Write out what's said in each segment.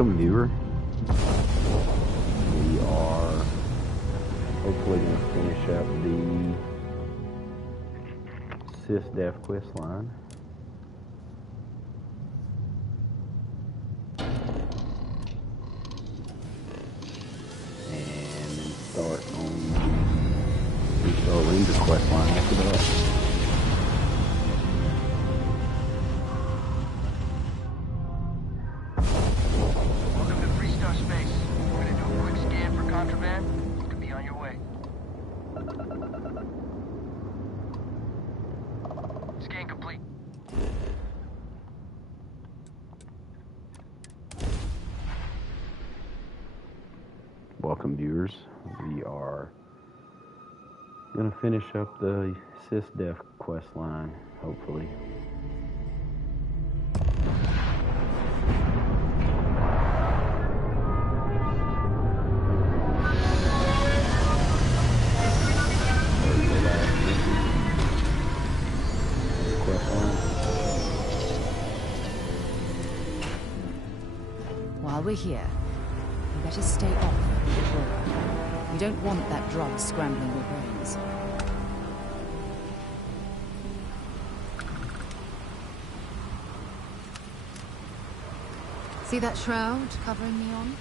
Welcome, viewer. We are hopefully going to finish up the sysdef questline. And then start on the Ranger questline after that. Welcome, viewers. We are going to finish up the sysdef questline, hopefully. While we're here, you better stay off the Aurora. You don't want that drug scrambling your brains. See that shroud covering me on?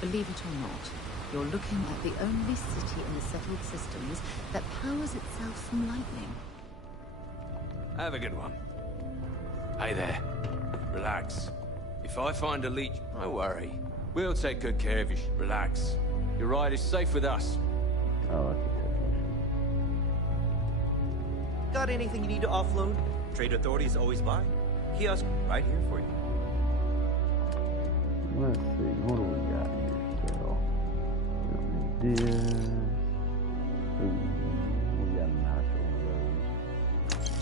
Believe it or not, you're looking at the only city in the settled systems that powers itself from lightning. Have a good one. Hey there. Relax. If I find a leech, don't worry. We'll take good care of you. Relax. Your ride is safe with us. Oh, that's a technician. Got anything you need to offload? Trade Authority is always by. Kiosk right here for you. Let's see, what do we got here still? This. Ooh, we got a nice one of those.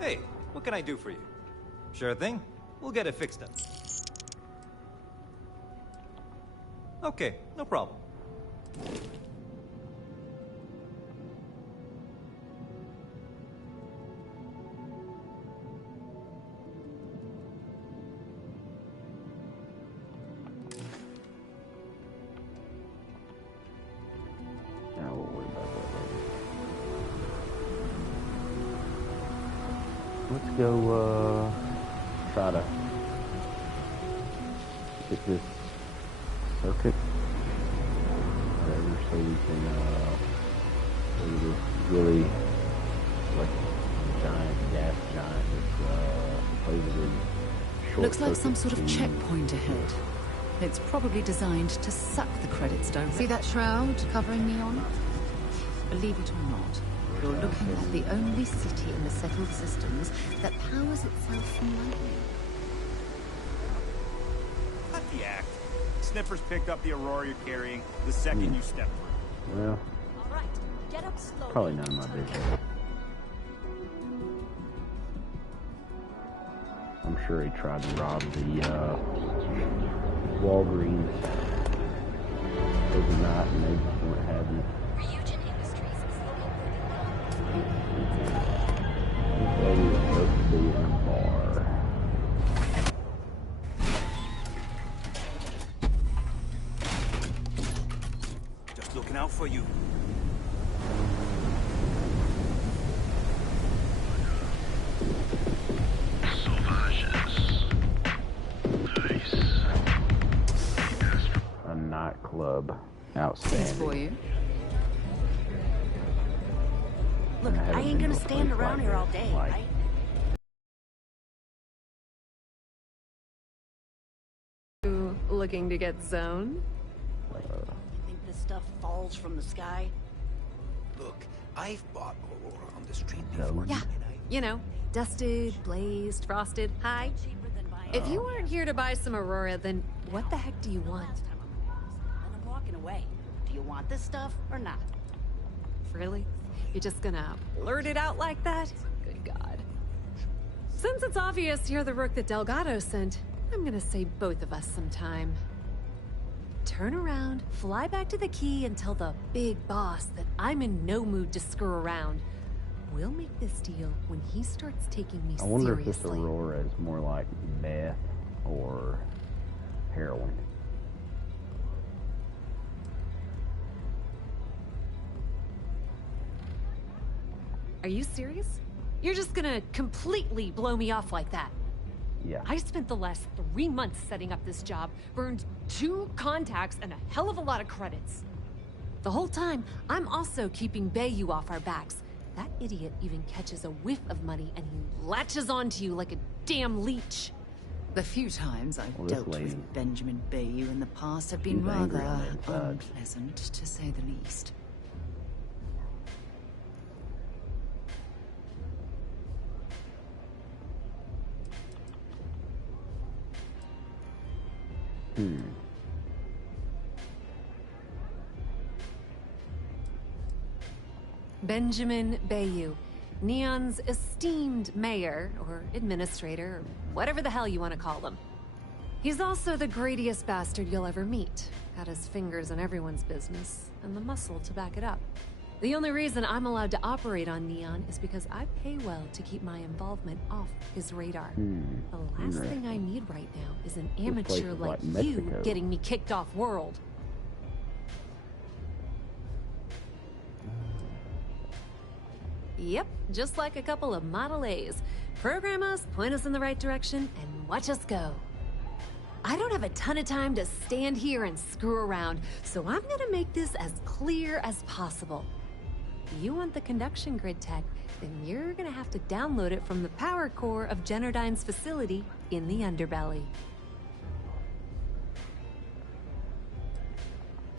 Hey, what can I do for you? Sure thing. We'll get it fixed up. Okay, no problem. Now we'll worry about that later. Let's go, try to get this circuit, whatever, so we can, do this really, like, giant gas giant that's, supposedly short. Looks like some sort of checkpoint ahead. It's probably designed to suck the credits, don't it? See that shroud covering me on? Believe it or not, you're looking at the only city in the settled systems that powers itself from lightning. Cut the act. Sniffers picked up the Aurora you're carrying the second you step through. Well, All right, get up slowly. probably none of my business. I'm sure he tried to rob the, Walgreens overnight and they just weren't having it. Ryujin Industries is Well, we were supposed to be in a bar. Just looking out for you. A nightclub. Outstanding. It's for you. Look, And I haven't ain't been gonna to a stand place around like here all this day, in, like, right? Looking to get zoned? Think this stuff falls from the sky? Look, I've bought Aurora on the street No. before. Yeah, you know, dusted, glazed, frosted, high. Cheaper than buying. If you weren't here to buy some Aurora, then what the heck do you want? Last time I'm across, and I'm walking away. Do you want this stuff or not? Really? You're just gonna blurt it out like that? Good God. Since it's obvious you're the rook that Delgado sent, I'm gonna save both of us some time. Turn around, fly back to the key, and tell the big boss that I'm in no mood to screw around. We'll make this deal when he starts taking me I wonder seriously. if this Aurora is more like meth or heroin. Are you serious? You're just gonna completely blow me off like that? Yeah. I spent the last 3 months setting up this job, burned 2 contacts and a hell of a lot of credits. The whole time, I'm also keeping Bayou off our backs. That idiot even catches a whiff of money and he latches onto you like a damn leech. The few times I've Well, this dealt lady- with Benjamin Bayou in the past have been She's angry rather on the inside. unpleasant, to say the least. Benjamin Bayou, Neon's esteemed mayor, or administrator, or whatever the hell you want to call him. He's also the greediest bastard you'll ever meet. Got his fingers in everyone's business, and the muscle to back it up. The only reason I'm allowed to operate on Neon is because I pay well to keep my involvement off his radar. The last thing I need right now is an place amateur is like like you Mexico. getting me kicked off world. Yep, just like a couple of Model A's. Program us, point us in the right direction, and watch us go. I don't have a ton of time to stand here and screw around, so I'm gonna make this as clear as possible. You want the conduction grid tech, then you're gonna have to download it from the power core of Generdyne's facility in the underbelly.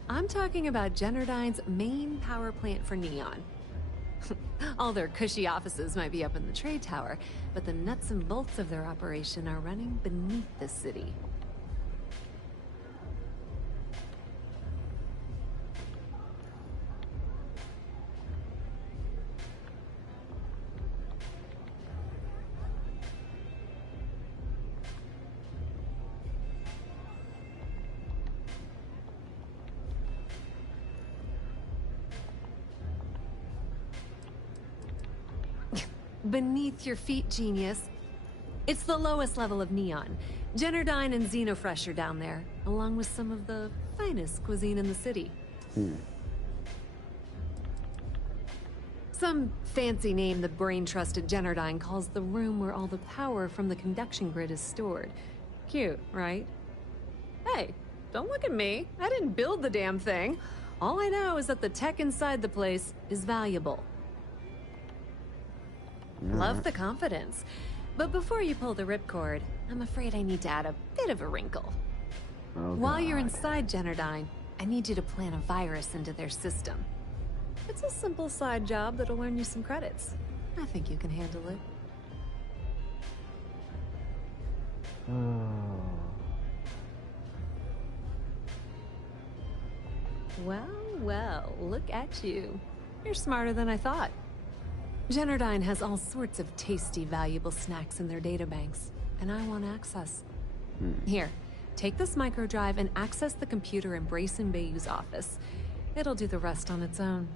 I'm talking about Generdyne's main power plant for Neon. All their cushy offices might be up in the trade tower, but the nuts and bolts of their operation are running beneath the city. Beneath your feet, genius. It's the lowest level of Neon. Generdyne and Xenofresh are down there, along with some of the finest cuisine in the city. Some fancy name the brain-trusted Generdyne calls the room where all the power from the conduction grid is stored. Cute, right? Hey, don't look at me. I didn't build the damn thing. All I know is that the tech inside the place is valuable. Love the confidence. But before you pull the ripcord, I'm afraid I need to add a bit of a wrinkle. Oh, While you're God. inside Generdyne, I need you to plant a virus into their system. It's a simple side job that'll earn you some credits. I think you can handle it. Well, well, look at you. You're smarter than I thought. Generdyne has all sorts of tasty, valuable snacks in their databanks, and I want access. Here, take this microdrive and access the computer in Brayson Bayou's office. It'll do the rest on its own.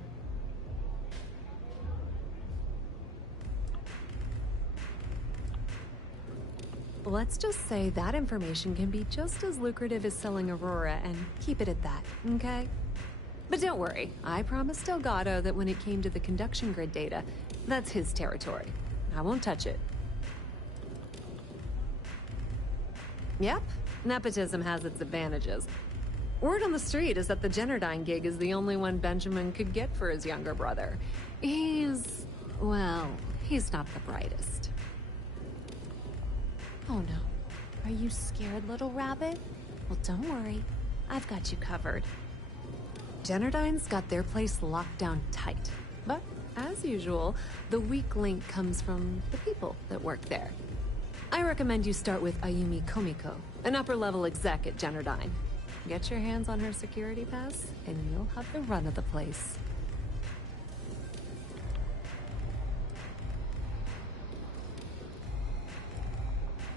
Let's just say that information can be just as lucrative as selling Aurora, and keep it at that, okay? But don't worry, I promised Delgado that when it came to the conduction grid data, that's his territory. I won't touch it. Yep, nepotism has its advantages. Word on the street is that the Generdyne gig is the only one Benjamin could get for his younger brother. Well, he's not the brightest. Oh no. Are you scared, little rabbit? Well, don't worry. I've got you covered. Generdyne's got their place locked down tight. But, as usual, the weak link comes from the people that work there. I recommend you start with Ayumi Komiko, an upper-level exec at Generdyne. Get your hands on her security pass, and you'll have the run of the place.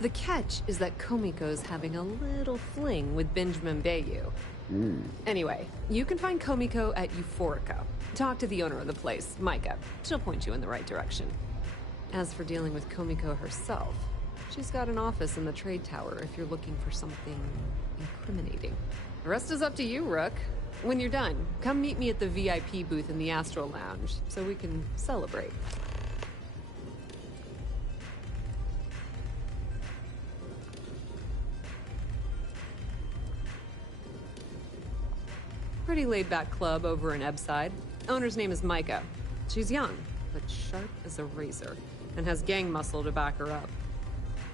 The catch is that Komiko's having a little fling with Benjamin Bayou. Anyway, you can find Komiko at Euphorica. Talk to the owner of the place, Micah. She'll point you in the right direction. As for dealing with Komiko herself, she's got an office in the trade tower if you're looking for something incriminating. The rest is up to you, Rook. When you're done, come meet me at the VIP booth in the Astral Lounge so we can celebrate. Pretty laid-back club over in Ebbside. Owner's name is Micah. She's young, but sharp as a razor, and has gang muscle to back her up.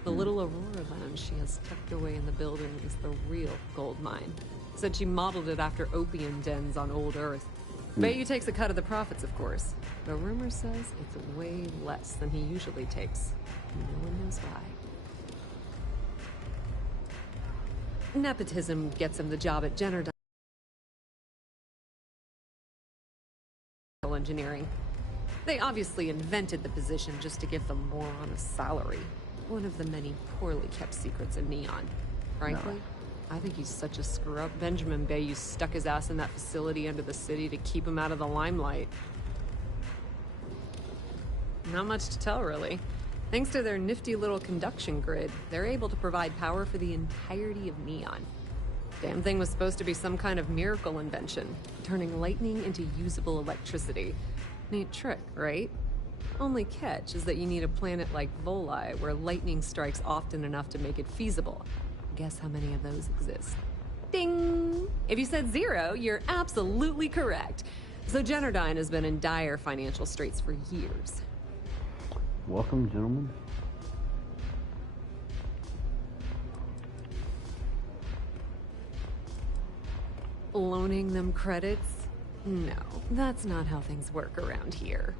The little Aurora lounge she has tucked away in the building is the real gold mine. Said she modeled it after opium dens on old Earth. Bayou takes a cut of the profits, of course. The rumor says it's way less than he usually takes. No one knows why. Nepotism gets him the job at Jenner Engineering. They obviously invented the position just to give the moron a salary. One of the many poorly kept secrets in Neon. Frankly, I think he's such a screw-up. Benjamin Bayou stuck his ass in that facility under the city to keep him out of the limelight. Not much to tell, really. Thanks to their nifty little conduction grid, they're able to provide power for the entirety of Neon. Damn thing was supposed to be some kind of miracle invention, turning lightning into usable electricity. Neat trick, right? Only catch is that you need a planet like Voli, where lightning strikes often enough to make it feasible. Guess how many of those exist? Ding! If you said 0, you're absolutely correct. So Jennerdyne has been in dire financial straits for years. Welcome, gentlemen. Loaning them credits? No, that's not how things work around here.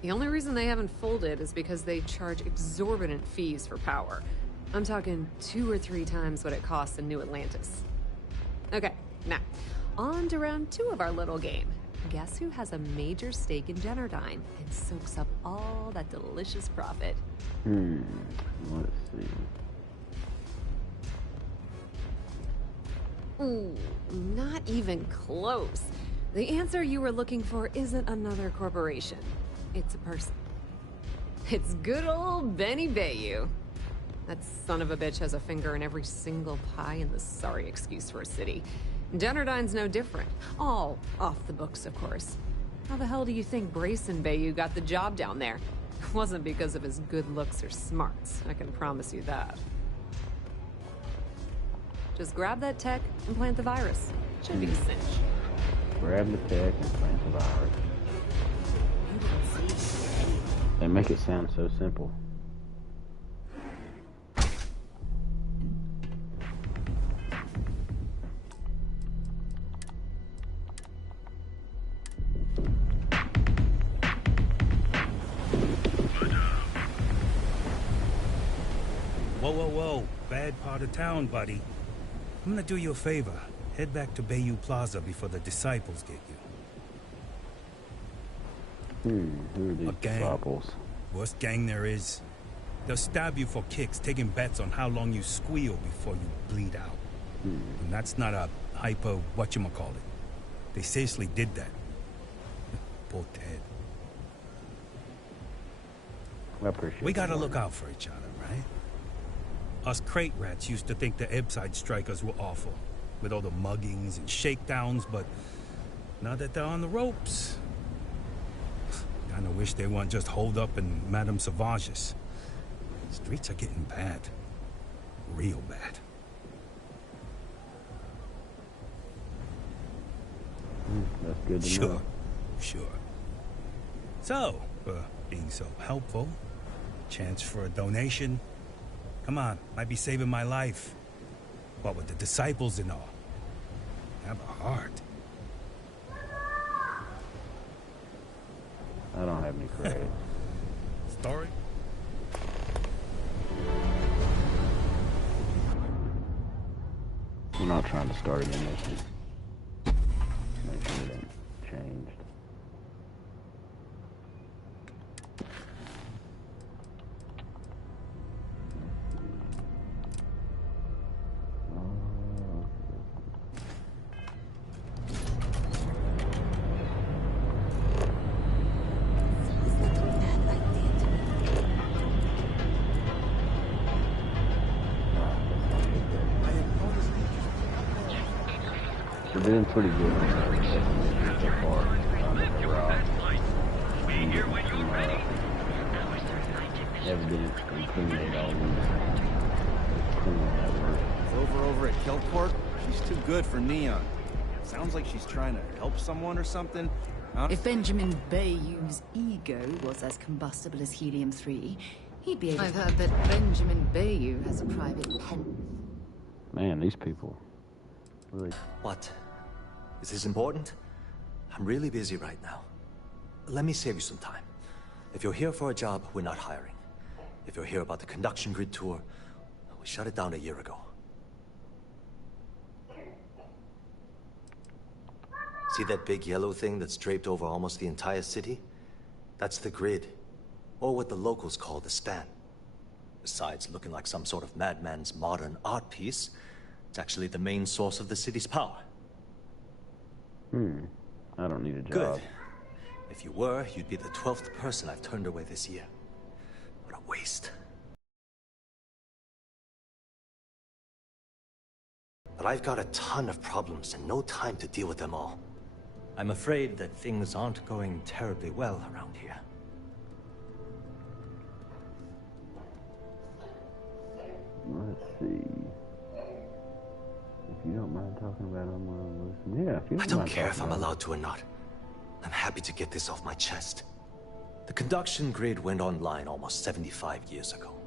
The only reason they haven't folded is because they charge exorbitant fees for power. I'm talking 2 or 3 times what it costs in New Atlantis. Okay, now, on to round 2 of our little game. Guess who has a major stake in Jennerdyne and soaks up all that delicious profit? Let's see. Ooh, not even close. The answer you were looking for isn't another corporation. It's a person. It's good old Benny Bayou. That son of a bitch has a finger in every single pie in the sorry excuse for a city. Jennerdyne's no different. All off the books, of course. How the hell do you think Brayson Bayou got the job down there? It wasn't because of his good looks or smarts, I can promise you that. Just grab that tech and plant the virus. Should be a cinch. Grab the tech and plant the virus. They make it sound so simple. Whoa, whoa, whoa. Bad part of town, buddy. I'm gonna do you a favor. Head back to Bayou Plaza before the disciples get you. Who are these disciples? Worst gang there is. They'll stab you for kicks, taking bets on how long you squeal before you bleed out. And that's not a hyper whatchamacallit. They seriously did that. Poor Ted. I appreciate We gotta the look out for each other, right? Us crate rats used to think the Ebbside strikers were awful, with all the muggings and shakedowns, but now that they're on the ropes, kinda wish they weren't just holed up in Madame Sauvage's. Streets are getting bad. Real bad. That's good to know. Sure. So, being so helpful, chance for a donation. Come on, might be saving my life. What with the disciples and all. Have a heart. I don't have any credit. Story? I'm not trying to start an mission. Make sure it ain't changed. We're doing pretty good on that so far. The route. And getting some evidence and incriminate all these criminal networks. It's over at Kelport. She's too good for Neon. Sounds like she's trying to help someone or something. If Benjamin Bayou's ego was as combustible as helium-3, he'd be able to... I've heard that Benjamin Bayou has a private pen. Man, these people really... What? Is this important? I'm really busy right now. Let me save you some time. If you're here for a job, we're not hiring. If you're here about the conduction grid tour, we shut it down a year ago. See that big yellow thing that's draped over almost the entire city? That's the grid, or what the locals call the span. Besides looking like some sort of madman's modern art piece, it's actually the main source of the city's power. I don't need a job. Good. If you were, you'd be the 12th person I've turned away this year. What a waste. But I've got a ton of problems and no time to deal with them all. I'm afraid that things aren't going terribly well around here. Let's see. If you don't mind talking about it, I'm gonna listen. Yeah, if you don't I don't mind care if talking I'm about allowed to or not. I'm happy to get this off my chest. The conduction grid went online almost 75 years ago.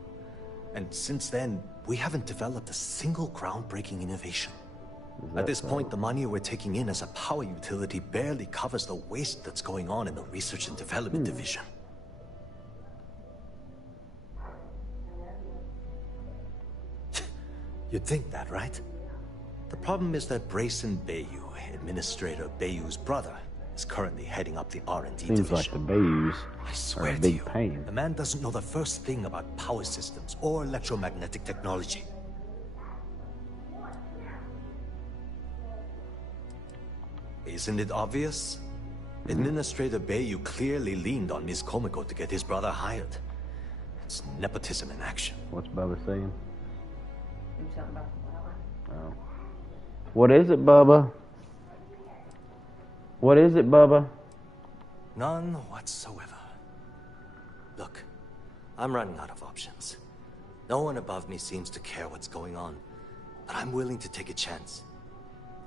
And since then, we haven't developed a single groundbreaking innovation. At this point, the money we're taking in as a power utility barely covers the waste that's going on in the research and development division. You'd think that, right? The problem is that Brayson Bayou, Administrator Bayou's brother, is currently heading up the R&D division. Seems like the Bayous I are swear a to big you, pain. the man doesn't know the first thing about power systems or electromagnetic technology. Isn't it obvious? Administrator Bayou clearly leaned on Ms. Komiko to get his brother hired. It's nepotism in action. What's Bubba saying? Oh. What is it, Bubba? What is it, Bubba? None whatsoever. Look, I'm running out of options. No one above me seems to care what's going on, but I'm willing to take a chance.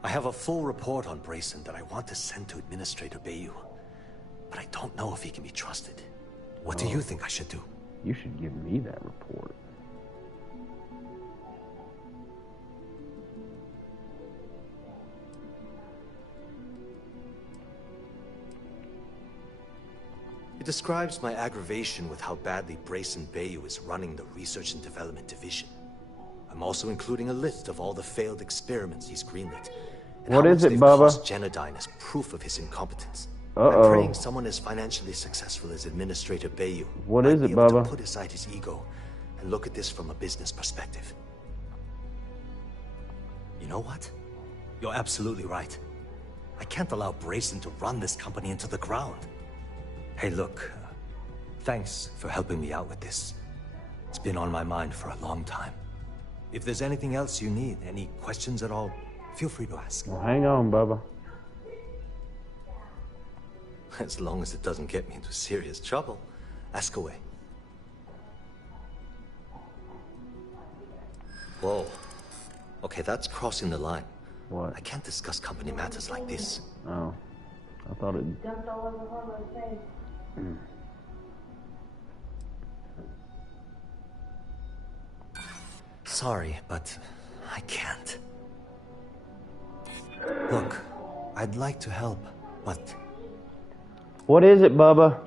I have a full report on Brayson that I want to send to Administrator Bayou, but I don't know if he can be trusted. What do you think I should do? You should give me that report. It describes my aggravation with how badly Brayson Bayou is running the Research and Development Division. I'm also including a list of all the failed experiments he's greenlit. And what how is much it, they've Bubba? cost Genodyne as proof of his incompetence. I'm praying someone as financially successful as Administrator Bayou What might is be it, able Bubba? to put aside his ego and look at this from a business perspective. You know what? You're absolutely right. I can't allow Brayson to run this company into the ground. Hey, look, thanks for helping me out with this. It's been on my mind for a long time. If there's anything else you need, any questions at all, feel free to ask. Well, hang on, Bubba. As long as it doesn't get me into serious trouble, ask away. Whoa. Okay, that's crossing the line. What? I can't discuss company matters like this. Oh. I thought it... Dumped all over Harlow's face. Sorry, but I can't. Look, I'd like to help, but... What is it, Bubba?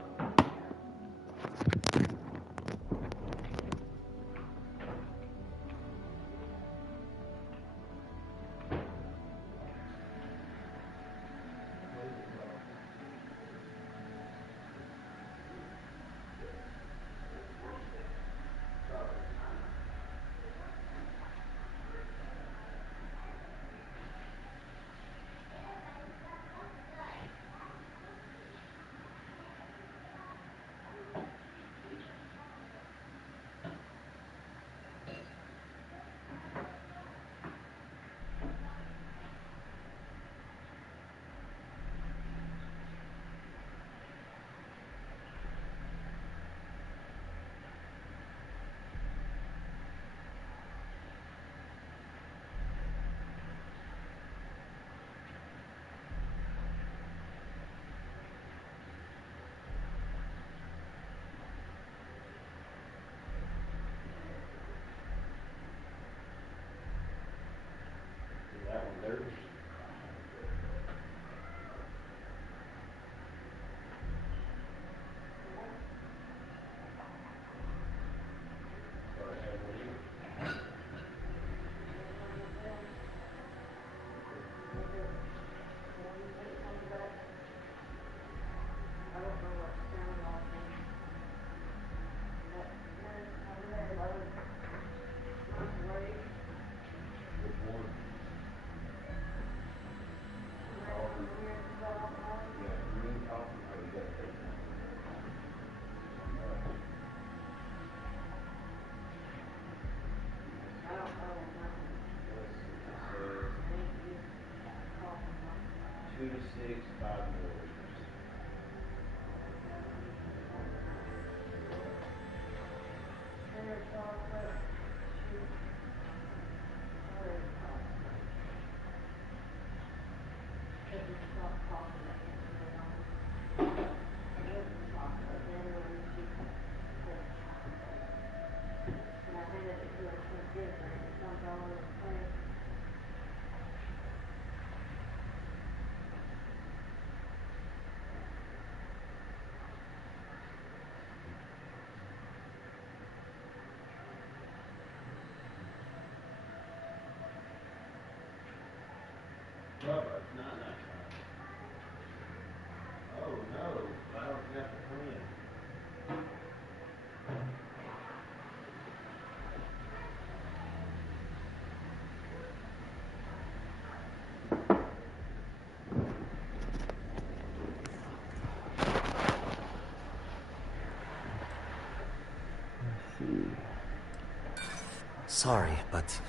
Sorry, but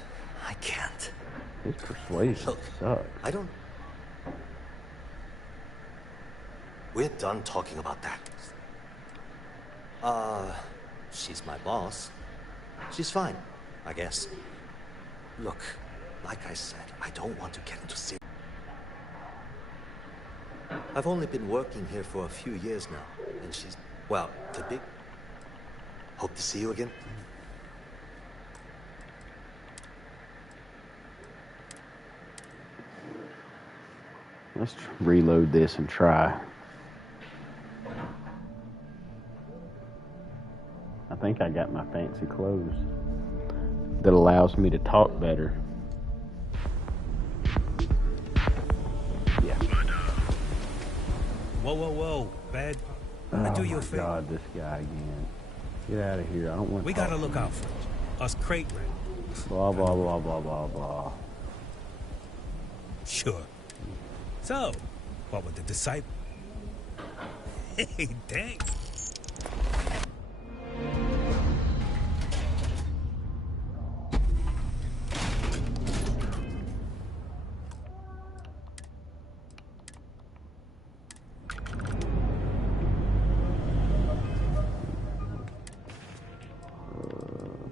I can't. His persuasion Look, sucks. I don't... We're done talking about that. She's my boss. She's fine, I guess. Look, like I said, I don't want to get into serious... I've only been working here for a few years now, and she's... well, the big... Hope to see you again. Let's reload this and try. I think I got my fancy clothes that allows me to talk better. Yeah. Whoa, whoa, whoa. Bad. Oh Do you my a favor. God, this guy again. Get out of here. I don't want to We gotta look out for it. Us crate rats. Blah, blah, blah, blah, blah, blah. Sure. So, what with the disciple? Hey, dang.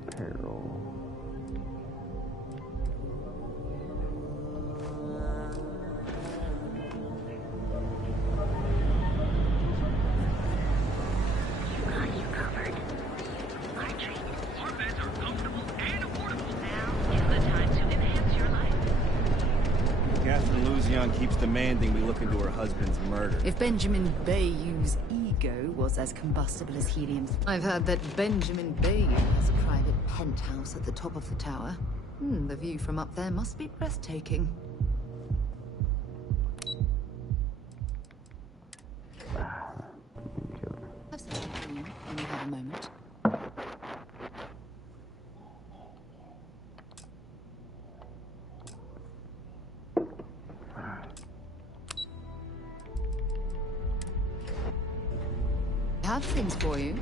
Apparel. Keeps demanding we look into her husband's murder. If Benjamin Bayou's ego was as combustible as helium, I've heard that Benjamin Bayou has a private penthouse at the top of the tower. The view from up there must be breathtaking. Have something for you when you have a moment. I have things for you.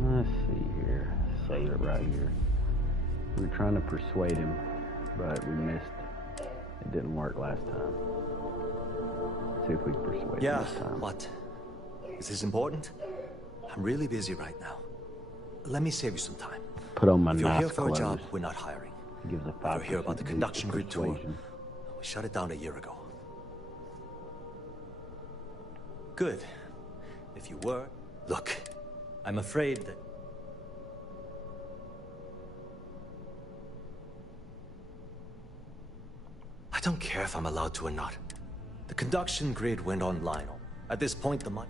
Let's see here. Save it right here. We were trying to persuade him, but we missed. It didn't work last time. Let's see if we can persuade him this time. What? Is this important? I'm really busy right now. Let me save you some time. Put on my If you're nice here for clothes. a job, we're not hiring. Gives a If you're 5% here about the boost conduction to grid tour, persuasion. we shut it down a year ago. Good. If you were... Look, I'm afraid that... I don't care if I'm allowed to or not. The conduction grid went online. At this point, the money...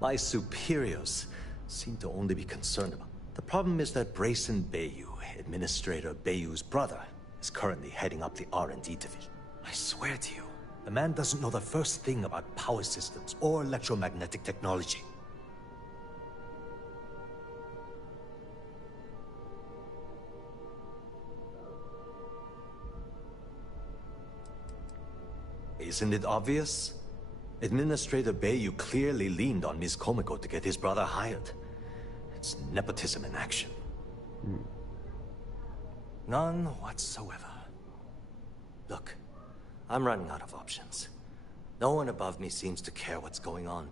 My superiors seem to only be concerned about... The problem is that Brayson Bayou, Administrator Bayou's brother, is currently heading up the R&D division. I swear to you, the man doesn't know the first thing about power systems or electromagnetic technology. Isn't it obvious? Administrator Bayou clearly leaned on Ms. Komiko to get his brother hired. It's nepotism in action. None whatsoever. Look, I'm running out of options. No one above me seems to care what's going on,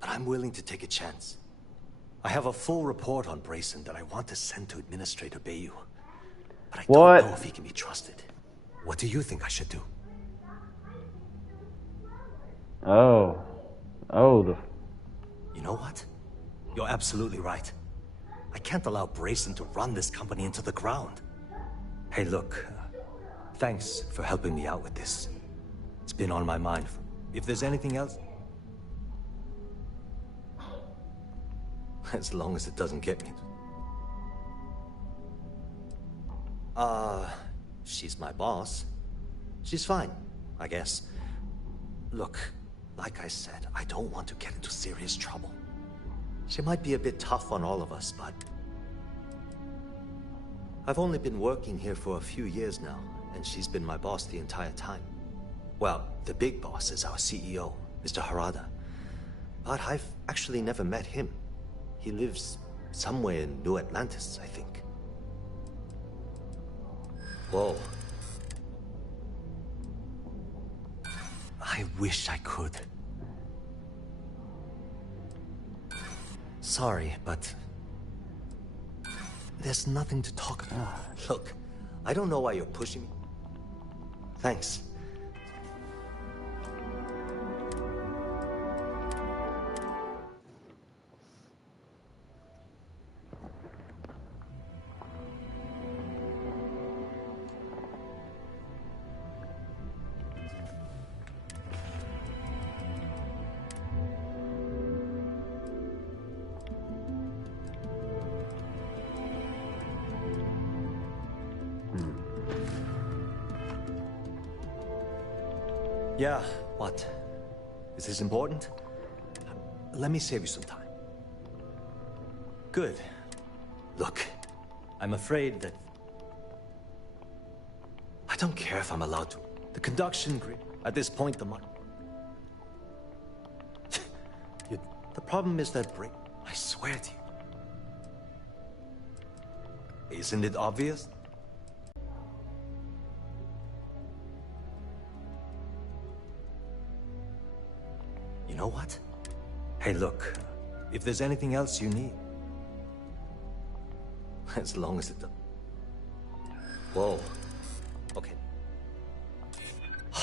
but I'm willing to take a chance. I have a full report on Brayson that I want to send to Administrator Bayou, but I don't know if he can be trusted. What do you think I should do? You know what? You're absolutely right. I can't allow Brayson to run this company into the ground. Hey, look, thanks for helping me out with this. It's been on my mind. If there's anything else... As long as it doesn't get me... She's my boss. She's fine, I guess. Look, like I said, I don't want to get into serious trouble. She might be a bit tough on all of us, but... I've only been working here for a few years now, and she's been my boss the entire time. Well, the big boss is our CEO, Mr. Harada. But I've actually never met him. He lives somewhere in New Atlantis, I think. Whoa. I wish I could. Sorry, but... there's nothing to talk about. Look, I don't know why you're pushing me. Thanks. Yeah, what? Is this important? Let me save you some time. Good. Look, I'm afraid that... I don't care if I'm allowed to. The conduction grid, at this point, the money... The problem is that I swear to you. Isn't it obvious? You know what? Hey, look, if there's anything else you need... As long as it does... Whoa. Okay.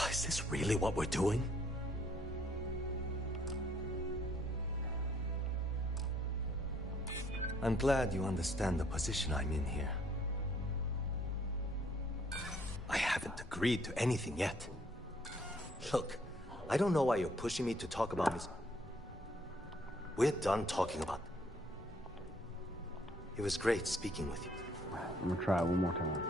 Is this really what we're doing? I'm glad you understand the position I'm in here. I haven't agreed to anything yet. Look, I don't know why you're pushing me to talk about this. We're done talking about... It was great speaking with you. I'm gonna try it one more time.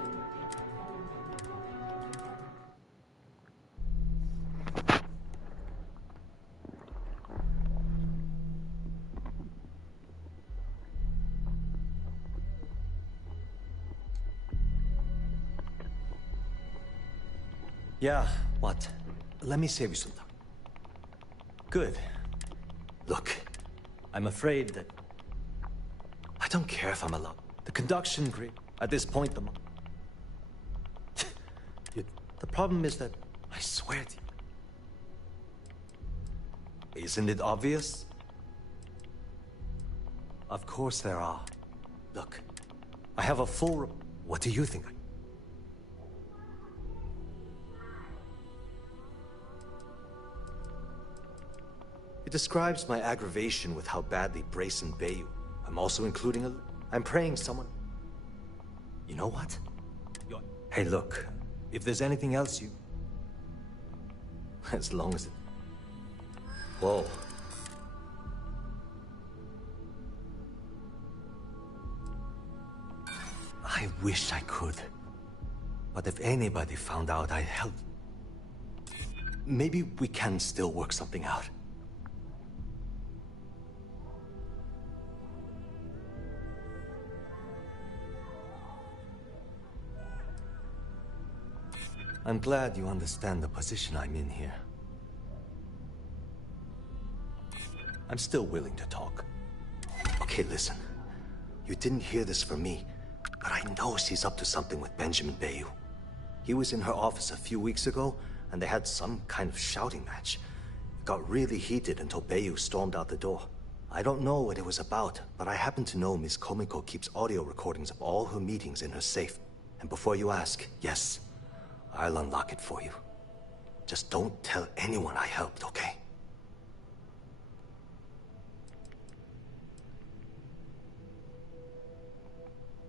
Yeah, what? Let me save you some time. Good. Look, I'm afraid that... I don't care if I'm allowed. The conduction grid, at this point, the problem is that... I swear to you. Isn't it obvious? Of course there are. Look, I have a full... What do you think? It describes my aggravation with how badly Brayson Bayou. I'm also including a... I'm praying someone... You know what? Hey, look. If there's anything else you... As long as it... Whoa. I wish I could. But if anybody found out I helped... Maybe we can still work something out. I'm glad you understand the position I'm in here. I'm still willing to talk. Okay, listen. You didn't hear this from me, but I know she's up to something with Benjamin Bayou. He was in her office a few weeks ago, and they had some kind of shouting match. It got really heated until Bayou stormed out the door. I don't know what it was about, but I happen to know Miss Komiko keeps audio recordings of all her meetings in her safe. And before you ask, yes, I'll unlock it for you. Just don't tell anyone I helped, okay?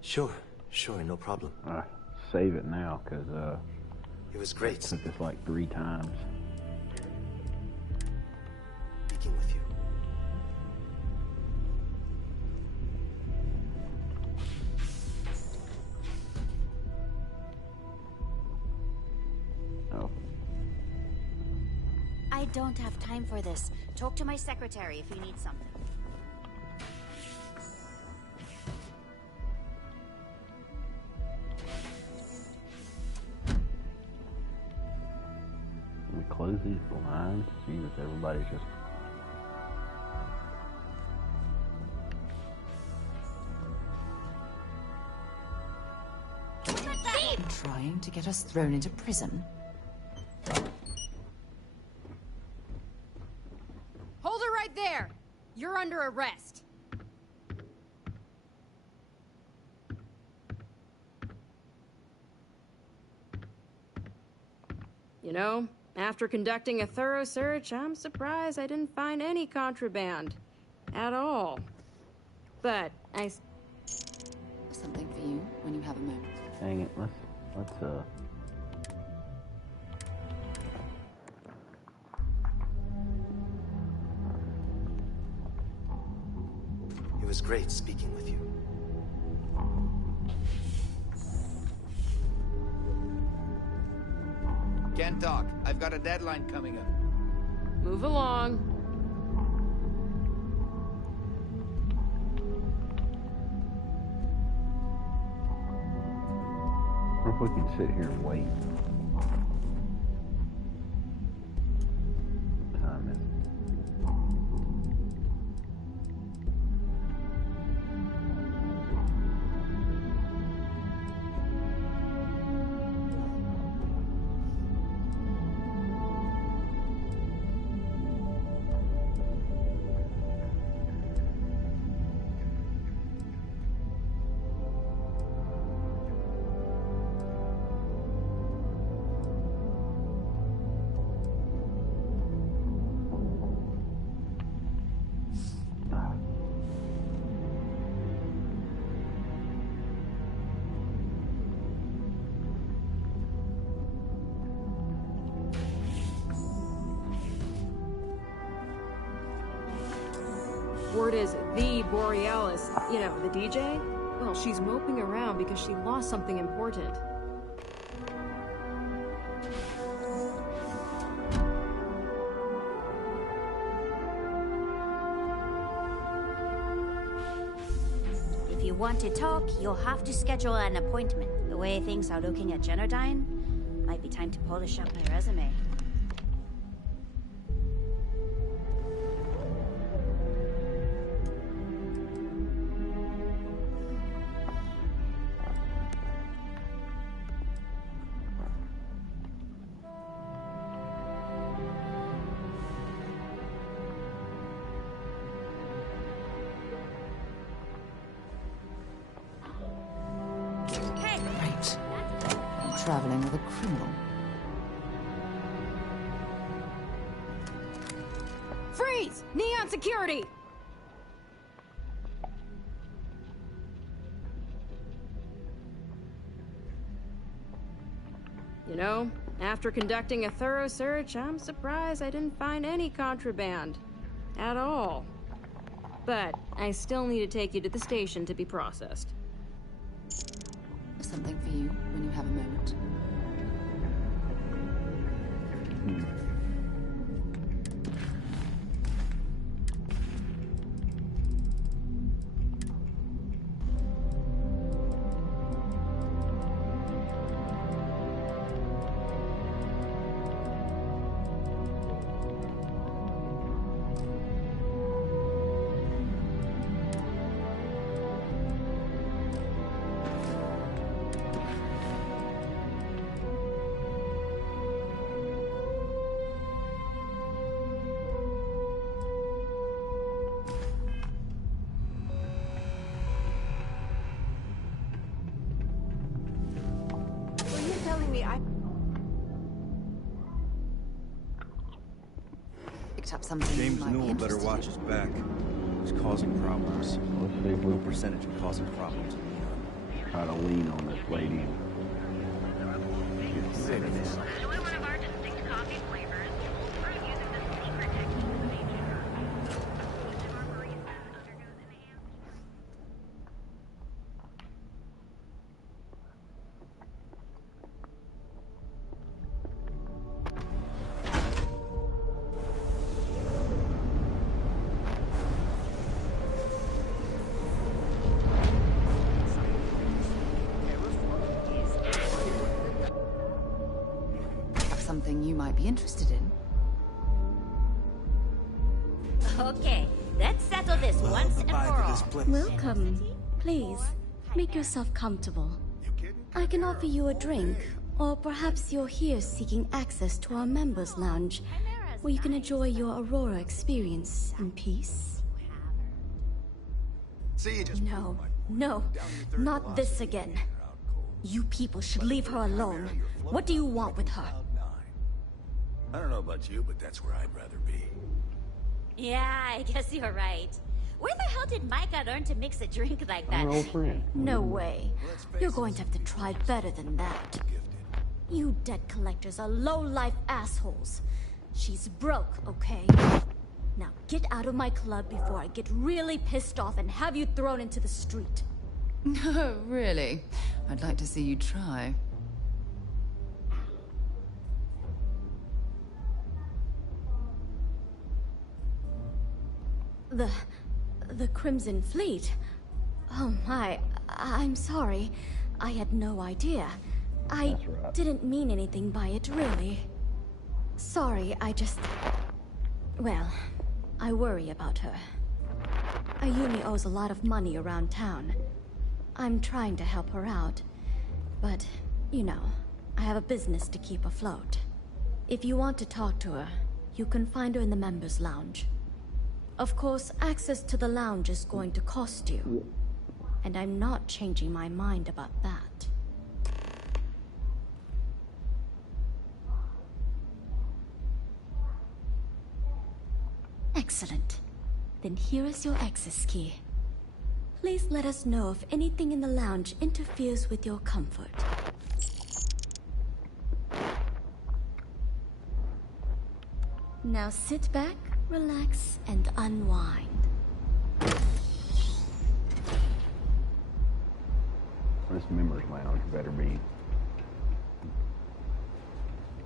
Sure, no problem. Save it now, because it was great. I took this like 3 times. Speaking with you. Oh. I don't have time for this. Talk to my secretary if you need something. Can we close these blinds? Jesus, everybody's just... Trying to get us thrown into prison? Hold her right there! You're under arrest. You know, after conducting a thorough search, I'm surprised I didn't find any contraband. At all. But Something for you when you have a moment. Dang it, let's It was great speaking with you. Can't talk. I've got a deadline coming up. move along. or if we can sit here and wait. Time is... Word is the Borealis, you know, the DJ? Well, she's moping around because she lost something important. If you want to talk, you'll have to schedule an appointment. The way things are looking at Genodyne, might be time to polish up my resume. Right. I'm traveling with a criminal. Freeze! Neon security! You know, after conducting a thorough search, I'm surprised I didn't find any contraband. At all. But I still need to take you to the station to be processed. Something for you when you have a moment. Up something James Newell better watch his back. He's causing problems. Let's see if we Low percentage of causing problems. try to lean on this lady. Get sick of this. Something you might be interested in. Okay, let's settle this once and for all. Welcome. Please, make yourself comfortable. I can offer you a drink, or perhaps you're here seeking access to our members' lounge, where you can enjoy your Aurora experience in peace. No, no, not this again. You people should leave her alone. What do you want with her? I don't know about you, but that's where I'd rather be. Yeah, I guess you're right. Where the hell did Micah learn to mix a drink like that? Our old friend. No way. You're going to have to try better than that. You debt collectors are low-life assholes. She's broke, okay? Now get out of my club before I get really pissed off and have you thrown into the street. No, really? I'd like to see you try. The Crimson Fleet? Oh my, I'm sorry. I had no idea. I didn't mean anything by it, really. Sorry, well, I worry about her. Ayumi owes a lot of money around town. I'm trying to help her out. But, you know, I have a business to keep afloat. If you want to talk to her, you can find her in the members' lounge. Of course, access to the lounge is going to cost you. And I'm not changing my mind about that. Excellent. Then here is your access key. Please let us know if anything in the lounge interferes with your comfort. Now sit back, relax, and unwind. This members lounge better be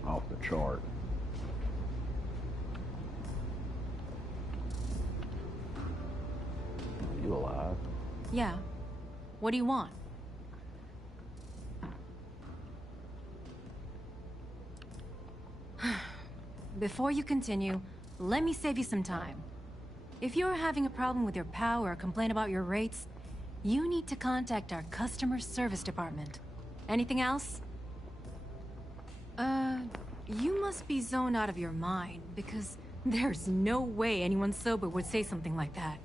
off the chart. You alive? Yeah. What do you want? Before you continue, let me save you some time. If you're having a problem with your POW or complain about your rates, you need to contact our customer service department. Anything else? You must be zoned out of your mind, because there's no way anyone sober would say something like that.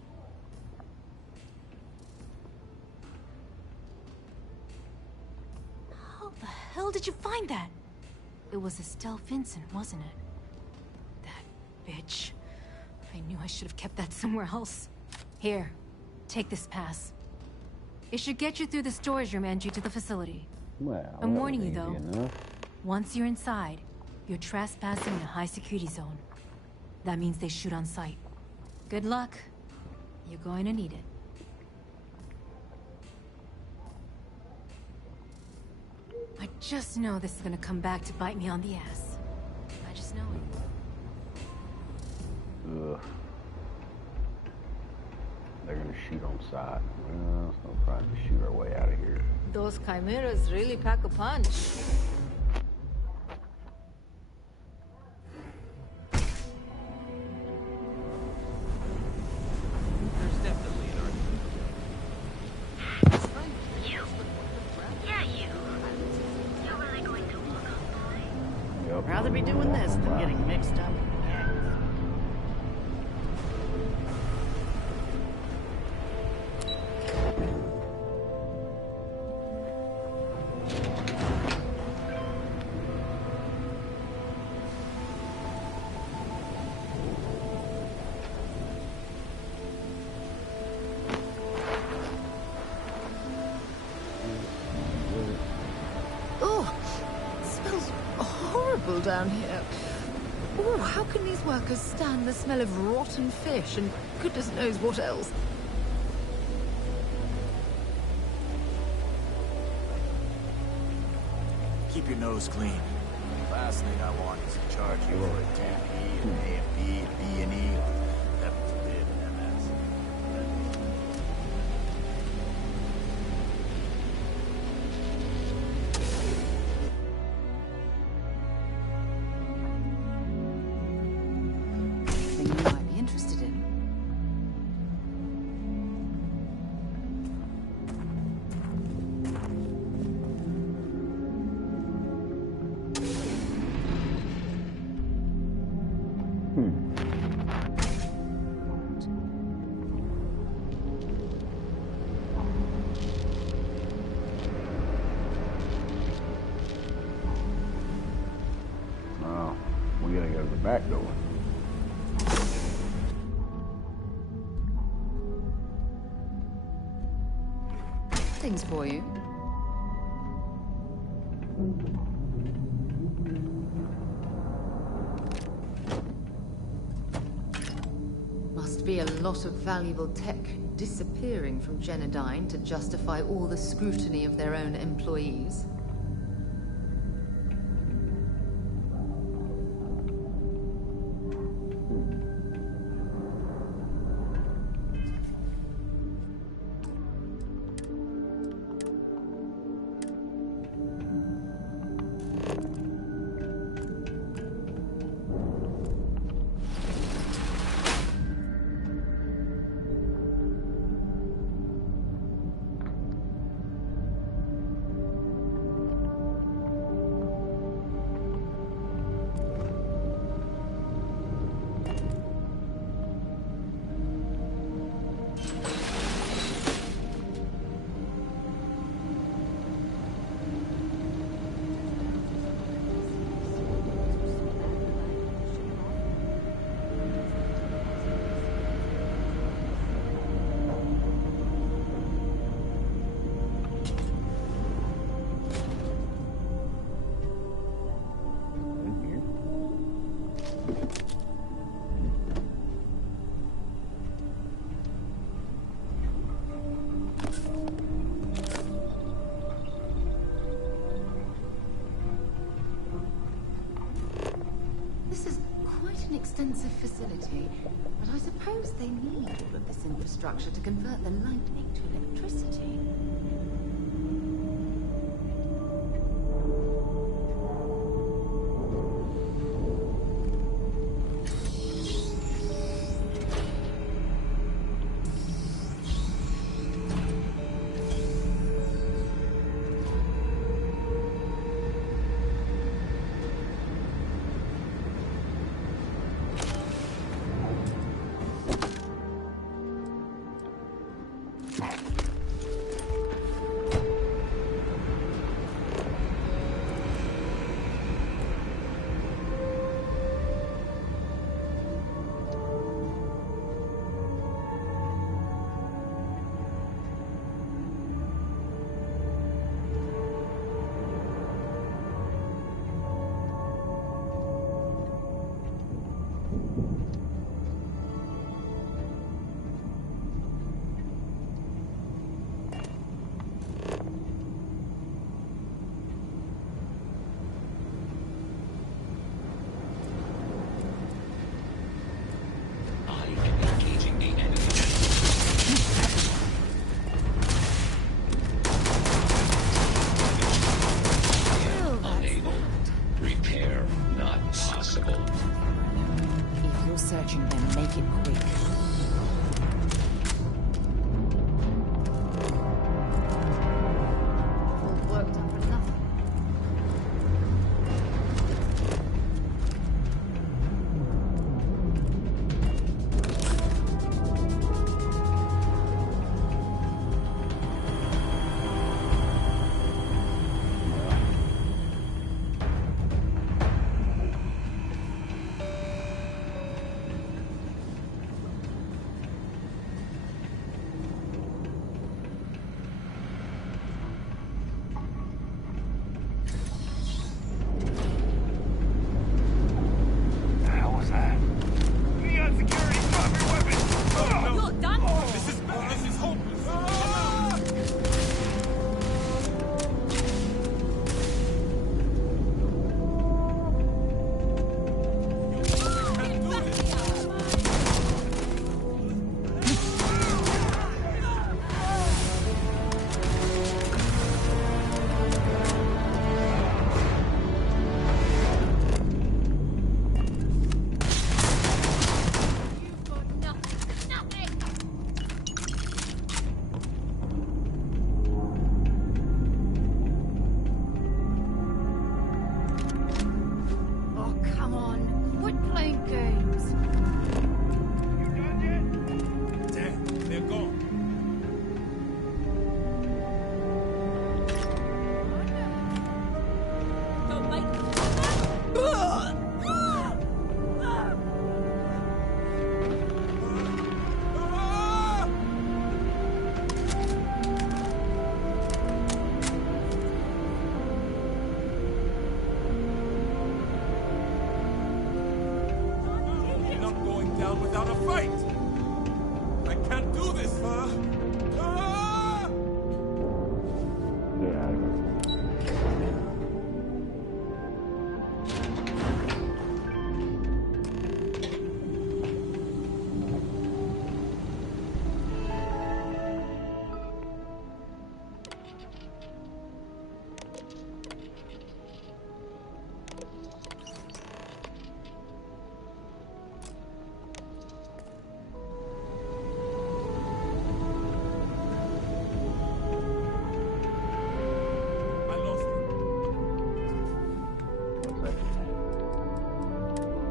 How the hell did you find that? It was Estelle Vincent, wasn't it? That bitch. I knew I should have kept that somewhere else. Here, take this pass. It should get you through the storage room entry to the facility. Well, I'm warning you, though. Once you're inside, you're trespassing in a high-security zone. That means they shoot on sight. Good luck. You're going to need it. I just know this is gonna come back to bite me on the ass. I just know it. Ugh. They're gonna shoot on sight. Well, it's no problem to shoot our way out of here. Those chimeras really pack a punch. There's definitely an argument. You. Yeah, you. You're really going to walk on by? Yep. Rather be doing this than getting mixed up. Down here. Oh, how can these workers stand the smell of rotten fish and goodness knows what else? Keep your nose clean. Last thing I want is to charge you for a 10P, an A&P, a B&E, or heaven forbid, an MS. Thing you might be interested in. Oh, we gotta go to the back door. Things for you. Must be a lot of valuable tech disappearing from Genodyne to justify all the scrutiny of their own employees. Extensive facility, but I suppose they need all of this infrastructure to convert the lightning to electricity. Without a fight! I can't do this!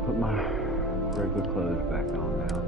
Put my regular clothes back on now.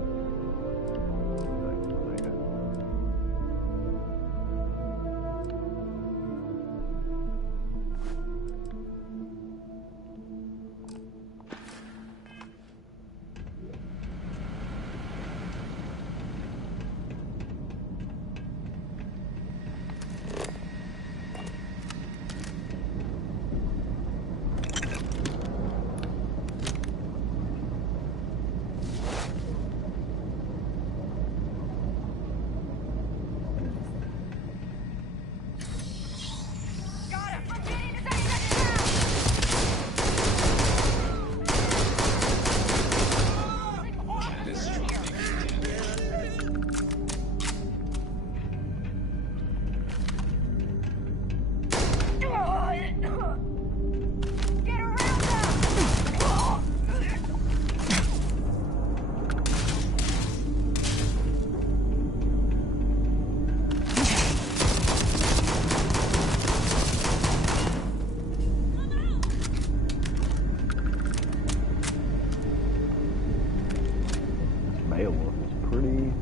Beowulf is pretty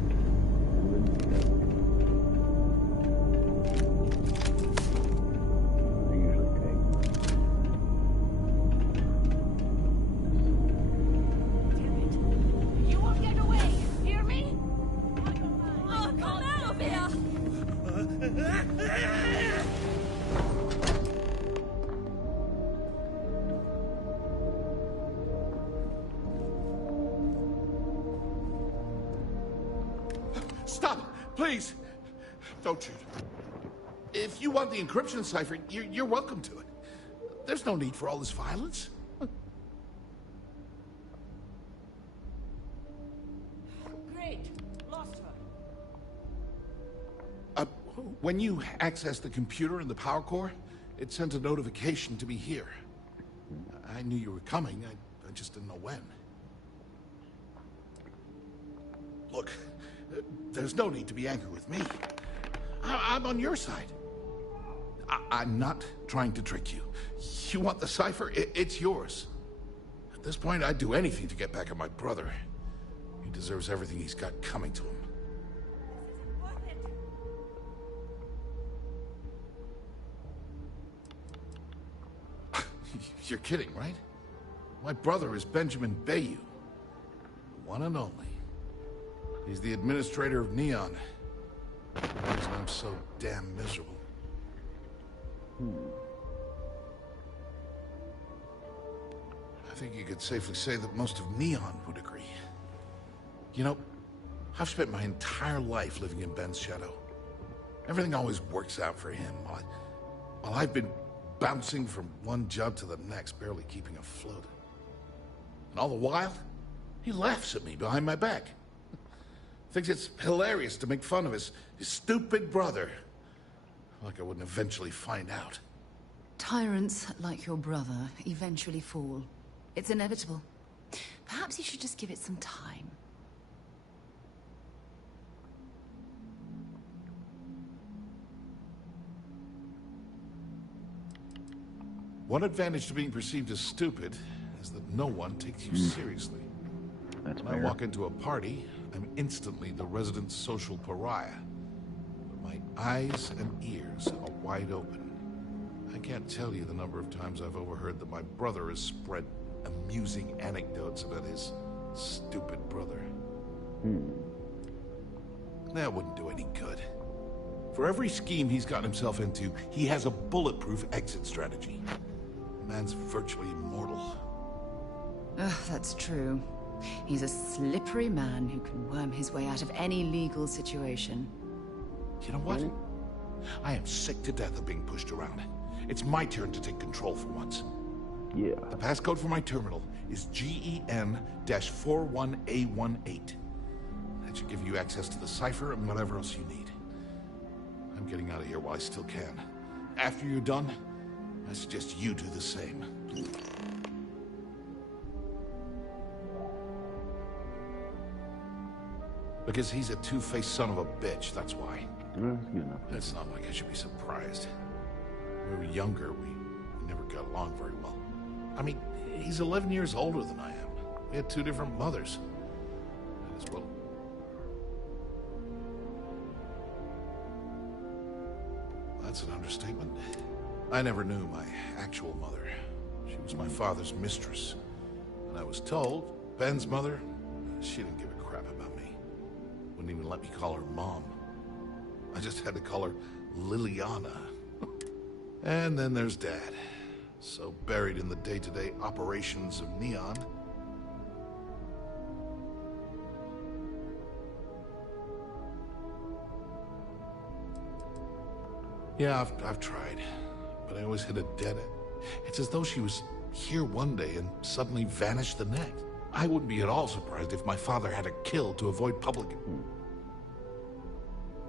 they usually take. You won't get away! Hear me? Oh, come out of here! Stop! Please! Don't shoot. If you want the encryption cipher, you're welcome to it. There's no need for all this violence. Great. Lost her. When you access the computer in the power core, it sent a notification to me here. I knew you were coming, I just didn't know when. Look, there's no need to be angry with me. I'm on your side. I'm not trying to trick you. You want the cipher? It's yours. At this point, I'd do anything to get back at my brother. He deserves everything he's got coming to him. You're kidding, right? My brother is Benjamin Bayou. The one and only. He's the administrator of Neon. The reason I'm so damn miserable. I think you could safely say that most of Neon would agree. You know, I've spent my entire life living in Ben's shadow. Everything always works out for him, while I've been bouncing from one job to the next, barely keeping afloat. And all the while, he laughs at me behind my back. Thinks it's hilarious to make fun of his stupid brother. Like I wouldn't eventually find out. Tyrants like your brother eventually fall. It's inevitable. Perhaps you should just give it some time. One advantage to being perceived as stupid is that no one takes you seriously. That's when I walk into a party, I'm instantly the resident social pariah. But my eyes and ears are wide open. I can't tell you the number of times I've overheard that my brother has spread amusing anecdotes about his stupid brother. That wouldn't do any good. For every scheme he's gotten himself into, he has a bulletproof exit strategy. The man's virtually immortal. Ugh, that's true. He's a slippery man who can worm his way out of any legal situation. You know what? I am sick to death of being pushed around. It's my turn to take control for once. Yeah. The passcode for my terminal is GEN-41A18. That should give you access to the cipher and whatever else you need. I'm getting out of here while I still can. After you're done, I suggest you do the same. Because he's a two-faced son of a bitch, that's why. That's good enough. It's not like I should be surprised. When we were younger, we never got along very well. I mean, he's 11 years older than I am. We had two different mothers. Might as well. That's an understatement. I never knew my actual mother. She was my father's mistress. And I was told, Ben's mother, she didn't give a crap about me. Wouldn't even let me call her Mom. I just had to call her Liliana. And then there's Dad. So buried in the day-to-day operations of Neon. Yeah, I've tried. But I always hit a dead end. It's as though she was here one day and suddenly vanished the next. I wouldn't be at all surprised if my father had her killed to avoid public...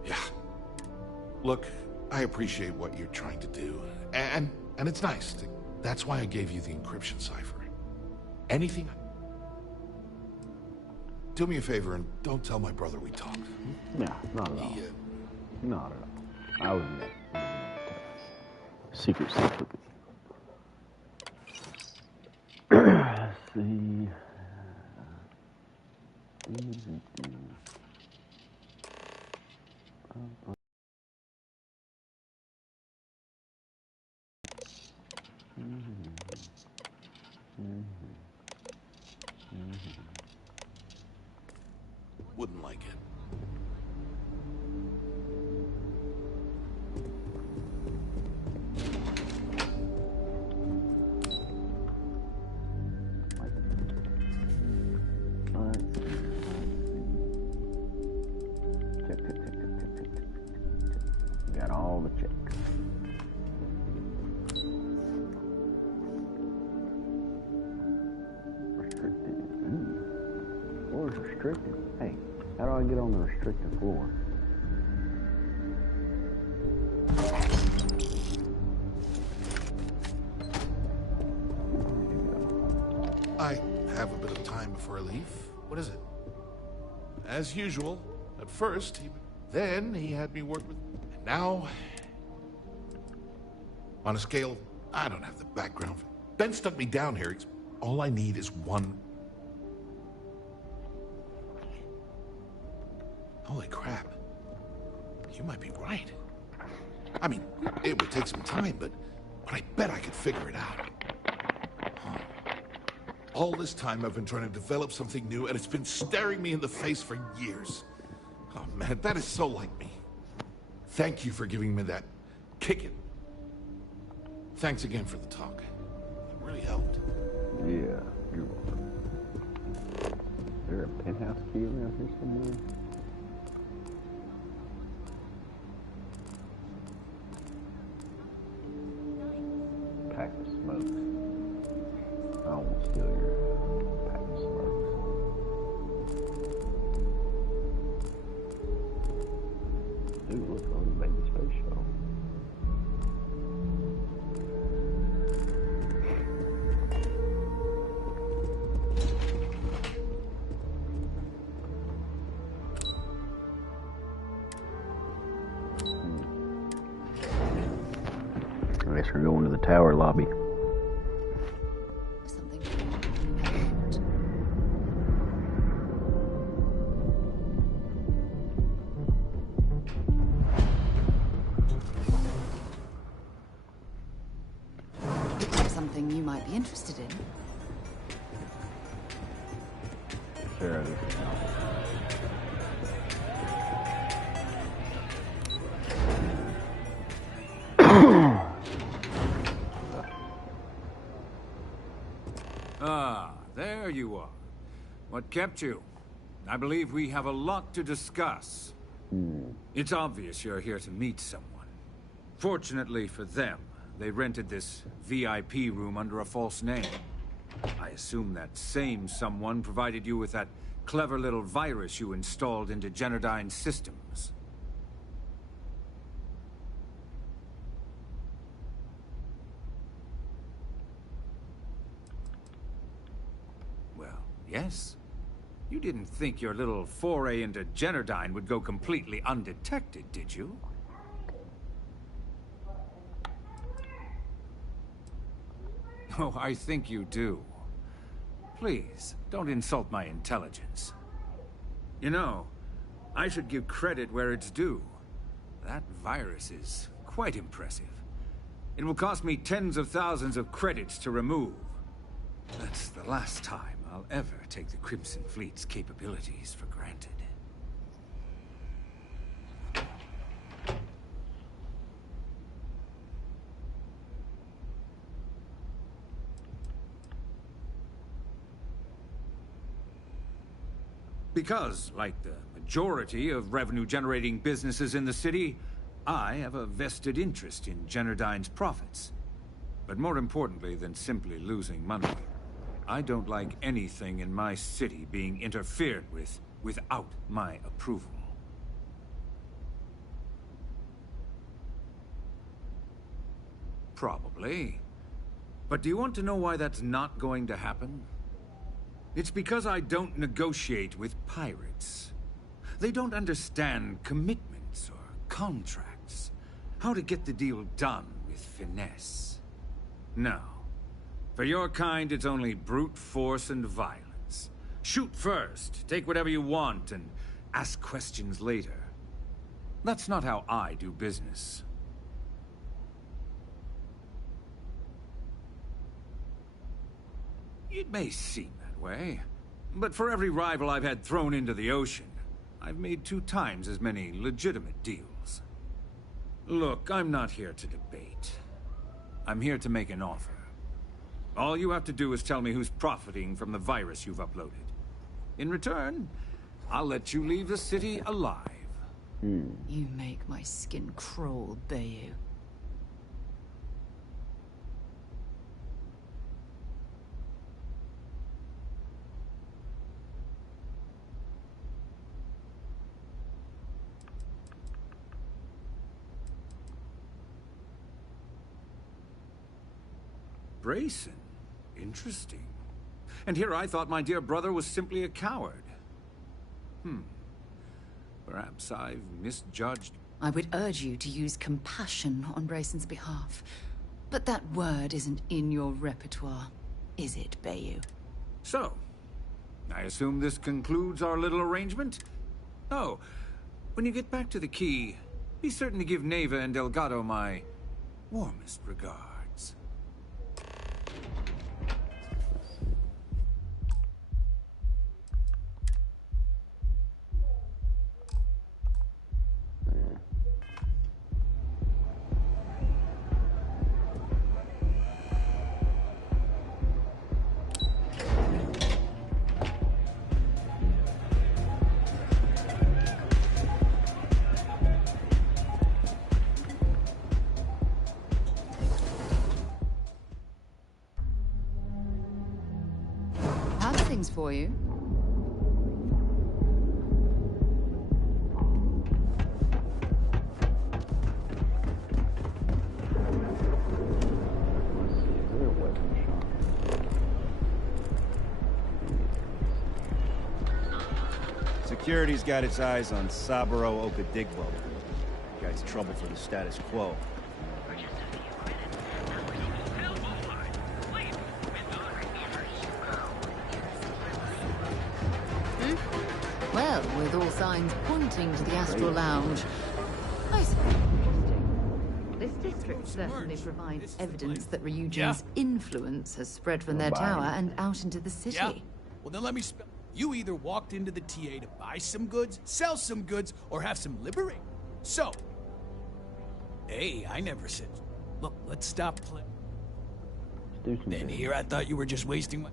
Yeah. Look, I appreciate what you're trying to do. And it's nice. That's why I gave you the encryption cipher. Anything... Do me a favor and don't tell my brother we talked. No, not at all. Not at all. I was secret. Let's see. Wouldn't like it. Got all the checks. Restricted. Floor's restricted. Hey, how do I get on the restricted floor? I have a bit of time before I leave. What is it? As usual, at first, then he had me work with... And now... On a scale, I don't have the background. Ben stuck me down here. All I need is one... Holy crap. You might be right. I mean, it would take some time, but I bet I could figure it out. Huh. All this time I've been trying to develop something new, and it's been staring me in the face for years. Oh man, that is so like me. Thank you for giving me that kicking. Thanks again for the talk. It really helped. Yeah, you're welcome. Is there a penthouse key around here somewhere? Pack of smokes. I won't steal your pack of smokes. Dude, look on the baby space shuttle. I guess we're going to the tower lobby. Something you might be interested in. Sure it is. Ah, there you are. What kept you? I believe we have a lot to discuss. It's obvious you're here to meet someone. Fortunately for them, they rented this VIP room under a false name. I assume that same someone provided you with that clever little virus you installed into Generdyne's systems. Well, yes. You didn't think your little foray into Generdyne would go completely undetected, did you? Oh, I think you do. Please, don't insult my intelligence. You know, I should give credit where it's due. That virus is quite impressive. It will cost me tens of thousands of credits to remove. That's the last time I'll ever take the Crimson Fleet's capabilities for granted. Because, like the majority of revenue-generating businesses in the city, I have a vested interest in Generdyne's profits. But more importantly than simply losing money, I don't like anything in my city being interfered with without my approval. Probably. But do you want to know why that's not going to happen? It's because I don't negotiate with pirates. They don't understand commitments or contracts. How to get the deal done with finesse. No. For your kind, it's only brute force and violence. Shoot first, take whatever you want, and ask questions later. That's not how I do business. It may seem that way, but for every rival I've had thrown into the ocean, I've made 2 times as many legitimate deals. Look, I'm not here to debate. I'm here to make an offer. All you have to do is tell me who's profiting from the virus you've uploaded. In return, I'll let you leave the city alive. You make my skin crawl, Bayou. Brayson? Interesting. And here I thought my dear brother was simply a coward. Perhaps I've misjudged. I would urge you to use compassion on Brayson's behalf. But that word isn't in your repertoire, is it, Bayou? So, I assume this concludes our little arrangement? Oh, when you get back to the key, be certain to give Neva and Delgado my warmest regards. How's things for you? Let's see, is there a weapon shop? Security's got its eyes on Saburo Okadigbo. Guy's trouble for the status quo. Well, with all signs pointing to the Astral Lounge, I suppose this district certainly provides evidence that Ryujin's influence has spread from their tower and out into the city. Yeah? Well, then let me spell. You either walked into the TA to buy some goods, sell some goods, or have some liberate. So, hey, I never said. Look, let's stop playing. Then here I thought you were just wasting my.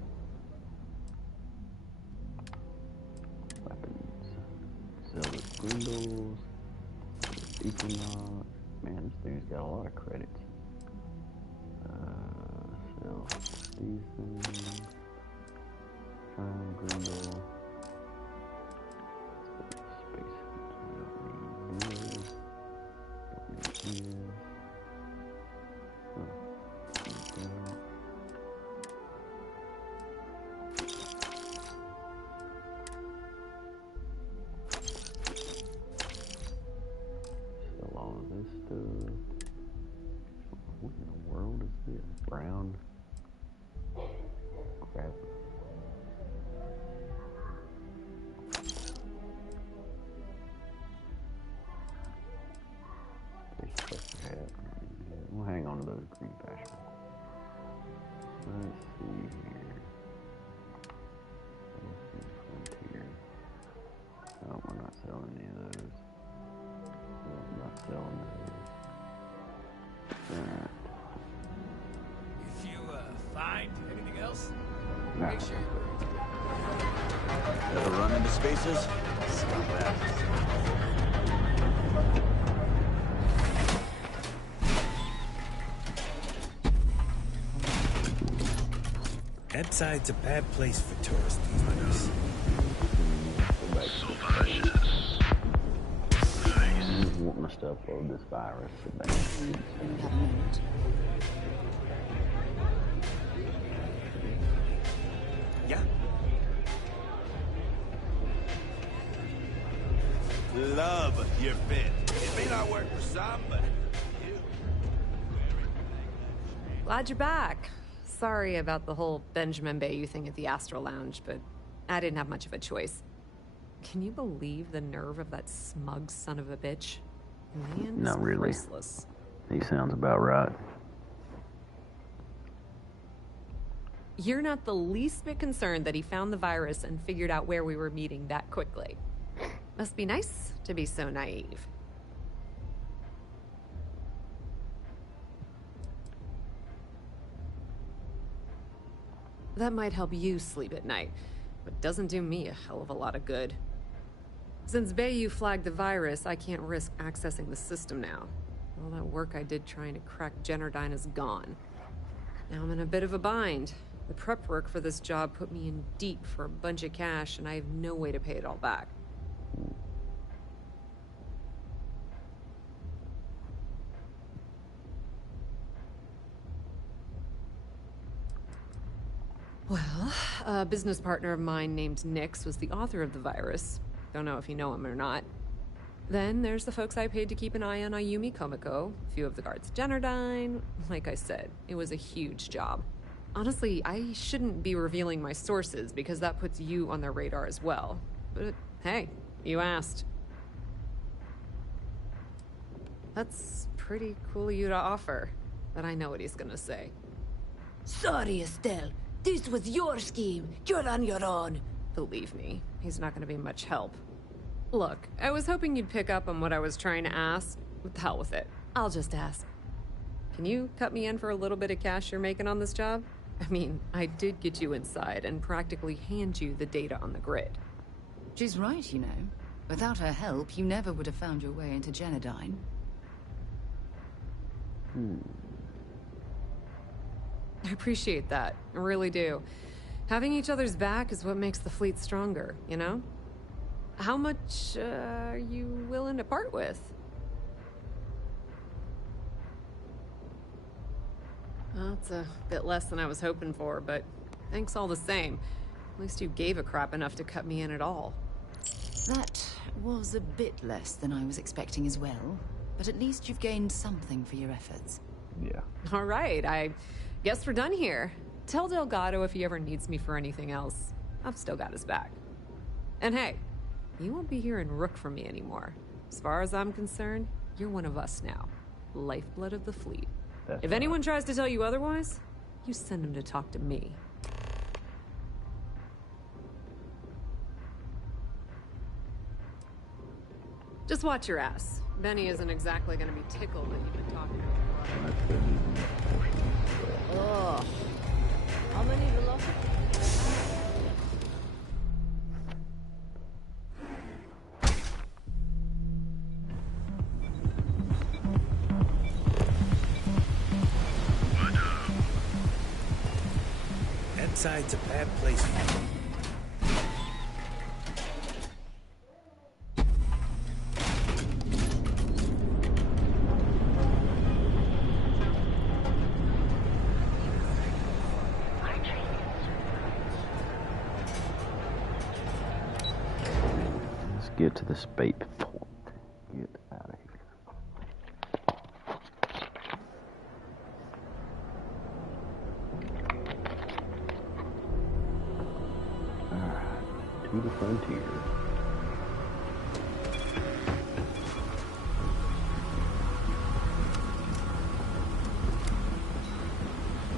Zelda Grindles, Equinox. Man, this dude's got a lot of credits. Sell Stephen, Prime Grindle. Space. Don't need this. Don't need this. What in the world is this? Brown crap. We'll hang on to those green passion. Let's see here. Frontier. Oh, we're not selling any of those. We're not selling those. If you find anything else, No. make sure. Ever run into spaces? Stop that. Epside's a bad place for tourists these days. Wanting us to upload this virus. Yeah. Love your fit. It may not work for some, but you. Glad you're back. Sorry about the whole Benjamin Bayou thing at the Astral Lounge, but I didn't have much of a choice. Can you believe the nerve of that smug son of a bitch? Man, Not really. priceless. He sounds about right. You're not the least bit concerned that he found the virus and figured out where we were meeting that quickly. Must be nice to be so naive. That might help you sleep at night, but doesn't do me a hell of a lot of good. Since Bayou flagged the virus, I can't risk accessing the system now. All that work I did trying to crack Generdyne is gone. Now I'm in a bit of a bind. The prep work for this job put me in deep for a bunch of cash, and I have no way to pay it all back. Well, a business partner of mine named Nix was the author of the virus. Don't know if you know him or not. Then there's the folks I paid to keep an eye on Ayumi Komiko, a few of the guards at Generdyne. Like I said, it was a huge job. Honestly, I shouldn't be revealing my sources because that puts you on their radar as well. But hey, you asked. That's pretty cool of you to offer, but I know what he's gonna say. Sorry, Estelle. This was your scheme. You're on your own. Believe me, he's not gonna be much help. Look, I was hoping you'd pick up on what I was trying to ask. What the hell with it? I'll just ask. Can you cut me in for a little bit of cash you're making on this job? I mean, I did get you inside and practically hand you the data on the grid. She's right, you know. Without her help, you never would have found your way into Generdyne. I appreciate that. I really do. Having each other's back is what makes the fleet stronger, you know? How much are you willing to part with? Well, it's a bit less than I was hoping for, but thanks all the same. At least you gave a crap enough to cut me in at all. That was a bit less than I was expecting as well, but at least you've gained something for your efforts. Yeah. All right, I guess we're done here. Tell Delgado if he ever needs me for anything else. I've still got his back. And hey, you won't be hearing Rook from me anymore. As far as I'm concerned, you're one of us now. Lifeblood of the fleet. If anyone tries to tell you otherwise, you send them to talk to me. Just watch your ass. Benny isn't exactly gonna be tickled that you've been talking to him. Oh. How many velocity? That side's a bad place for you. Get to the spate point. Get out of here. Alright, to the frontier.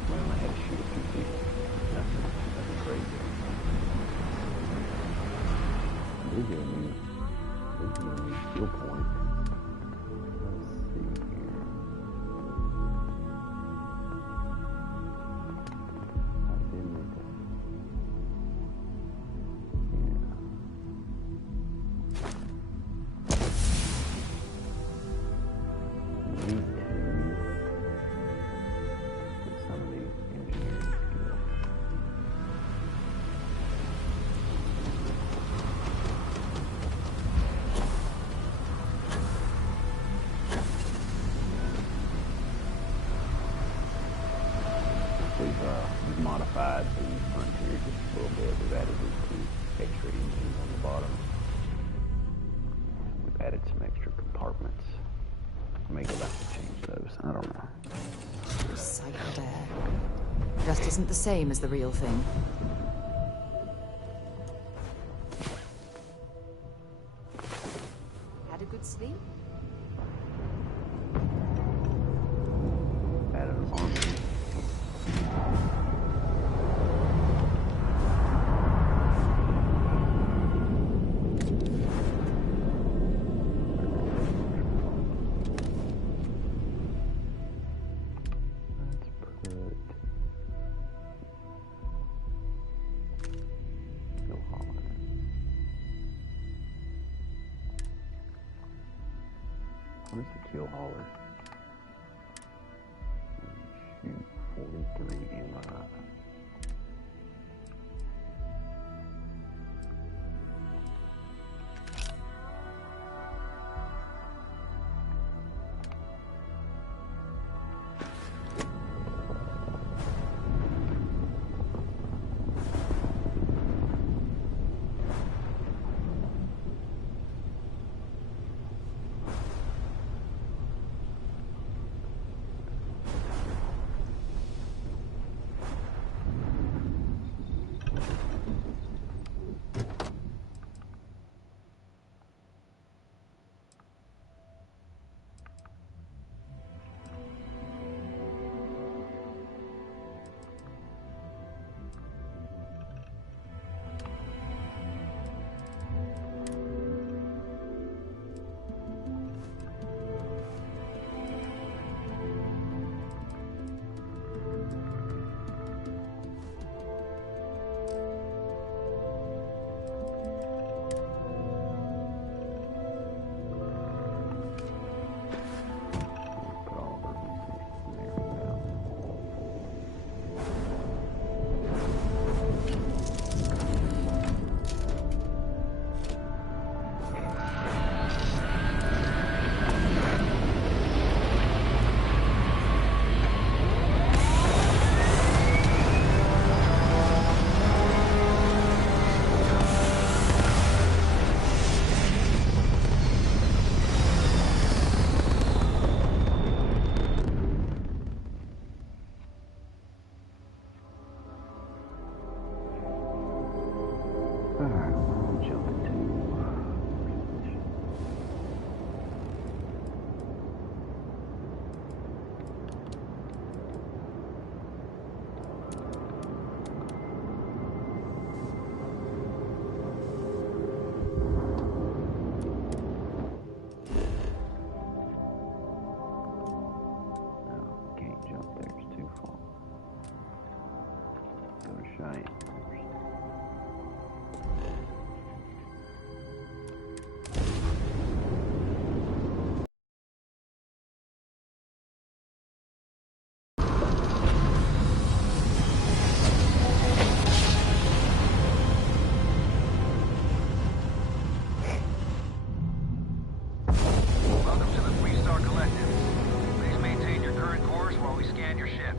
Well, I had to shoot a few people. Nothing crazy. They're giving me skill point. Let's see here. I've been with it. Yeah. Need to get some of these engineering skills. We've modified the frontier just a little bit. We've added these 2 extra engines on the bottom. We've added some extra compartments. I may go back to change those. I don't know. Recycled air. Just isn't the same as the real thing. Had a good sleep? Added an armory. What is the kill hauler? Shoot 43 MI. giant. Welcome to the 3-Star Collective. Please maintain your current course while we scan your ship.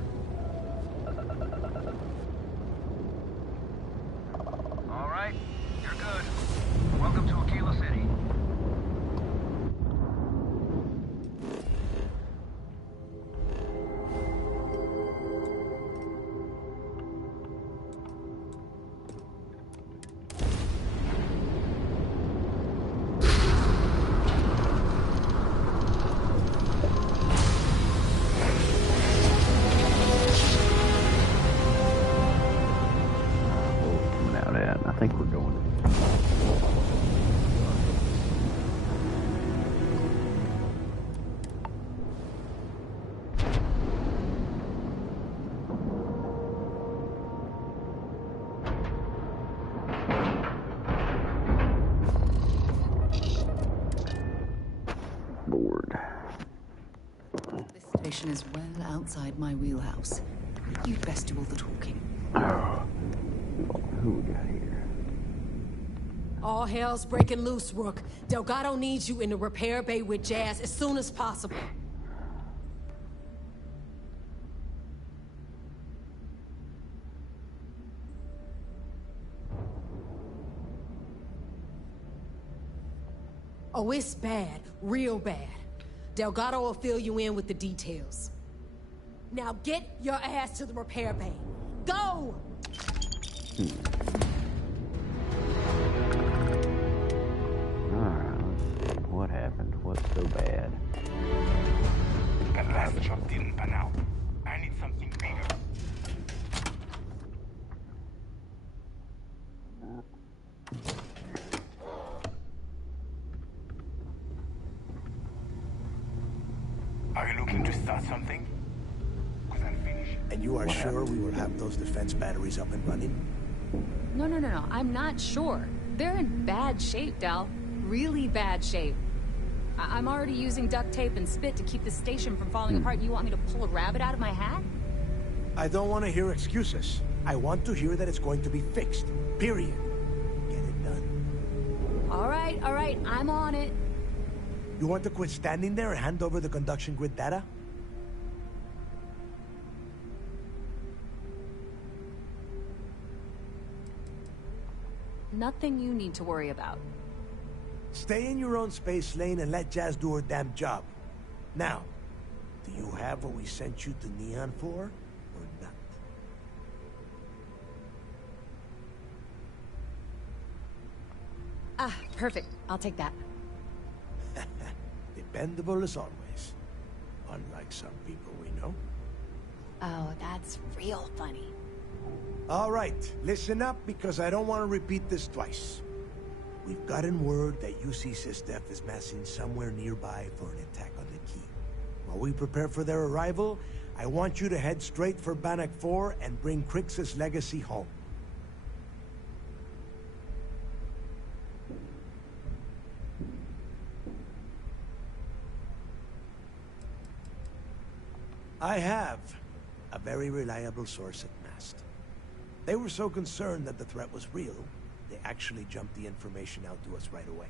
All right, you're good. Welcome to Aquila City. Coming out at. I think we're going. Bored. This station is well outside my wheelhouse. You'd best do all the talking. Who we got here? All hell's breaking loose, Rook. Delgado needs you in the repair bay with Jazz as soon as possible. Oh, it's bad. Real bad. Delgado will fill you in with the details. Now get your ass to the repair bay. Go! Alright, let's see. What happened? What's so bad? That last truck didn't pan out. I need something bigger. Are you looking to start something? Because I'm finished. And you are sure we will have those defense batteries up and running? No. I'm not sure. They're in bad shape, Del. Really bad shape. I'm already using duct tape and spit to keep the station from falling apart. You want me to pull a rabbit out of my hat? I don't want to hear excuses. I want to hear that it's going to be fixed. Period. Get it done. All right. I'm on it. You want to quit standing there and hand over the conduction grid data? Nothing you need to worry about. Stay in your own space lane and let Jazz do her damn job. Now, do you have what we sent you to Neon for, or not? Ah, perfect. I'll take that. Dependable as always. Unlike some people we know. Oh, that's real funny. All right, listen up because I don't want to repeat this twice. We've gotten word that UC sysdef is massing somewhere nearby for an attack on the key. While we prepare for their arrival, I want you to head straight for Bannock 4 and bring Crix's legacy home. I have a very reliable source at Mast. They were so concerned that the threat was real, they actually jumped the information out to us right away.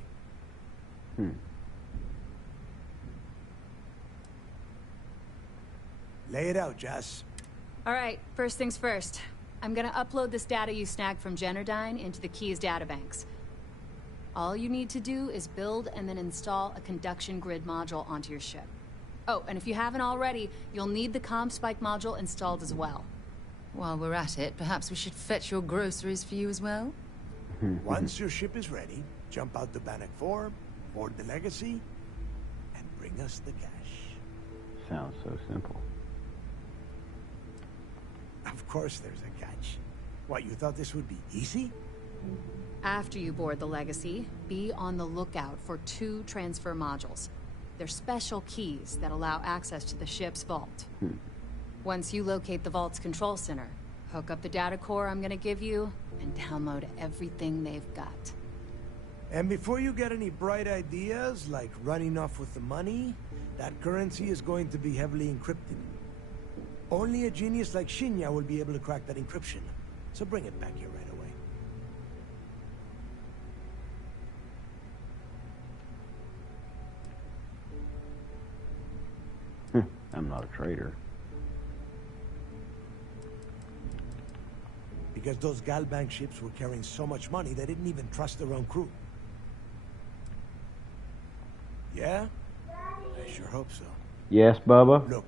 Lay it out, Jess. All right, first things first. I'm gonna upload this data you snagged from Generdyne into the Keys databanks. All you need to do is build and then install a conduction grid module onto your ship. Oh, and if you haven't already, you'll need the comspike module installed as well. While we're at it, perhaps we should fetch your groceries for you as well? Once your ship is ready, jump out to Bannock 4, board the legacy, and bring us the cash. Sounds so simple. Of course there's a catch. What, you thought this would be easy? After you board the legacy, be on the lookout for 2 transfer modules. They're special keys that allow access to the ship's vault. Once you locate the vault's control center, Hook up the data core I'm gonna give you, and download everything they've got. And before you get any bright ideas, like running off with the money, that currency is going to be heavily encrypted. Only a genius like Shinya will be able to crack that encryption. So bring it back here right away. I'm not a traitor. Because those Galbank ships were carrying so much money, they didn't even trust their own crew. Yeah? I sure hope so. Yes, Bubba? Look,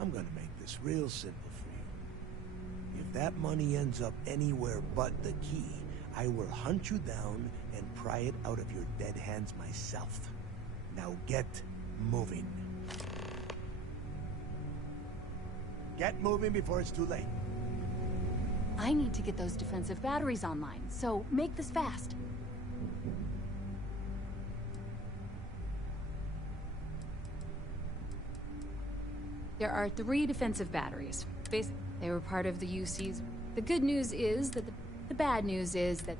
I'm gonna make this real simple for you. If that money ends up anywhere but the key, I will hunt you down and pry it out of your dead hands myself. Now get moving. Get moving before it's too late. I need to get those defensive batteries online, so make this fast. There are 3 defensive batteries. They were part of the UC's. The good news is that the bad news is that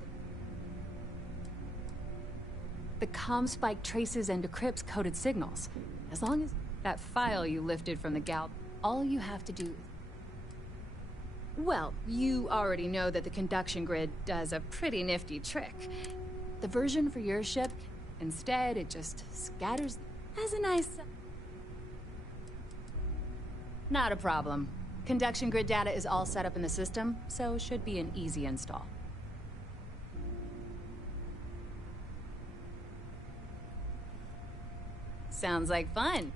the comspike traces and decrypts coded signals. As long as that file you lifted from the gal, all you have to do. Well, you already know that the conduction grid does a pretty nifty trick. The version for your ship, instead, it just scatters as a nice. Not a problem. Conduction grid data is all set up in the system, so it should be an easy install. Sounds like fun.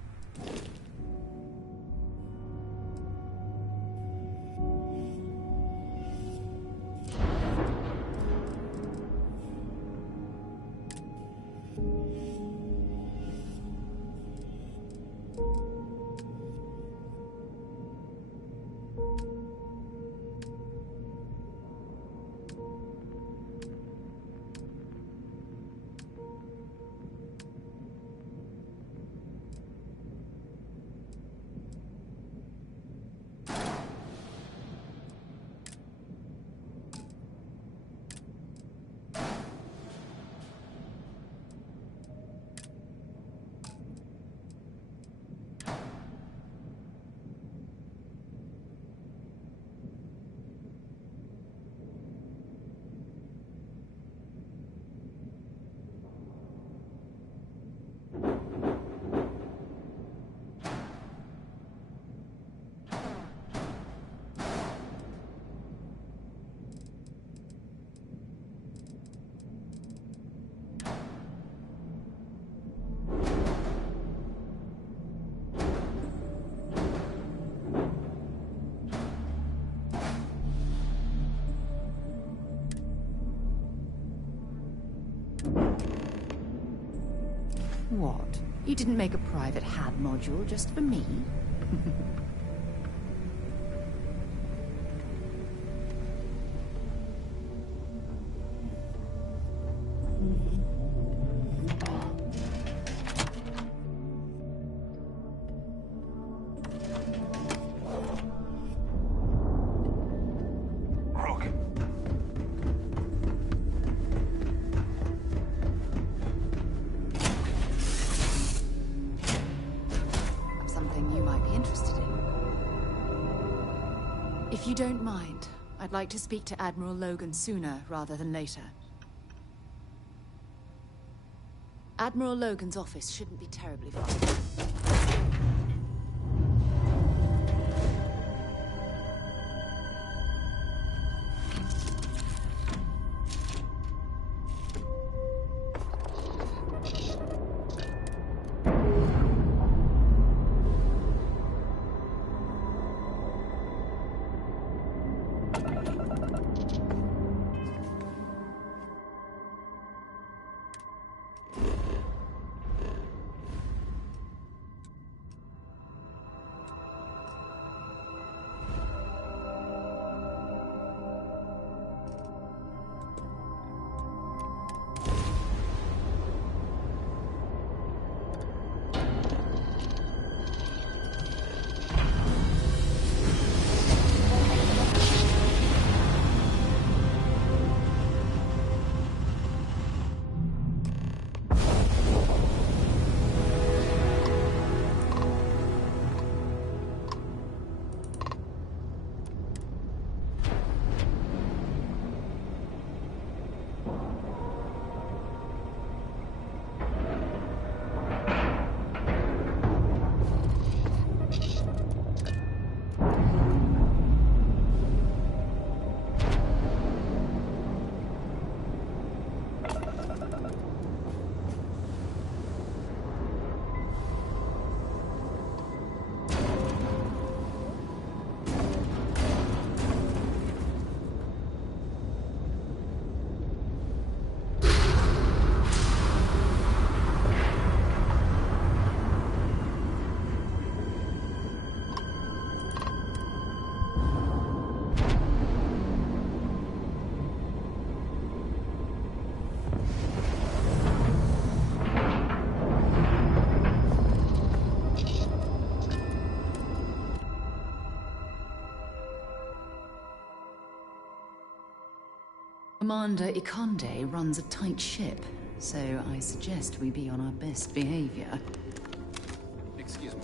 What? You didn't make a private HAB module just for me? If you don't mind, I'd like to speak to Admiral Logan sooner rather than later. Admiral Logan's office shouldn't be terribly far. Commander Ikonde runs a tight ship, so I suggest we be on our best behavior. Excuse me.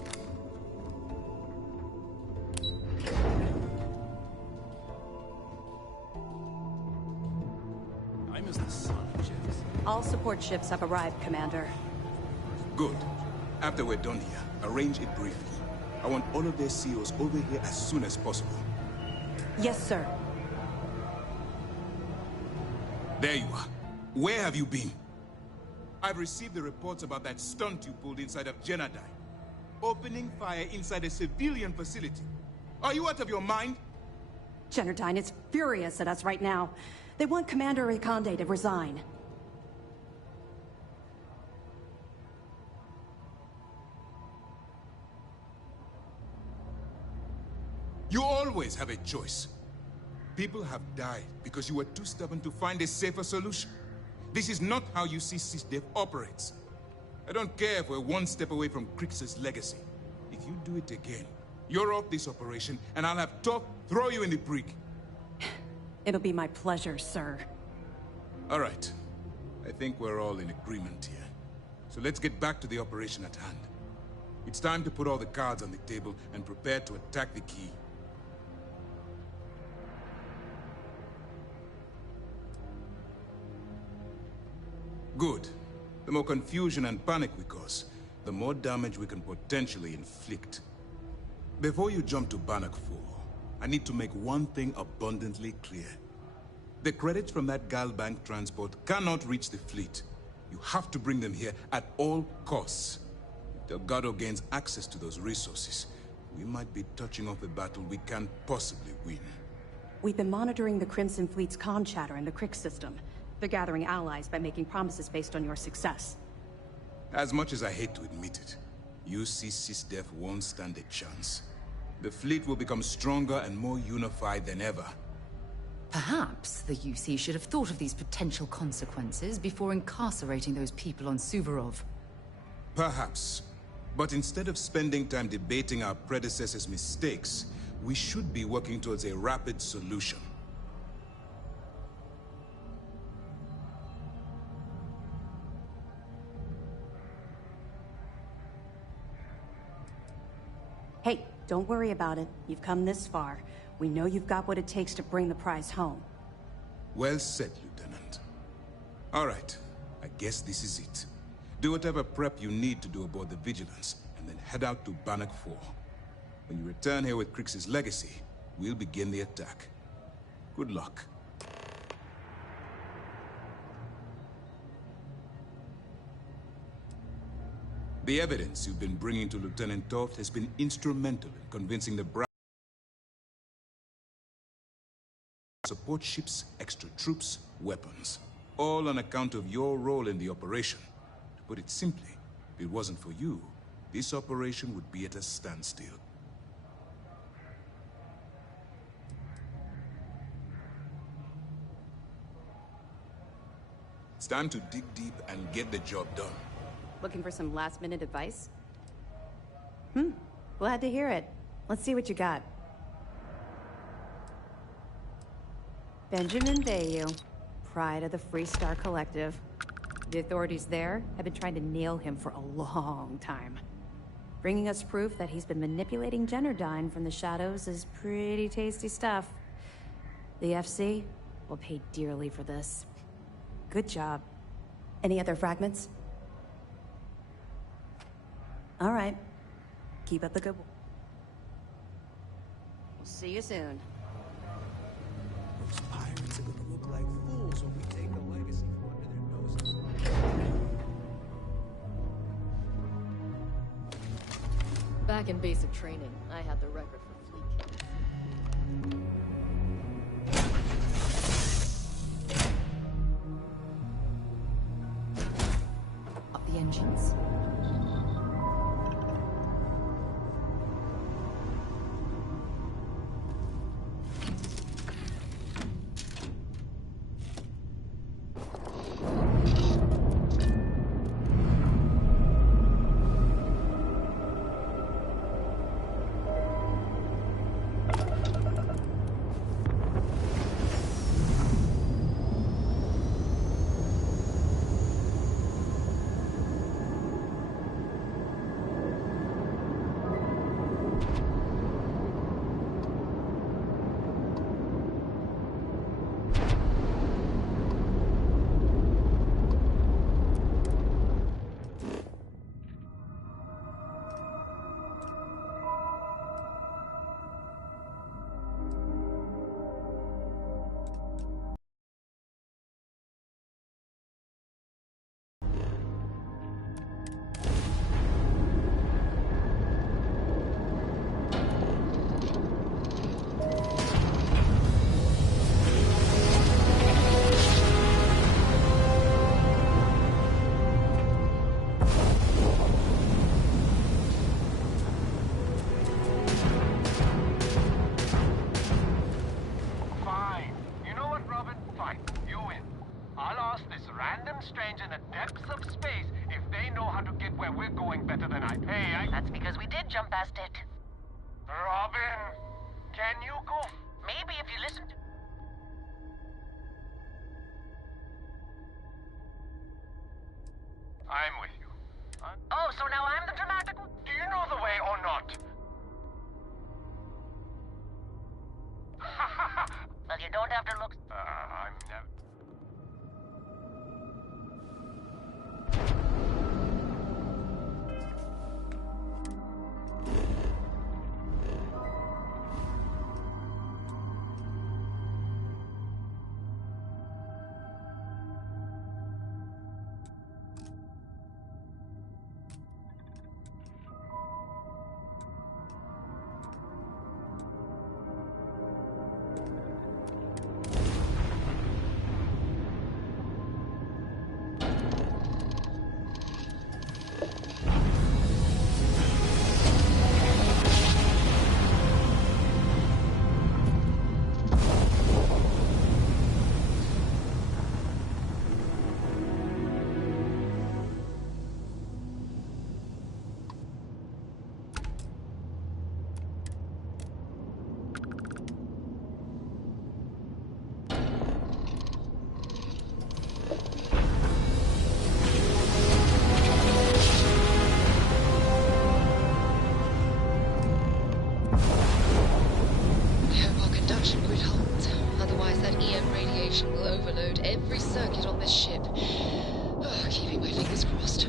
Time is the sun, James. All support ships have arrived, Commander. Good. After we're done here, arrange it briefly. I want all of their CEOs over here as soon as possible. Yes, sir. There you are. Where have you been? I've received the reports about that stunt you pulled inside of Genadine. Opening fire inside a civilian facility. Are you out of your mind? Genardine is furious at us right now. They want Commander Ikonde to resign. You always have a choice. People have died because you were too stubborn to find a safer solution. This is not how you see sysdef operates. I don't care if we're one step away from Crix's legacy. If you do it again, you're off this operation, and I'll have Toth throw you in the brig. It'll be my pleasure, sir. All right. I think we're all in agreement here. So let's get back to the operation at hand. It's time to put all the cards on the table and prepare to attack the key. Good. The more confusion and panic we cause, the more damage we can potentially inflict. Before you jump to Bannock 4, I need to make one thing abundantly clear. The credits from that Galbank transport cannot reach the fleet. You have to bring them here at all costs. If Delgado gains access to those resources, we might be touching off a battle we can't possibly win. We've been monitoring the Crimson Fleet's comm chatter in the Crix system. They're gathering allies by making promises based on your success. As much as I hate to admit it, UC sysdef won't stand a chance. The fleet will become stronger and more unified than ever. Perhaps the UC should have thought of these potential consequences before incarcerating those people on Suvorov. Perhaps. But instead of spending time debating our predecessors' mistakes, we should be working towards a rapid solution. Hey, don't worry about it. You've come this far. We know you've got what it takes to bring the prize home. Well said, Lieutenant. All right, I guess this is it. Do whatever prep you need to do aboard the Vigilance, and then head out to Bannock 4. When you return here with Crix's legacy, we'll begin the attack. Good luck. The evidence you've been bringing to Lieutenant Toth has been instrumental in convincing the support ships, extra troops, weapons. All on account of your role in the operation. To put it simply, if it wasn't for you, this operation would be at a standstill. It's time to dig deep and get the job done. Looking for some last-minute advice? Glad to hear it. Let's see what you got. Benjamin Bayou, pride of the Free Star Collective. The authorities there have been trying to nail him for a long time. Bringing us proof that he's been manipulating Genardine from the shadows is pretty tasty stuff. The FC will pay dearly for this. Good job. Any other fragments? All right. Keep up the good work. We'll see you soon. Those pirates are gonna look like fools when we take the legacy from under their noses. Back in basic training, I had the record for fleet kills. Up the engines. even strange in the depths of space if they know how to get where we're going better than I pay. That's because we did jump past it. Robin, can you go? Maybe if you listen to... I'm with you. Oh, so now I'm the dramatic one? Do you know the way or not? Well, you don't have to look... I'm never... Will overload every circuit on this ship. Oh, keeping my fingers crossed.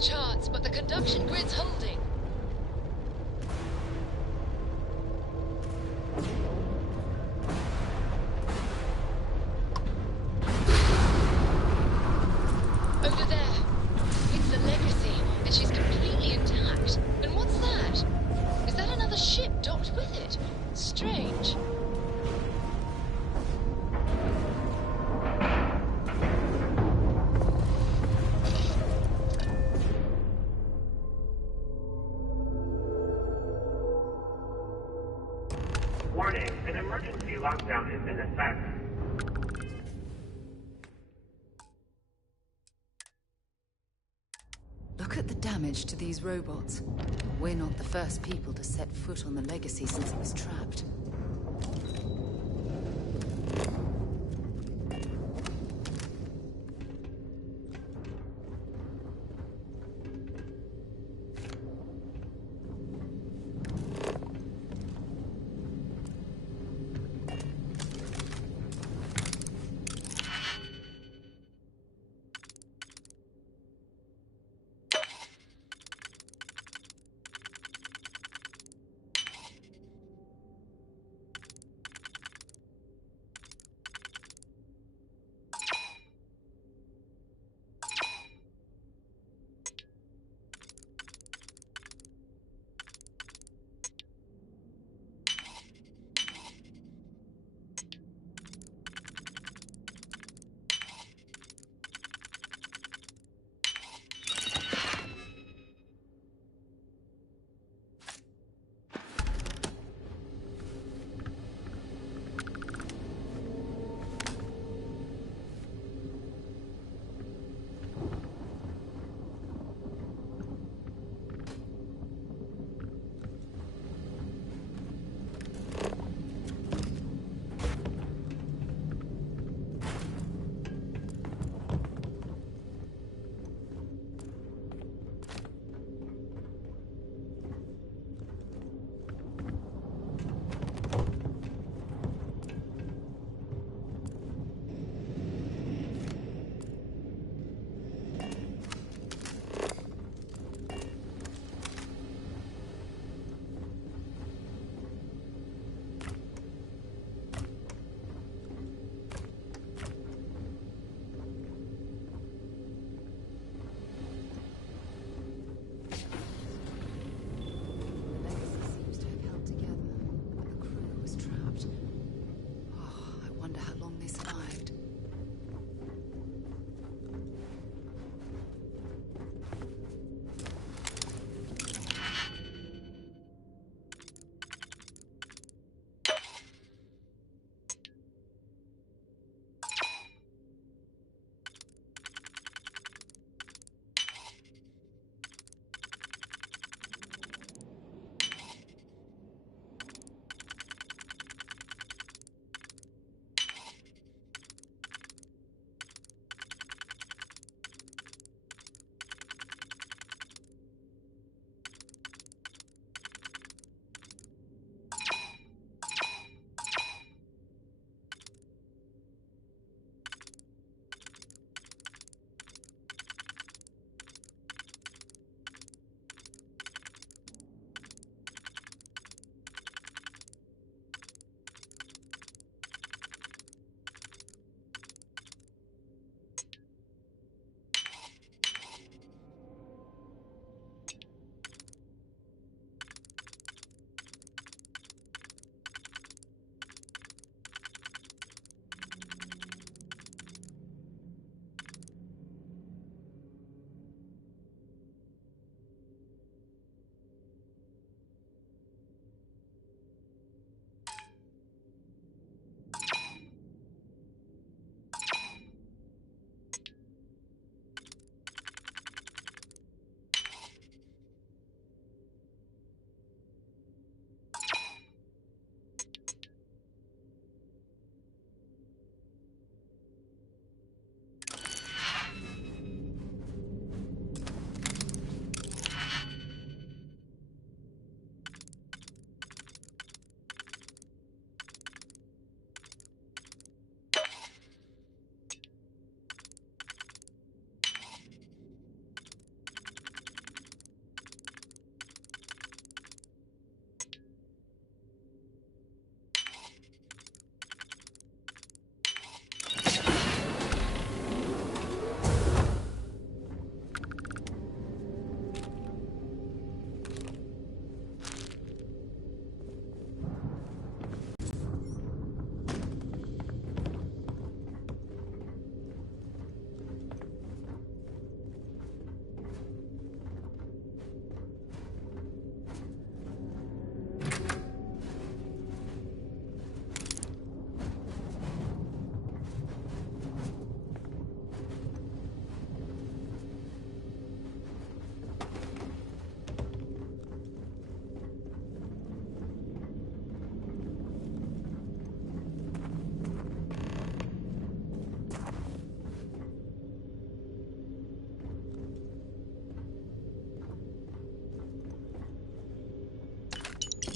Charts, but the conduction grid's holding. Over there. It's the Legacy, and she's completely intact. And what's that? Is that another ship docked with it? Strange. Warning, an emergency lockdown is in effect. Look at the damage to these robots. We're not the first people to set foot on the Legacy since it was trapped.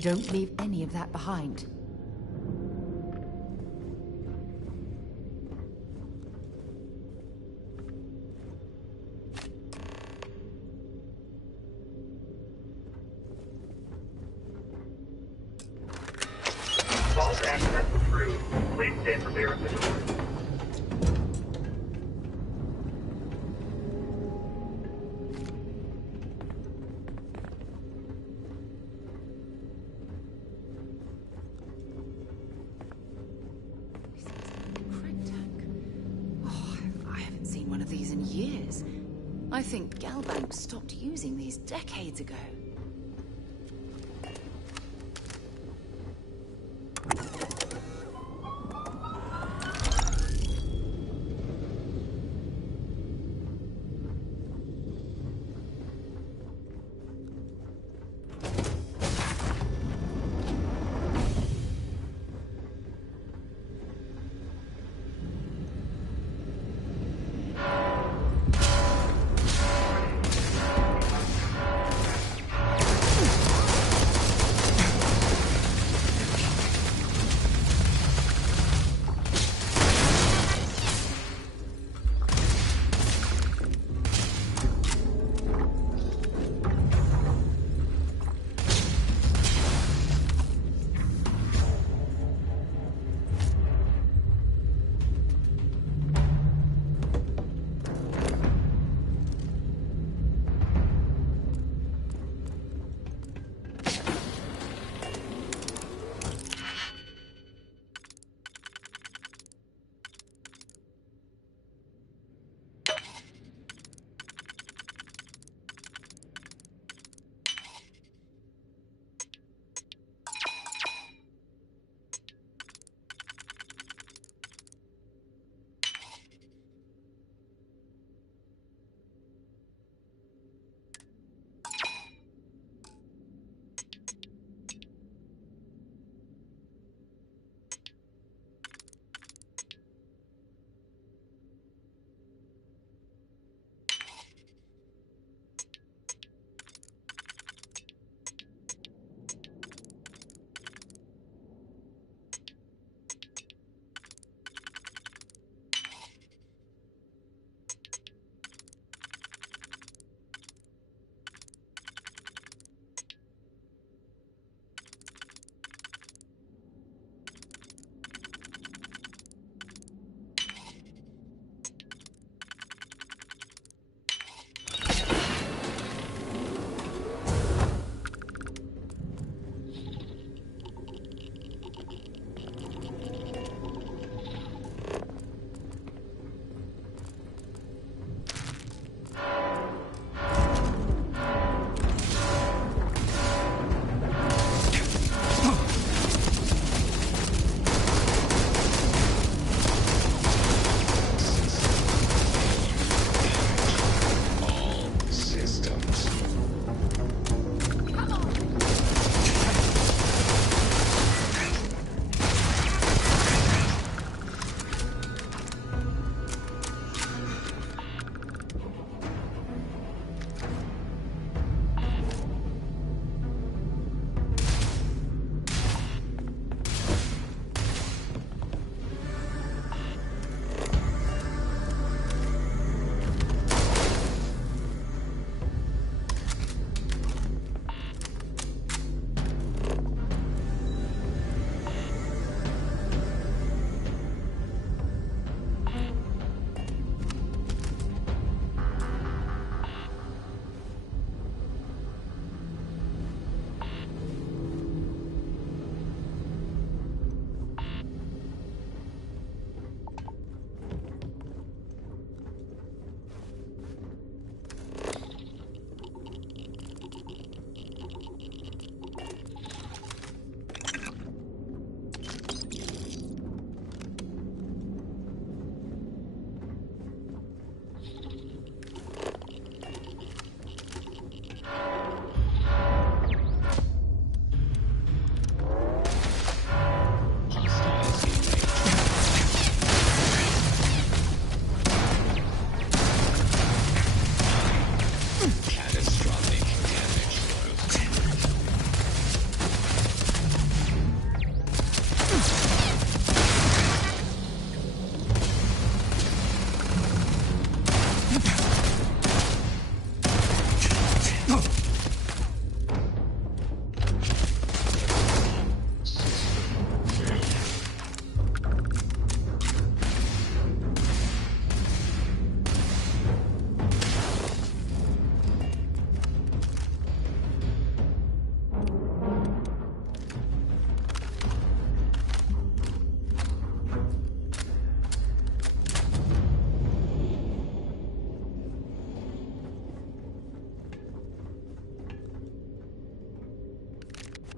Don't leave any of that behind. Vault access approved. Please stand clear of the door. I haven't seen one of these in years. I think Galbank stopped using these decades ago.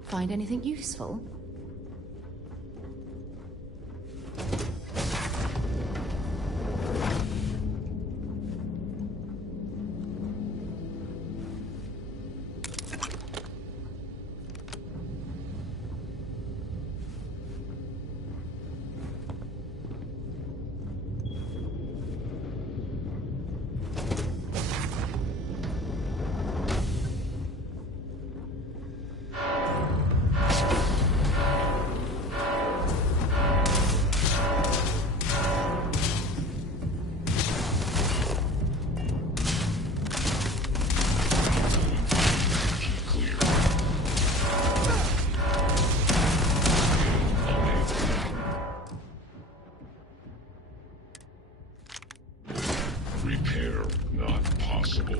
Find anything useful? Repair not possible.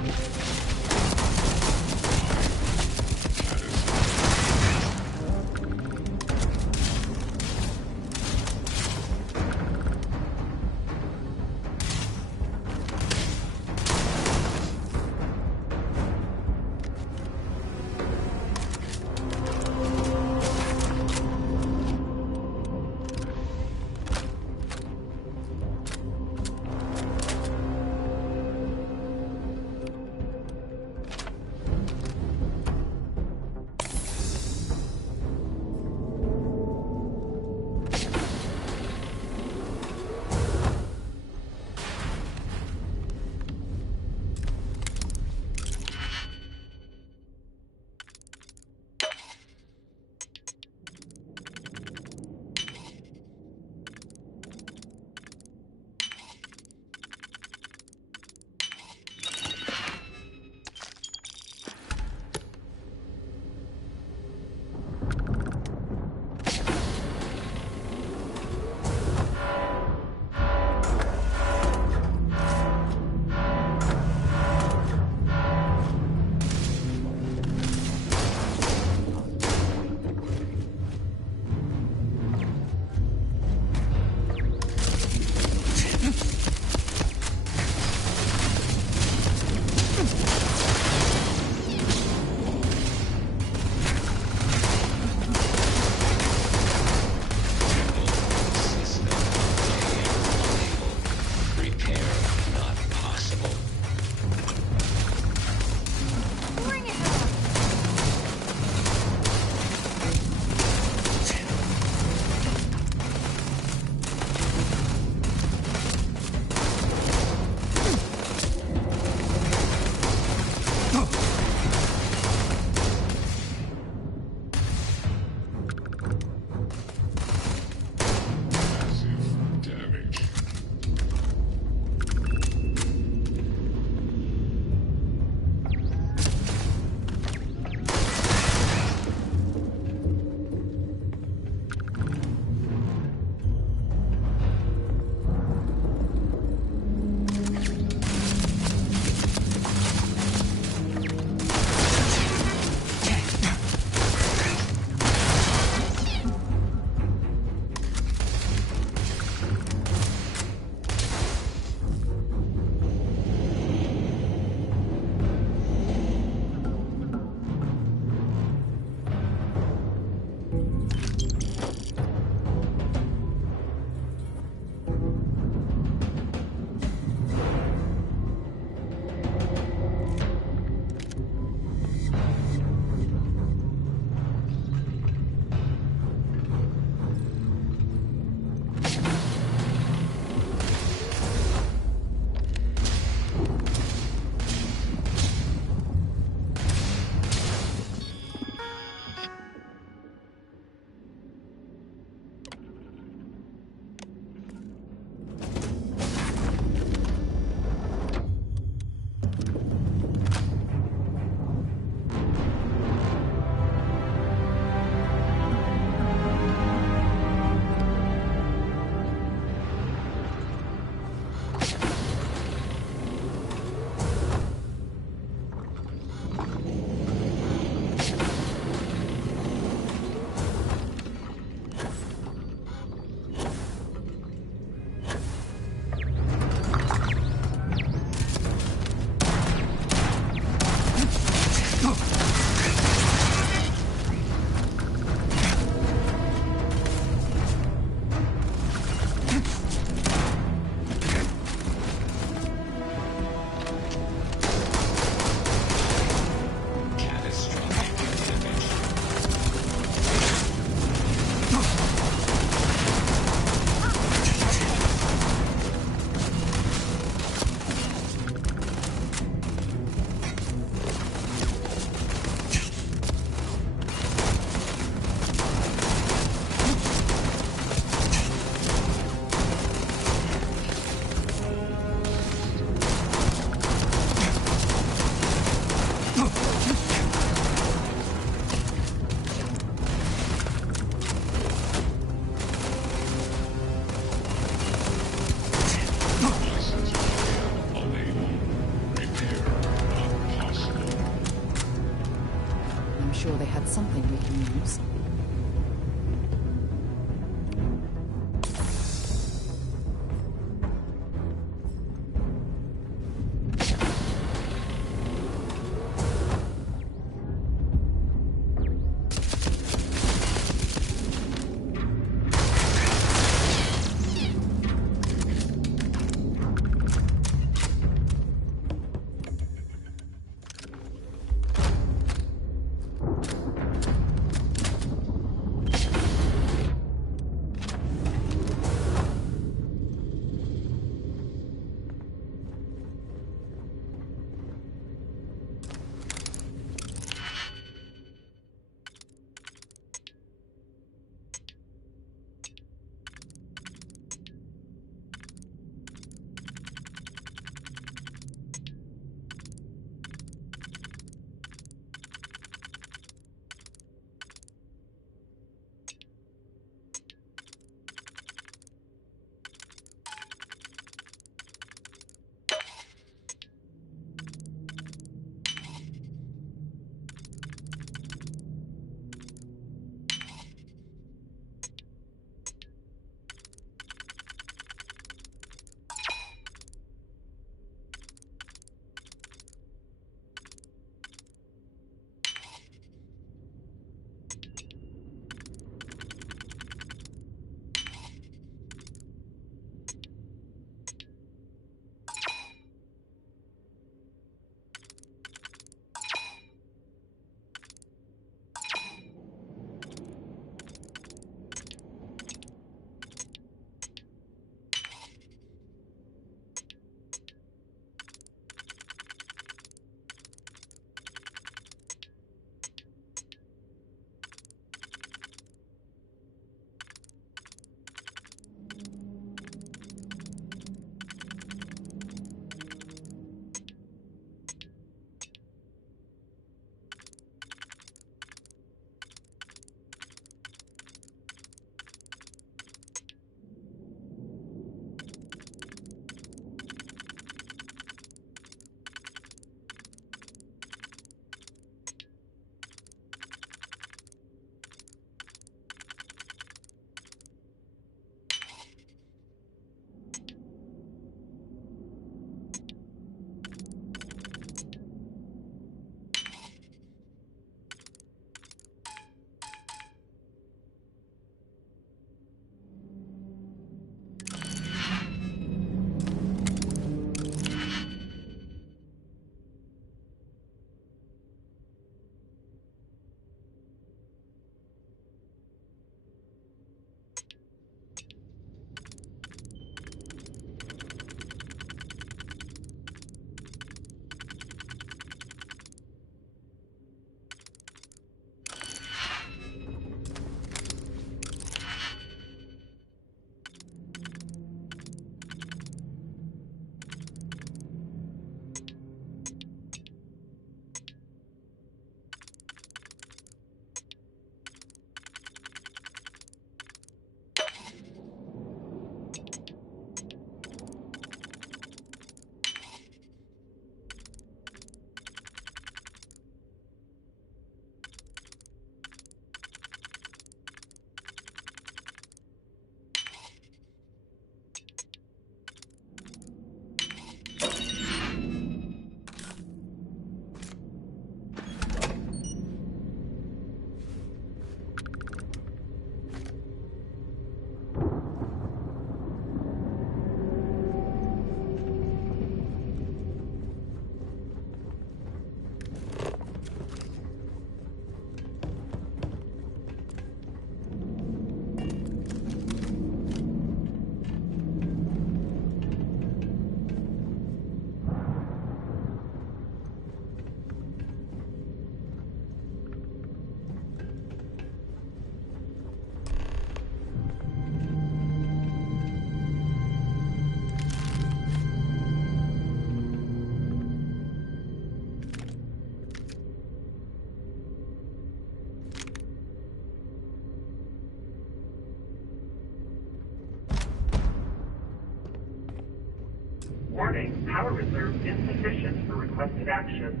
Warning, power reserve insufficient for requested action.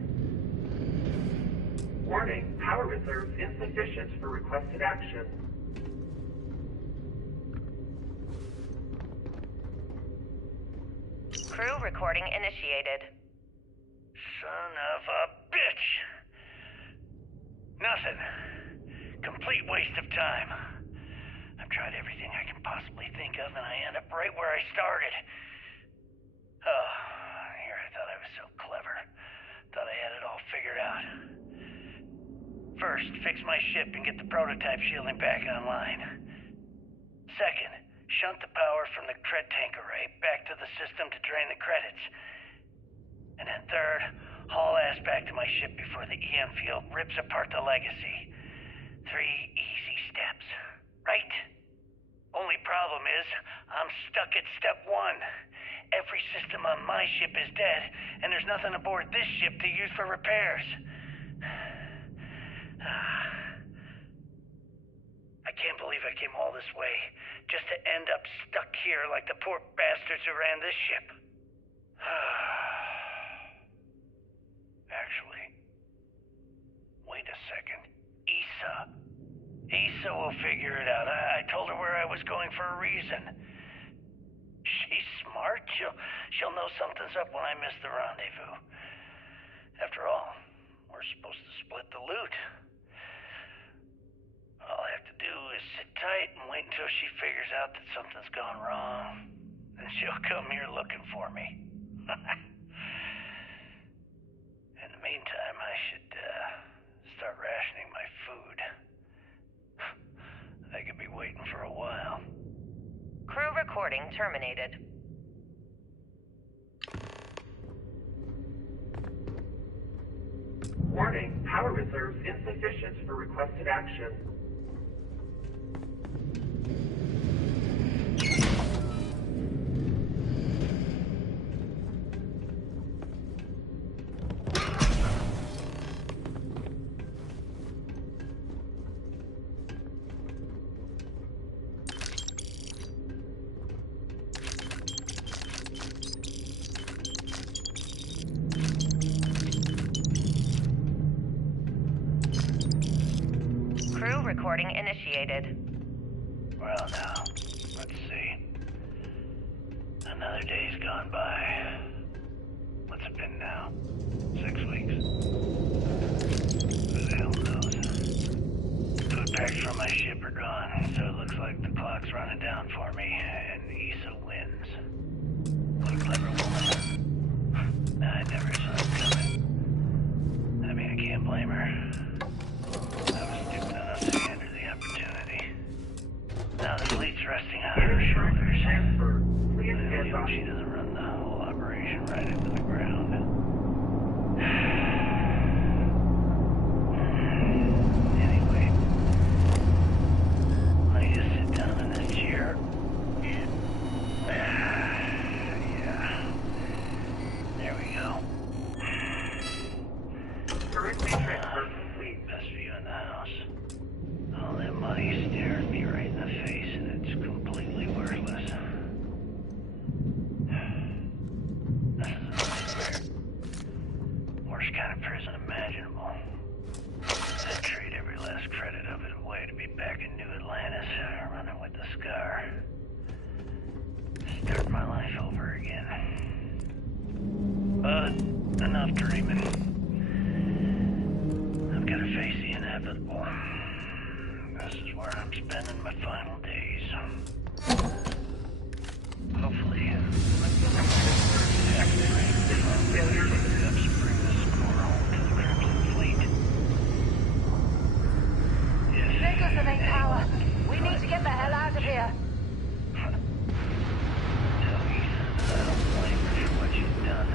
Warning, power reserve insufficient for requested action. Crew recording initiated. Son of a bitch! Nothing. Complete waste of time. I've tried everything I can possibly think of, and I end up right where I started. Oh, here I thought I was so clever. Thought I had it all figured out. First, fix my ship and get the prototype shielding back online. Second, shunt the power from the cred tank array back to the system to drain the credits. And then third, haul ass back to my ship before the EM field rips apart the legacy. 3 easy steps, right? Only problem is, I'm stuck at step 1. Every system on my ship is dead, and there's nothing aboard this ship to use for repairs. I can't believe I came all this way, just to end up stuck here like the poor bastards who ran this ship. Actually, wait a second. Issa will figure it out. I told her where I was going for a reason. She's smart. She'll know something's up when I miss the rendezvous. After all, we're supposed to split the loot. All I have to do is sit tight and wait until she figures out that something's gone wrong. And she'll come here looking for me. In the meantime, I should start rationing my food. I could be waiting for a while. Crew recording terminated. Warning, power reserves insufficient for requested action. Recording initiated. Well now, let's see. Another day's gone by. What's it been now? 6 weeks? Who the hell knows? Food packs from my ship are gone, so it looks like the clock's running down for me, and Issa wins. What a clever woman. I never saw it coming. I mean, I can't blame her. Now the fleet's resting on her shoulders. I hope she doesn't run the whole operation right into the ground. Anyway, let me just sit down in this chair. Yeah. There we go. Best view in the house. All that money staring me right in the face, and it's completely worthless. This is a nightmare. Worst kind of prison imaginable. I'd trade every last credit of it away to be back in New Atlantis, running with the Scar. Start my life over again. But enough dreaming. I've got to face the inevitable. This is where I'm spending my final days. Hopefully, bring this score home to the Crimson Fleet. Niggas of eight power. We need to get the hell out of here. Tell Ethan that I don't blame her for what she's done.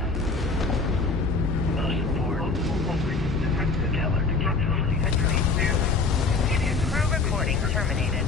Most important, tell her to keep the fleet straight. Crew recording terminated.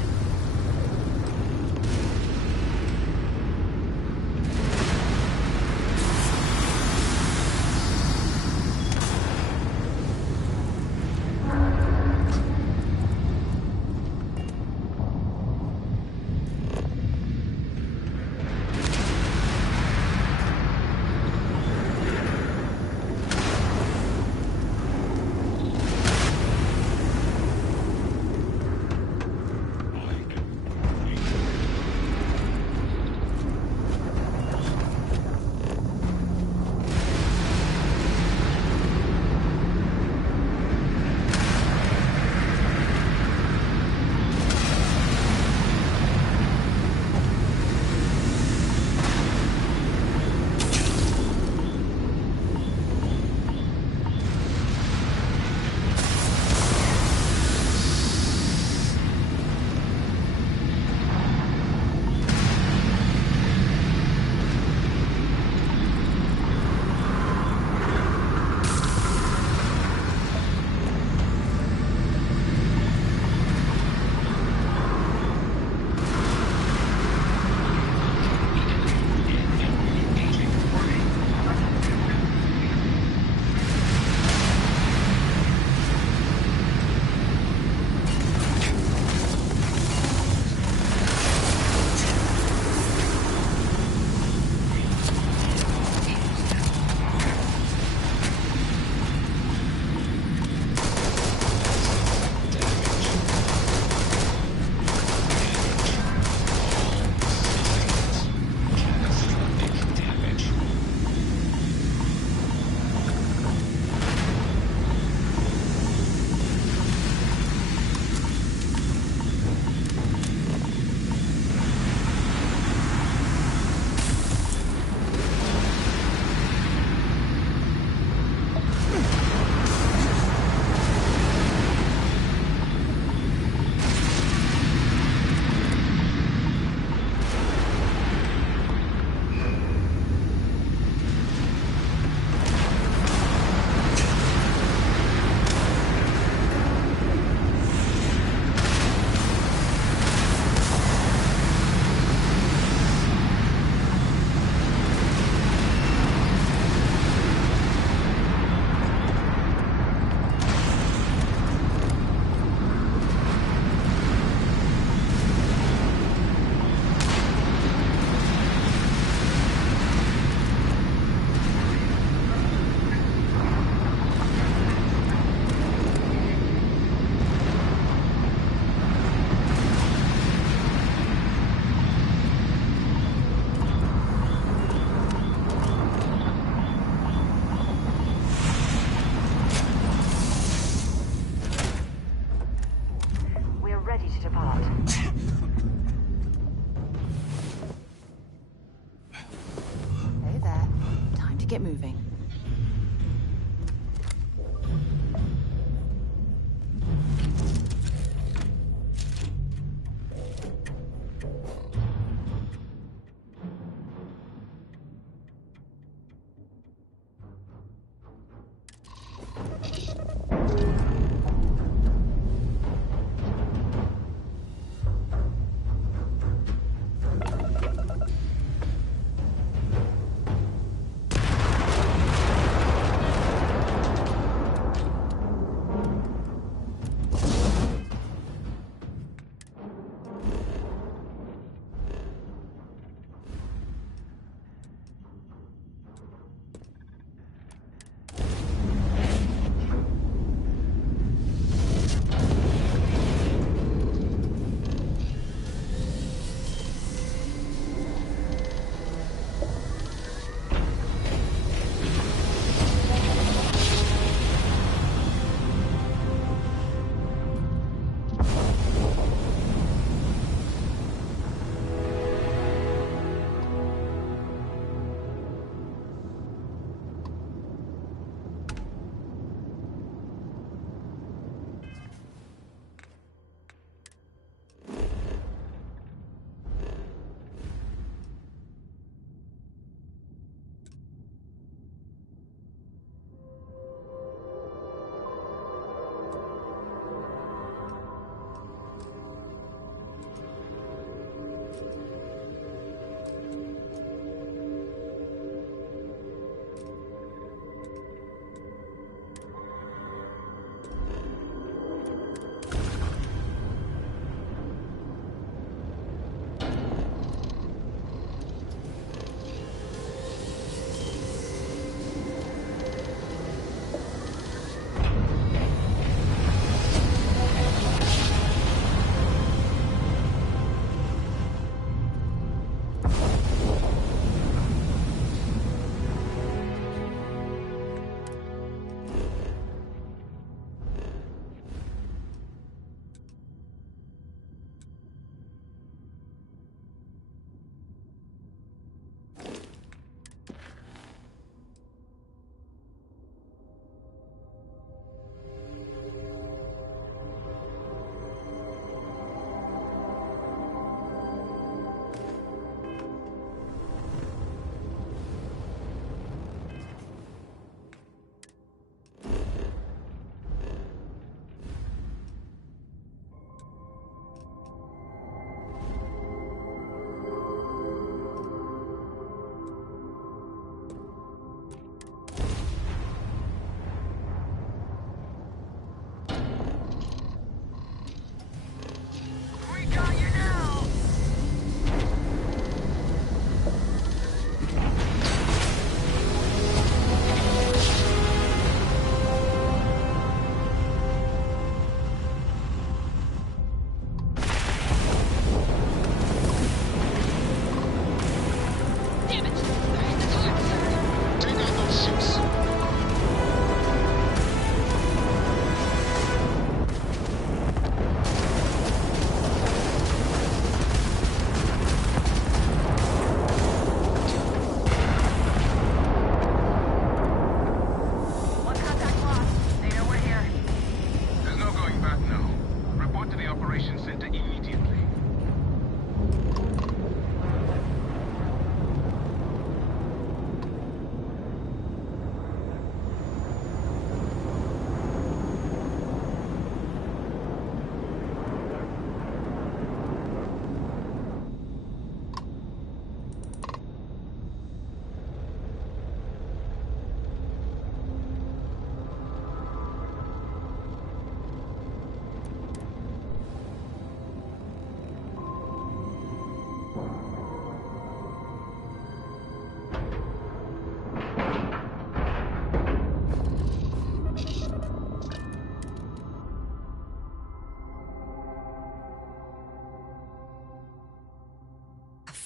to pod. Hey there. Time to get moving.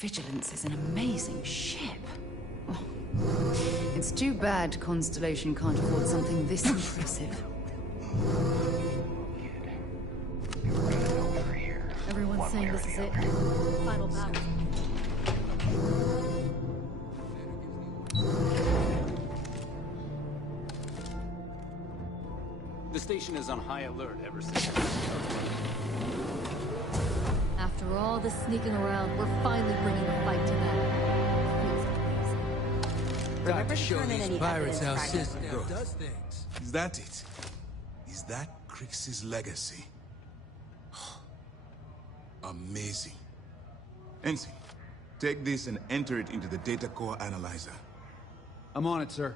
Vigilance is an amazing ship. Oh. It's too bad Constellation can't afford something this impressive. Over here. Someone's saying this is it. Final battle. The station is on high alert ever since. After all this sneaking around, we're finally bringing the fight to them. Remember to turn in any evidence how fragments. sysdef does things. Is that it? Is that Crix's legacy? Amazing. Ensign, take this and enter it into the data core analyzer. I'm on it, sir.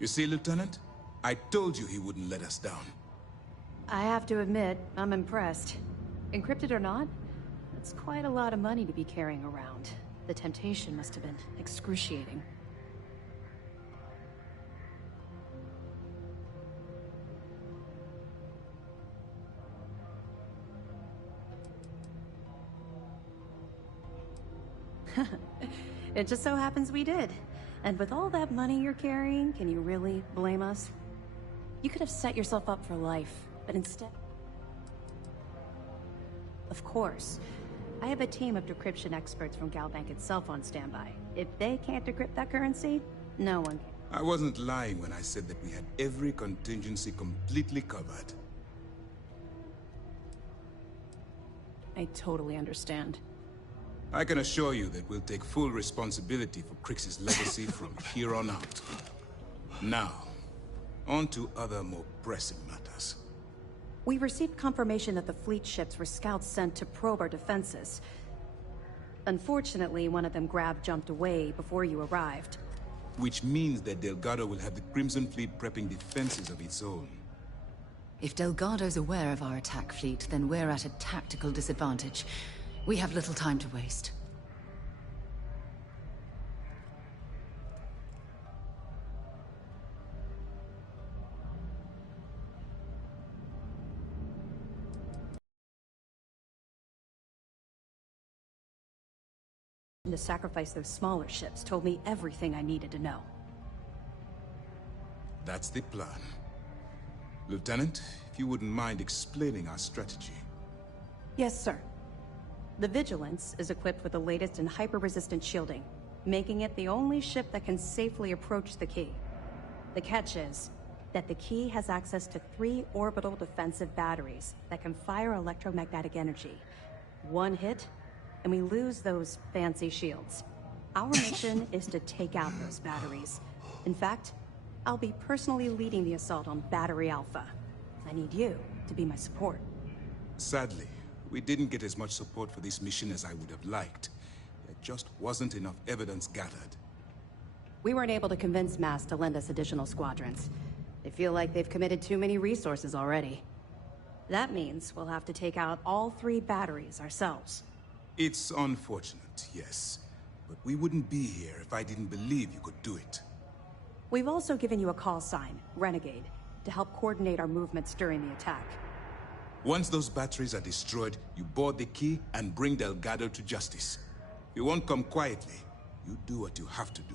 You see, Lieutenant? I told you he wouldn't let us down. I have to admit, I'm impressed. Encrypted or not, it's quite a lot of money to be carrying around. The temptation must have been excruciating. It just so happens we did. And with all that money you're carrying, can you really blame us? You could have set yourself up for life, but instead... Of course. I have a team of decryption experts from Galbank itself on standby. If they can't decrypt that currency, no one can. I wasn't lying when I said that we had every contingency completely covered. I totally understand. I can assure you that we'll take full responsibility for Crix's legacy from here on out. Now, on to other more pressing matters. We received confirmation that the fleet ships were scouts sent to probe our defenses. Unfortunately, one of them jumped away before you arrived. Which means that Delgado will have the Crimson Fleet prepping defenses of its own. If Delgado's aware of our attack fleet, then we're at a tactical disadvantage. We have little time to waste. To sacrifice those smaller ships told me everything I needed to know. That's the plan. Lieutenant, if you wouldn't mind explaining our strategy. Yes, sir. The Vigilance is equipped with the latest in hyper-resistant shielding, making it the only ship that can safely approach the key. The catch is that the key has access to 3 orbital defensive batteries that can fire electromagnetic energy. One hit, and we lose those fancy shields. Our mission is to take out those batteries. In fact, I'll be personally leading the assault on Battery Alpha. I need you to be my support. Sadly, we didn't get as much support for this mission as I would have liked. There just wasn't enough evidence gathered. We weren't able to convince MAS to lend us additional squadrons. They feel like they've committed too many resources already. That means we'll have to take out all 3 batteries ourselves. It's unfortunate, yes. But we wouldn't be here if I didn't believe you could do it. We've also given you a call sign, Renegade, to help coordinate our movements during the attack. Once those batteries are destroyed, you board the key and bring Delgado to justice. You won't come quietly. You do what you have to do.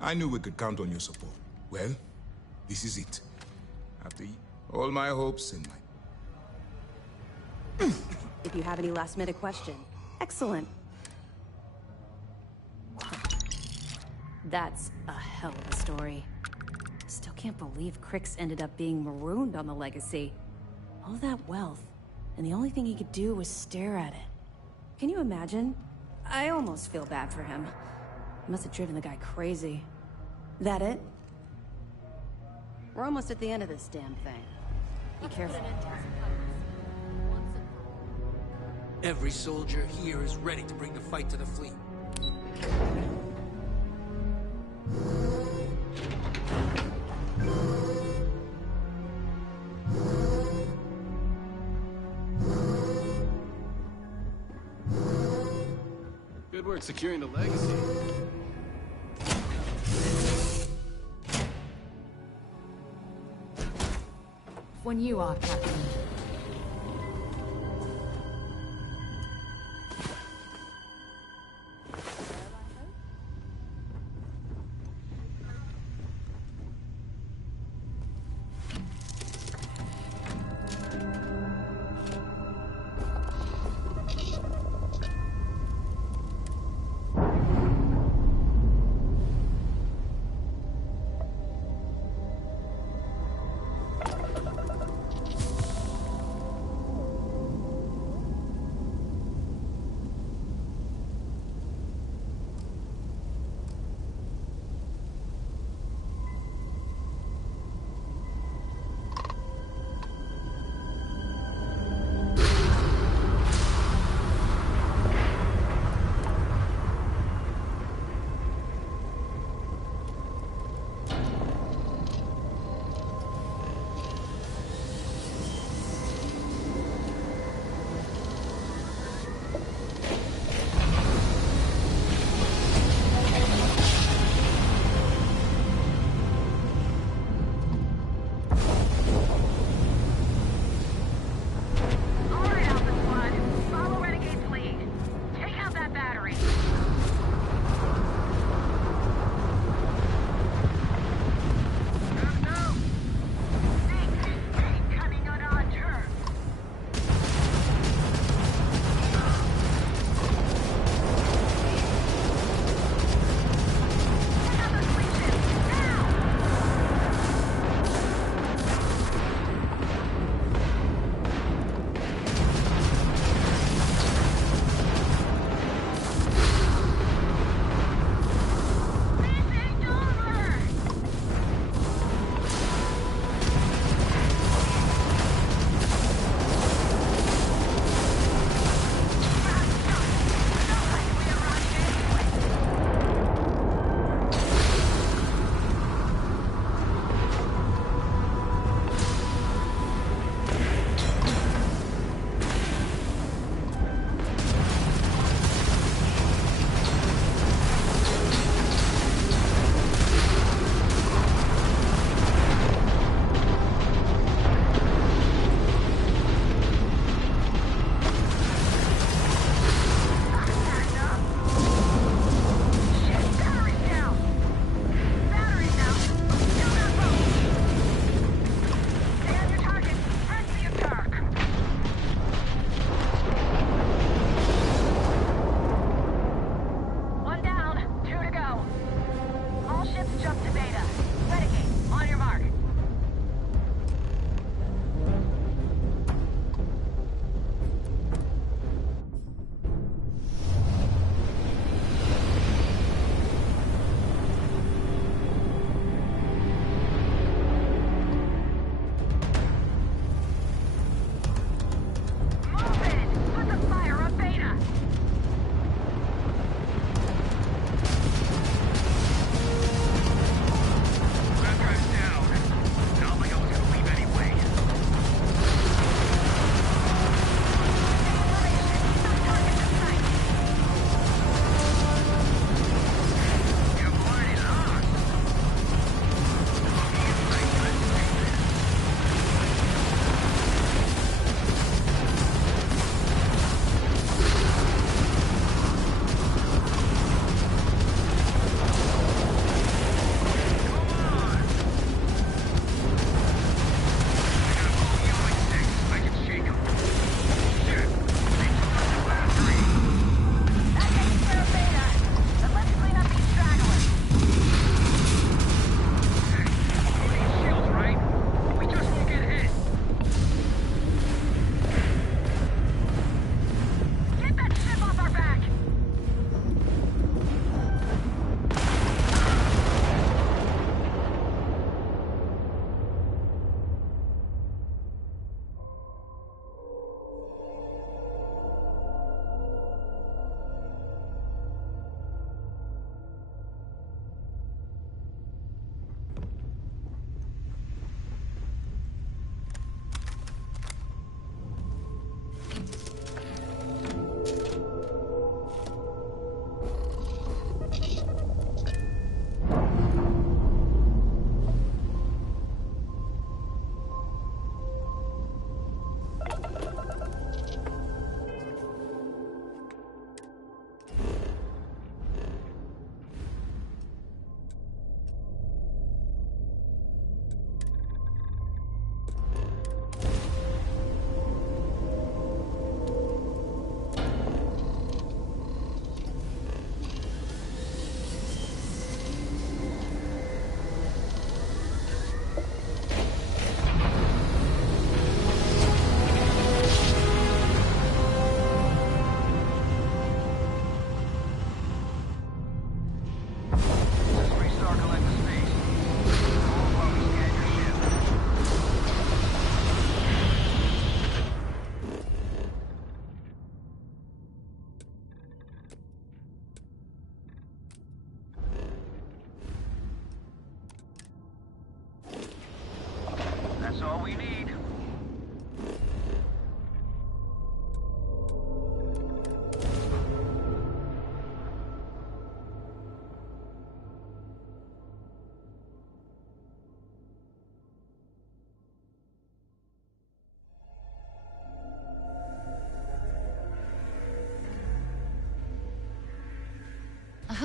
I knew we could count on your support. Well, this is it. After all my hopes and my... If you have any last-minute questions. Excellent. That's a hell of a story. Still can't believe Crix ended up being marooned on the Legacy. All that wealth, and the only thing he could do was stare at it. Can you imagine? I almost feel bad for him. It must have driven the guy crazy. That it? We're almost at the end of this damn thing. Be careful. Every soldier here is ready to bring the fight to the fleet. Good work securing the legacy. When you are, Captain.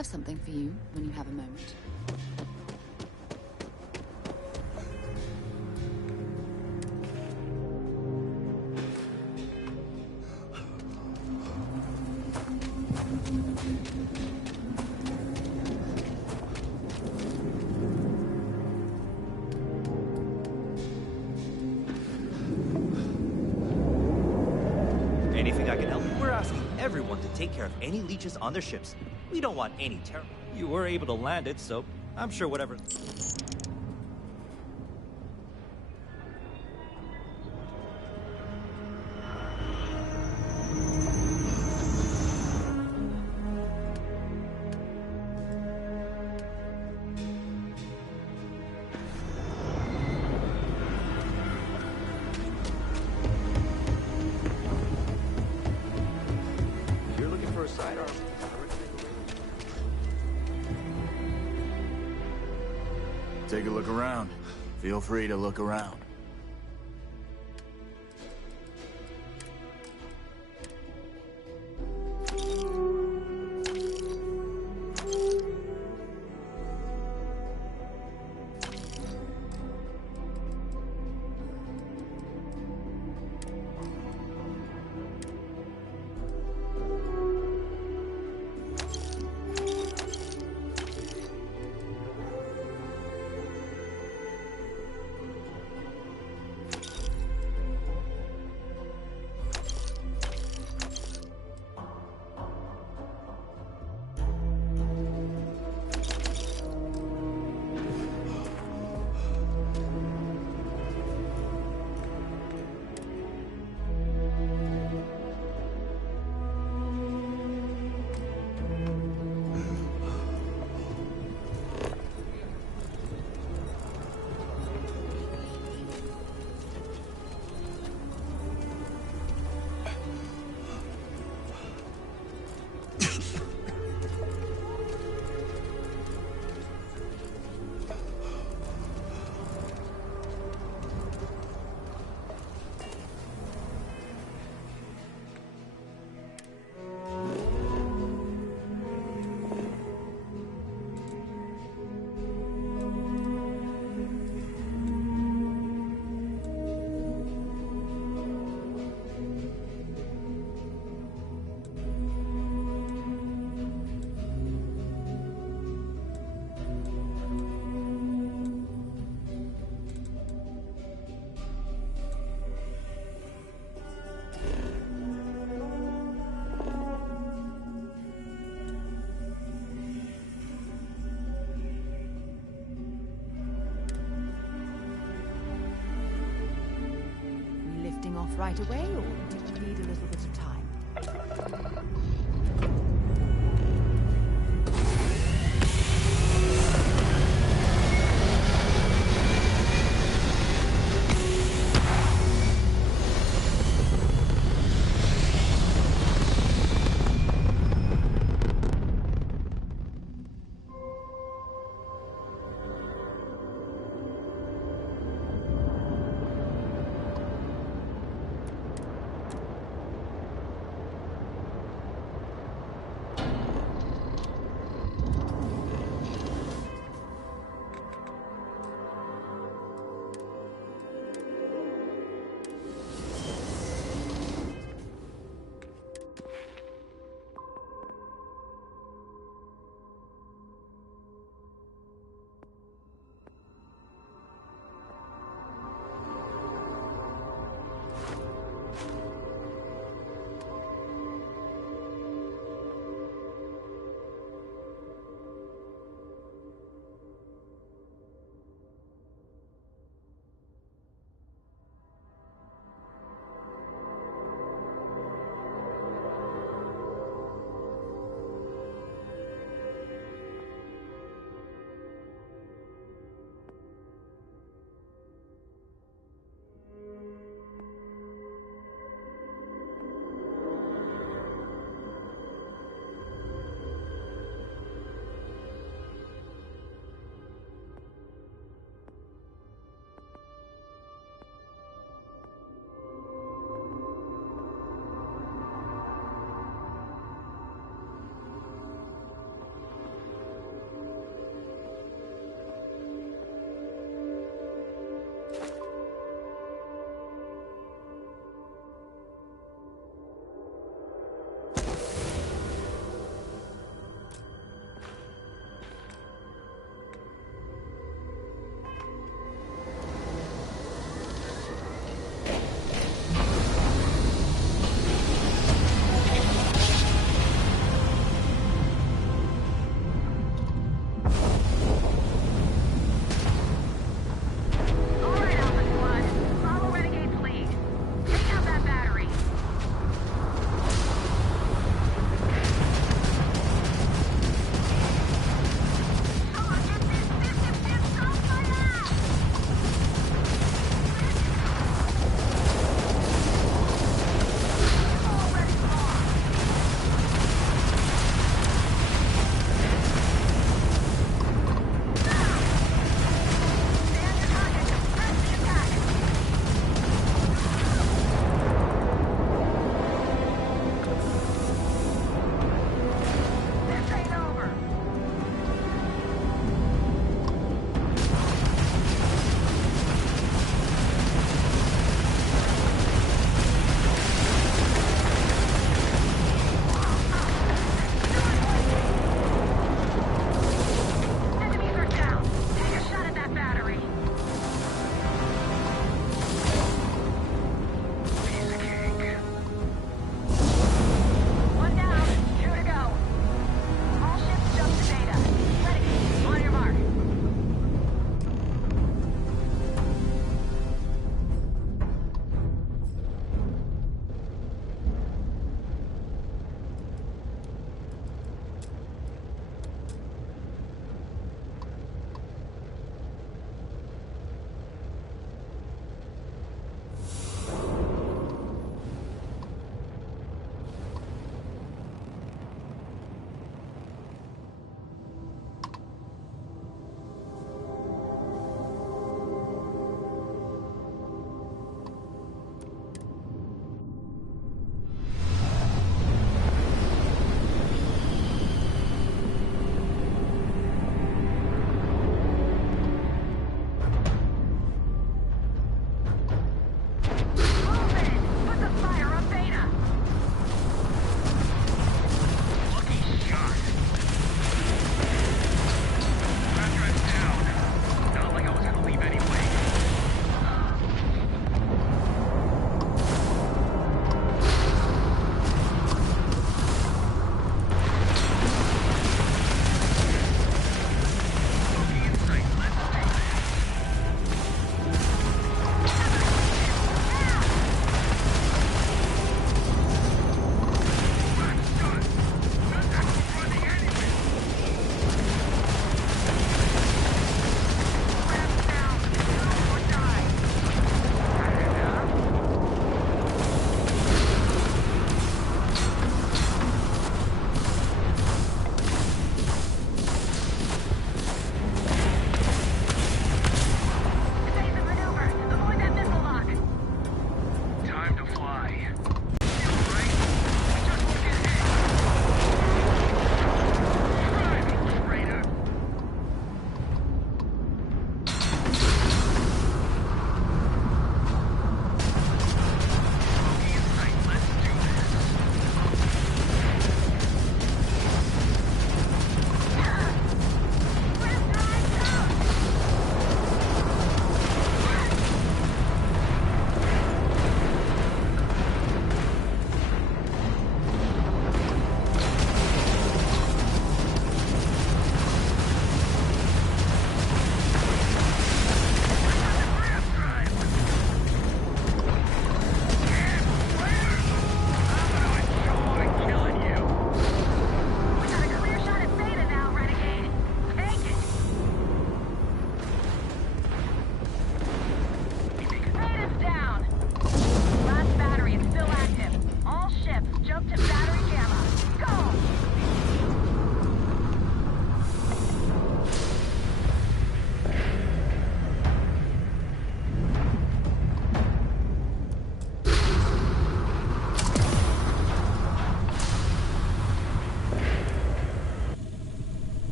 have something for you when you have a moment. Anything I can help? We're asking everyone to take care of any leeches on their ships. We don't want any terror. You were able to land it, so I'm sure whatever... Take a look around. Feel free to look around. Off right away, or do you need a little bit of time?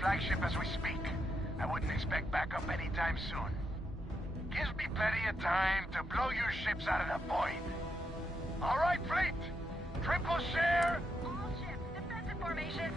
flagship as we speak. I wouldn't expect backup anytime soon. Gives me plenty of time to blow your ships out of the void. All right, fleet. Triple share. All ships, defensive formation.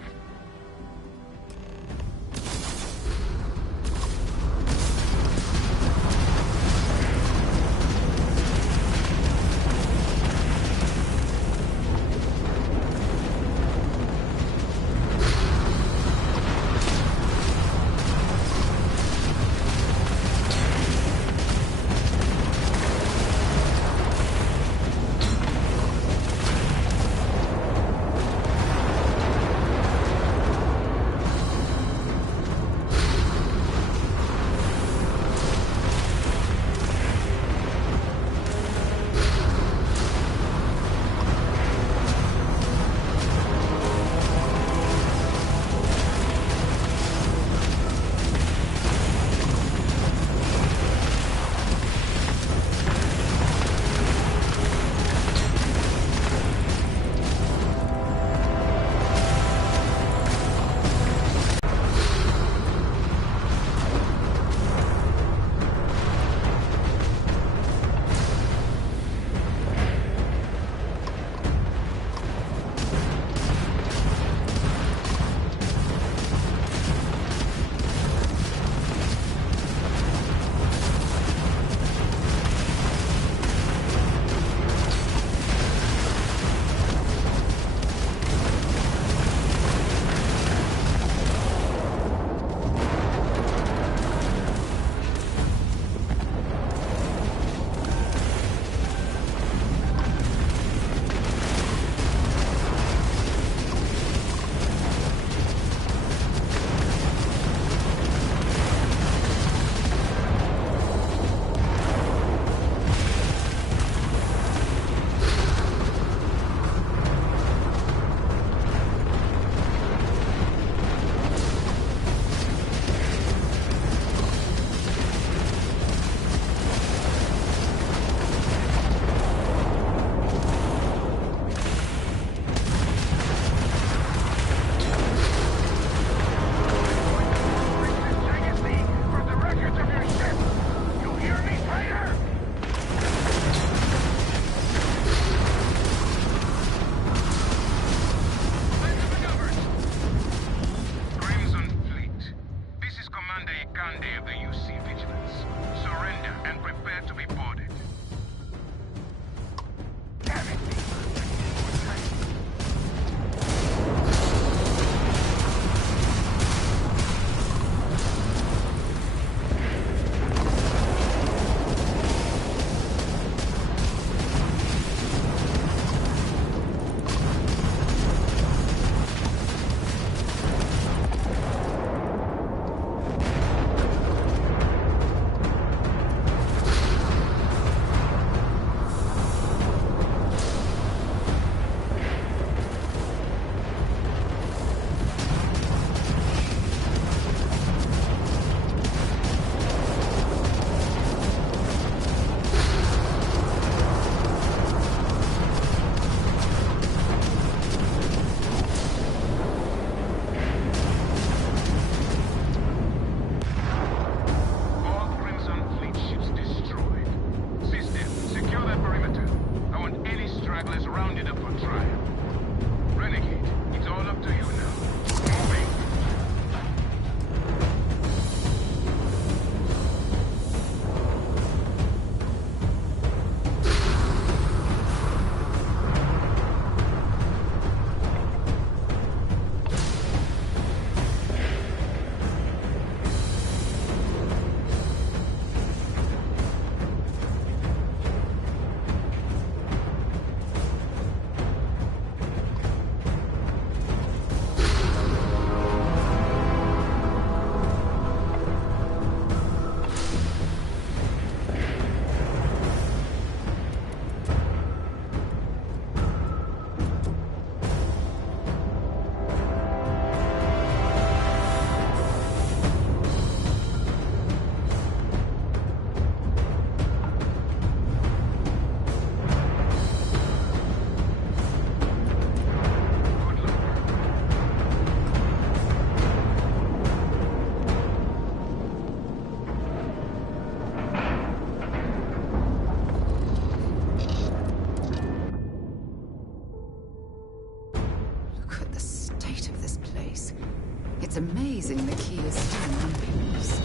It's amazing the key is still in one piece.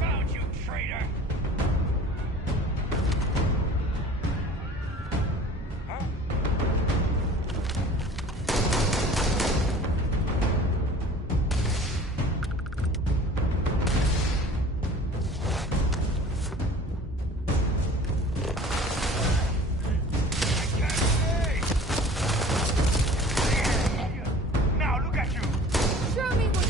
Found you, traitor! Now look at you! Show me what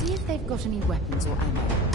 See if they've got any weapons or ammo.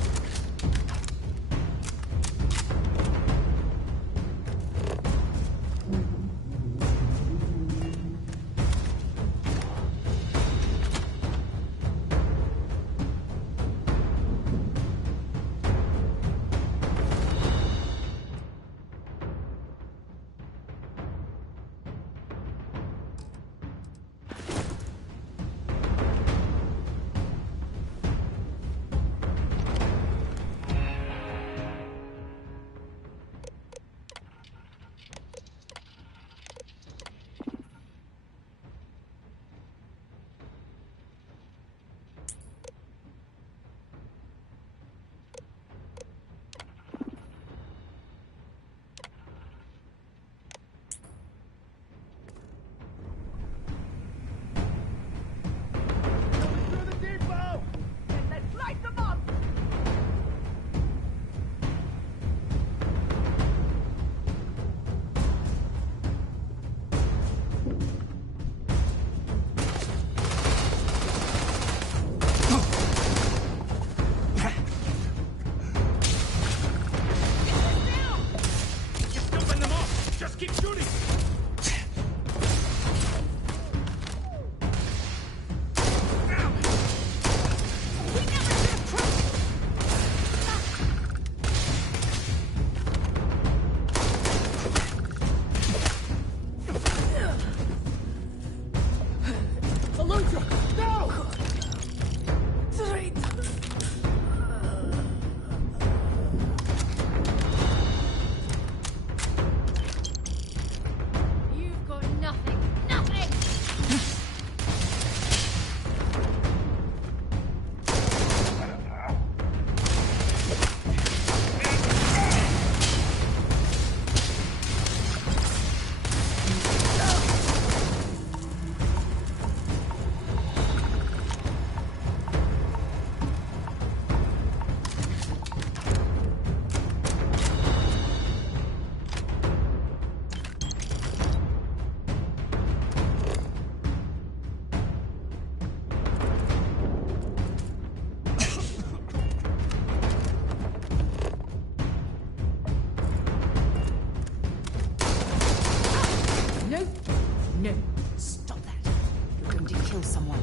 kill someone.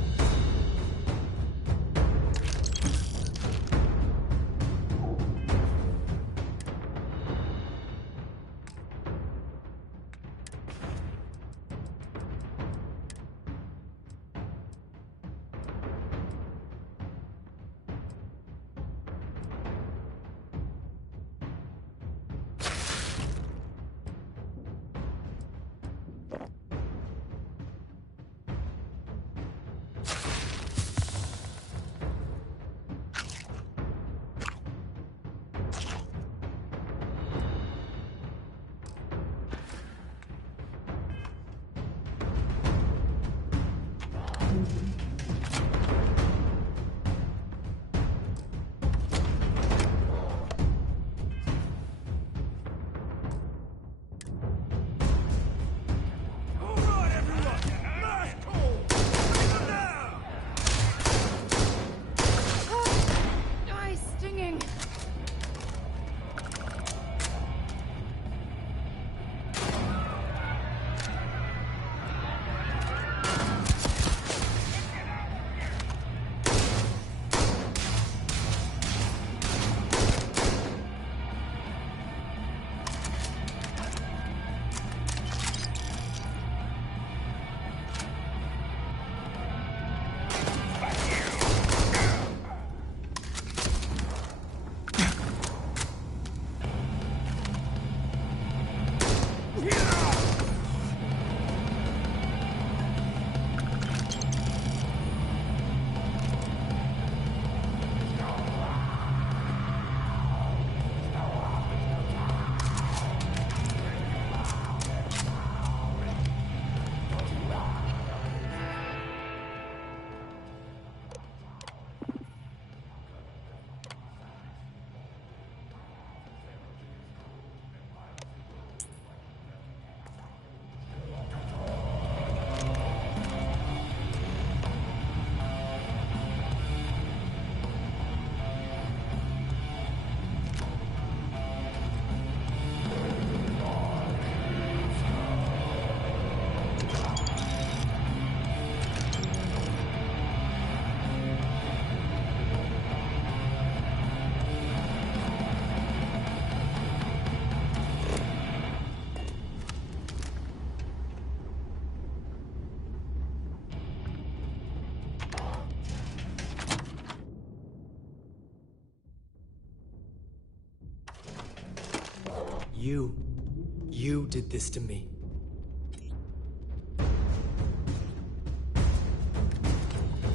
You did this to me.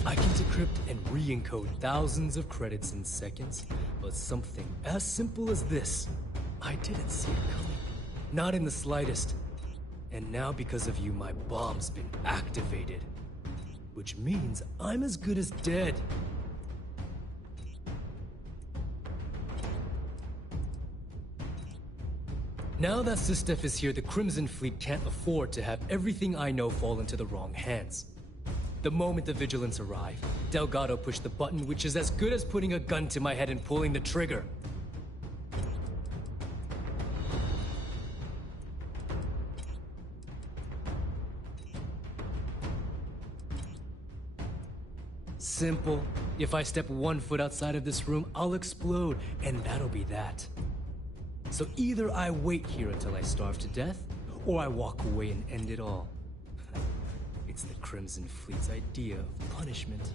I can decrypt and re-encode thousands of credits in seconds, but something as simple as this, I didn't see it coming. Not in the slightest. And now because of you, my bomb's been activated. Which means I'm as good as dead. Now that sysdef is here, the Crimson Fleet can't afford to have everything I know fall into the wrong hands. The moment the Vigilants arrive, Delgado pushed the button, which is as good as putting a gun to my head and pulling the trigger. Simple. If I step 1 foot outside of this room, I'll explode, and that'll be that. So either I wait here until I starve to death, or I walk away and end it all. It's the Crimson Fleet's idea of punishment.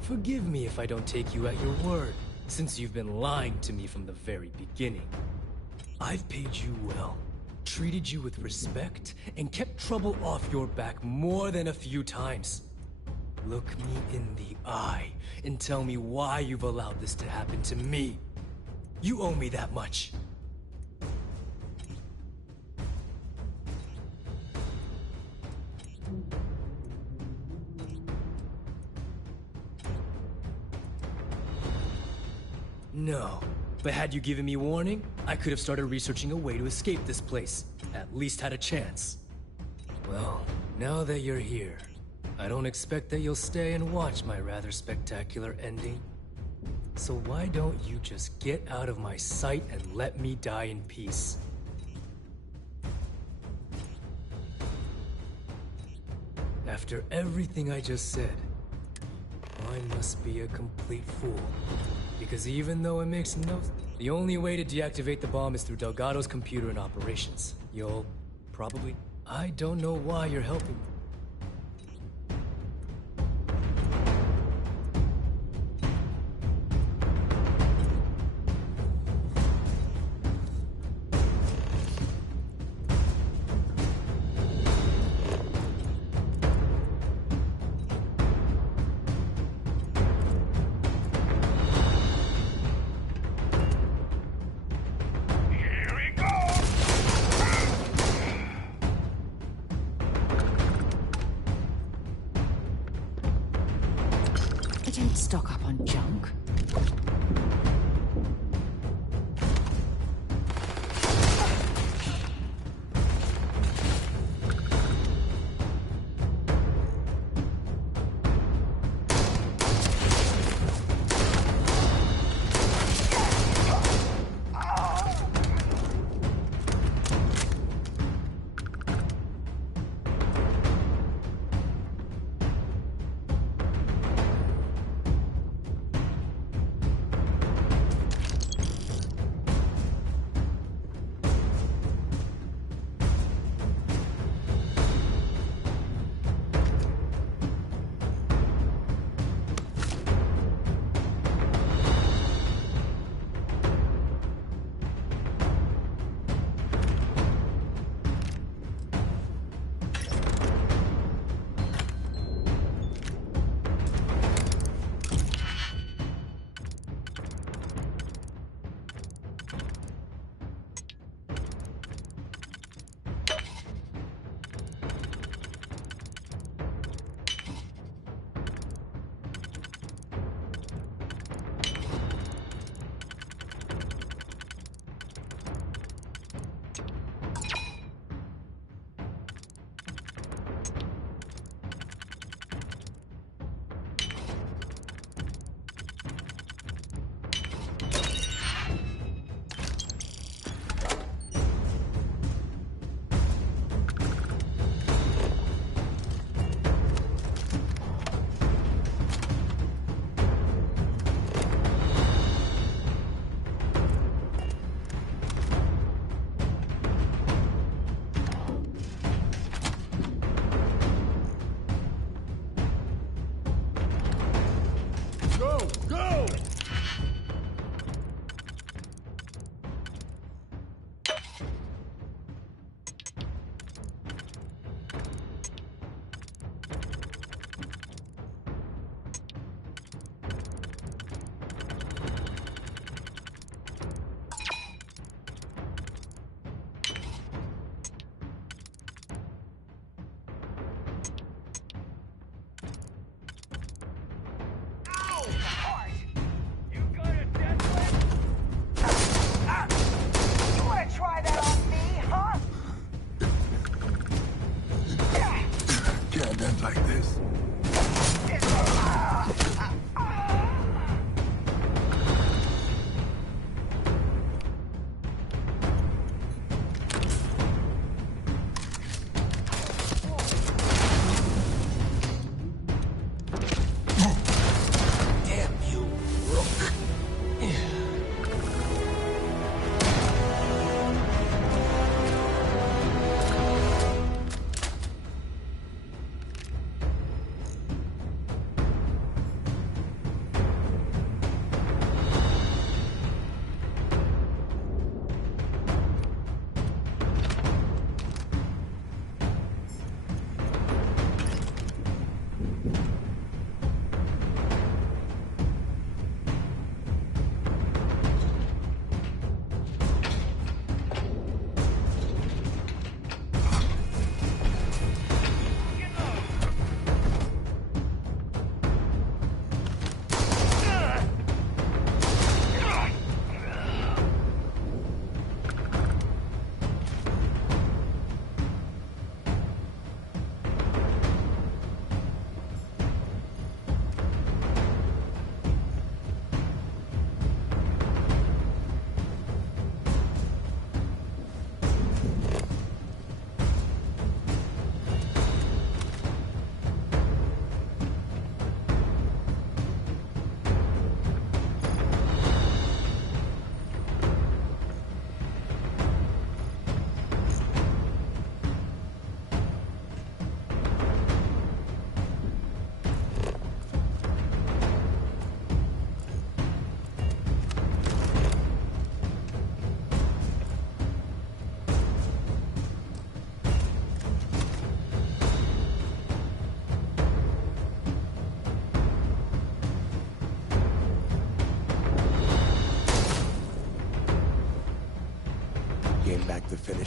Forgive me if I don't take you at your word, since you've been lying to me from the very beginning. I've paid you well, treated you with respect, and kept trouble off your back more than a few times. Look me in the eye and tell me why you've allowed this to happen to me. You owe me that much. No, but had you given me warning, I could have started researching a way to escape this place. At least had a chance. Well, now that you're here, I don't expect that you'll stay and watch my rather spectacular ending. So why don't you just get out of my sight and let me die in peace? After everything I just said, I must be a complete fool. Because even though it makes no... The only way to deactivate the bomb is through Delgado's computer and operations. You'll probably... I don't know why you're helping me. I don't stock up on junk.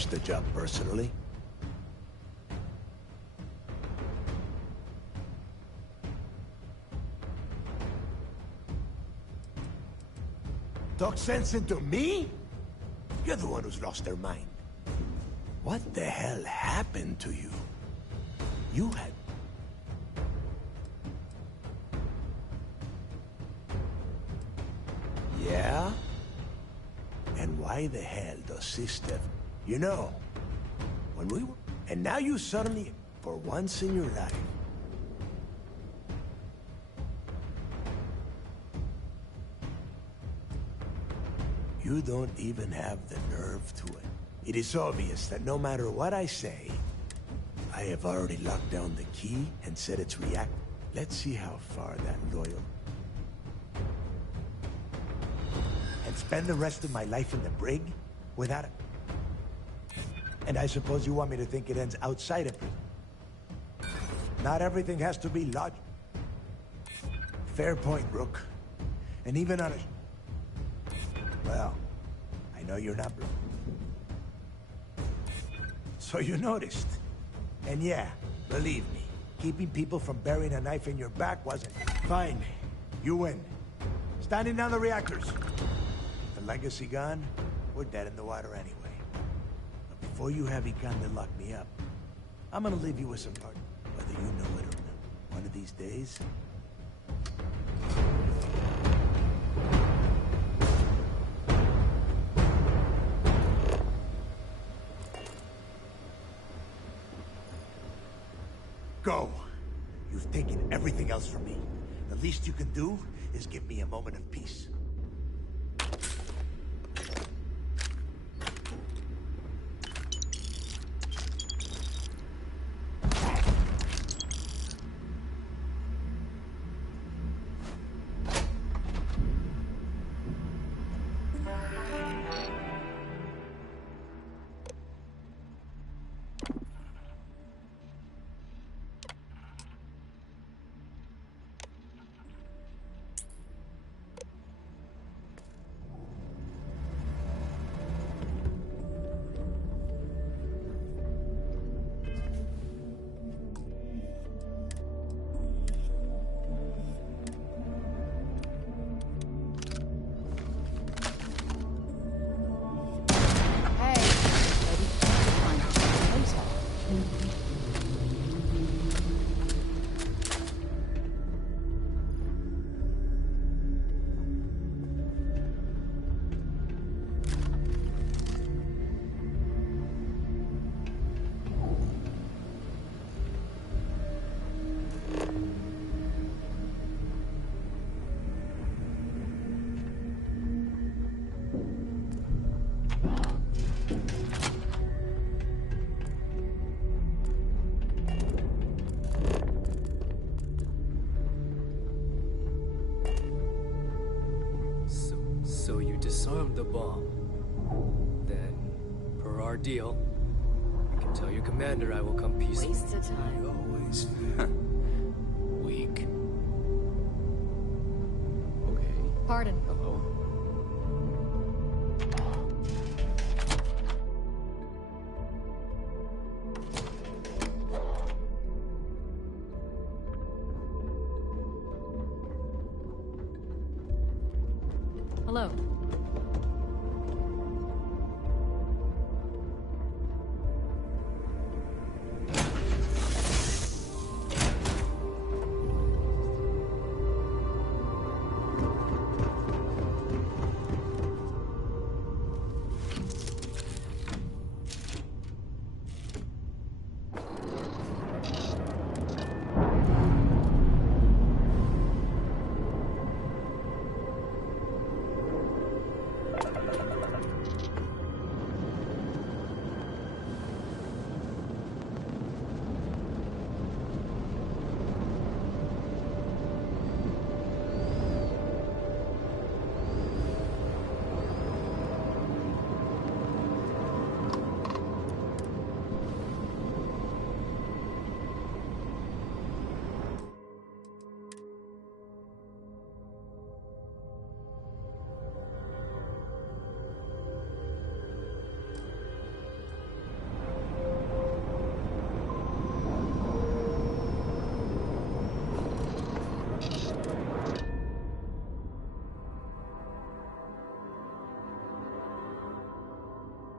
finish the job personally. Talk sense into me? You're the one who's lost their mind. What the hell happened to you? You had... Yeah? And why the hell does sysdef... You know, when we were... And now you suddenly, for once in your life... You don't even have the nerve to it. It is obvious that no matter what I say, I have already locked down the key and set its react. Let's see how far that loyal... And spend the rest of my life in the brig without it. And I suppose you want me to think it ends outside of prison. Not everything has to be logic. Fair point, Rook. And even on a... Well, I know you're not... So you noticed. And yeah, believe me, keeping people from burying a knife in your back wasn't... Fine. You win. Standing down the reactors. The legacy gone, we're dead in the water anyway. But before you have Ikan lock me up, I'm gonna leave you with some part, whether you know it or not. One of these days... Go! You've taken everything else from me. The least you can do is give me a moment of peace. So you disarmed the bomb. Then, per our deal, you can tell your commander I will come peacefully. Waste of time. Always. Weak. Okay. Pardon. Hello? Hello.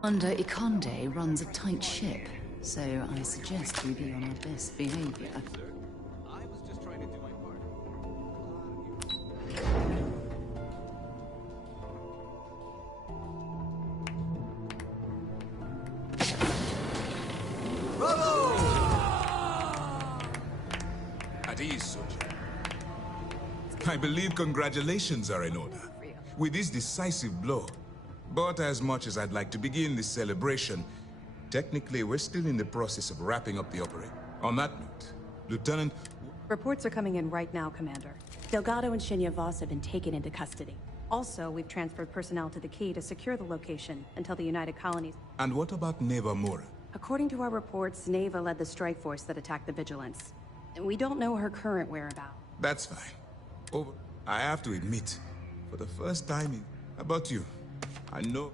Commander Ikonde runs a tight ship, so I suggest we be on our best behavior. I was just trying to do my part. At ease, soldier. I believe congratulations are in order. With this decisive blow. But as much as I'd like to begin this celebration, technically we're still in the process of wrapping up the operation. On that note, Lieutenant... Reports are coming in right now, Commander. Delgado and Shinya Voss have been taken into custody. Also, we've transferred personnel to the Key to secure the location until the United Colonies... And what about Neva Mura? According to our reports, Neva led the strike force that attacked the Vigilance. We don't know her current whereabouts. That's fine. Over. I have to admit, for the first time how about you? I know...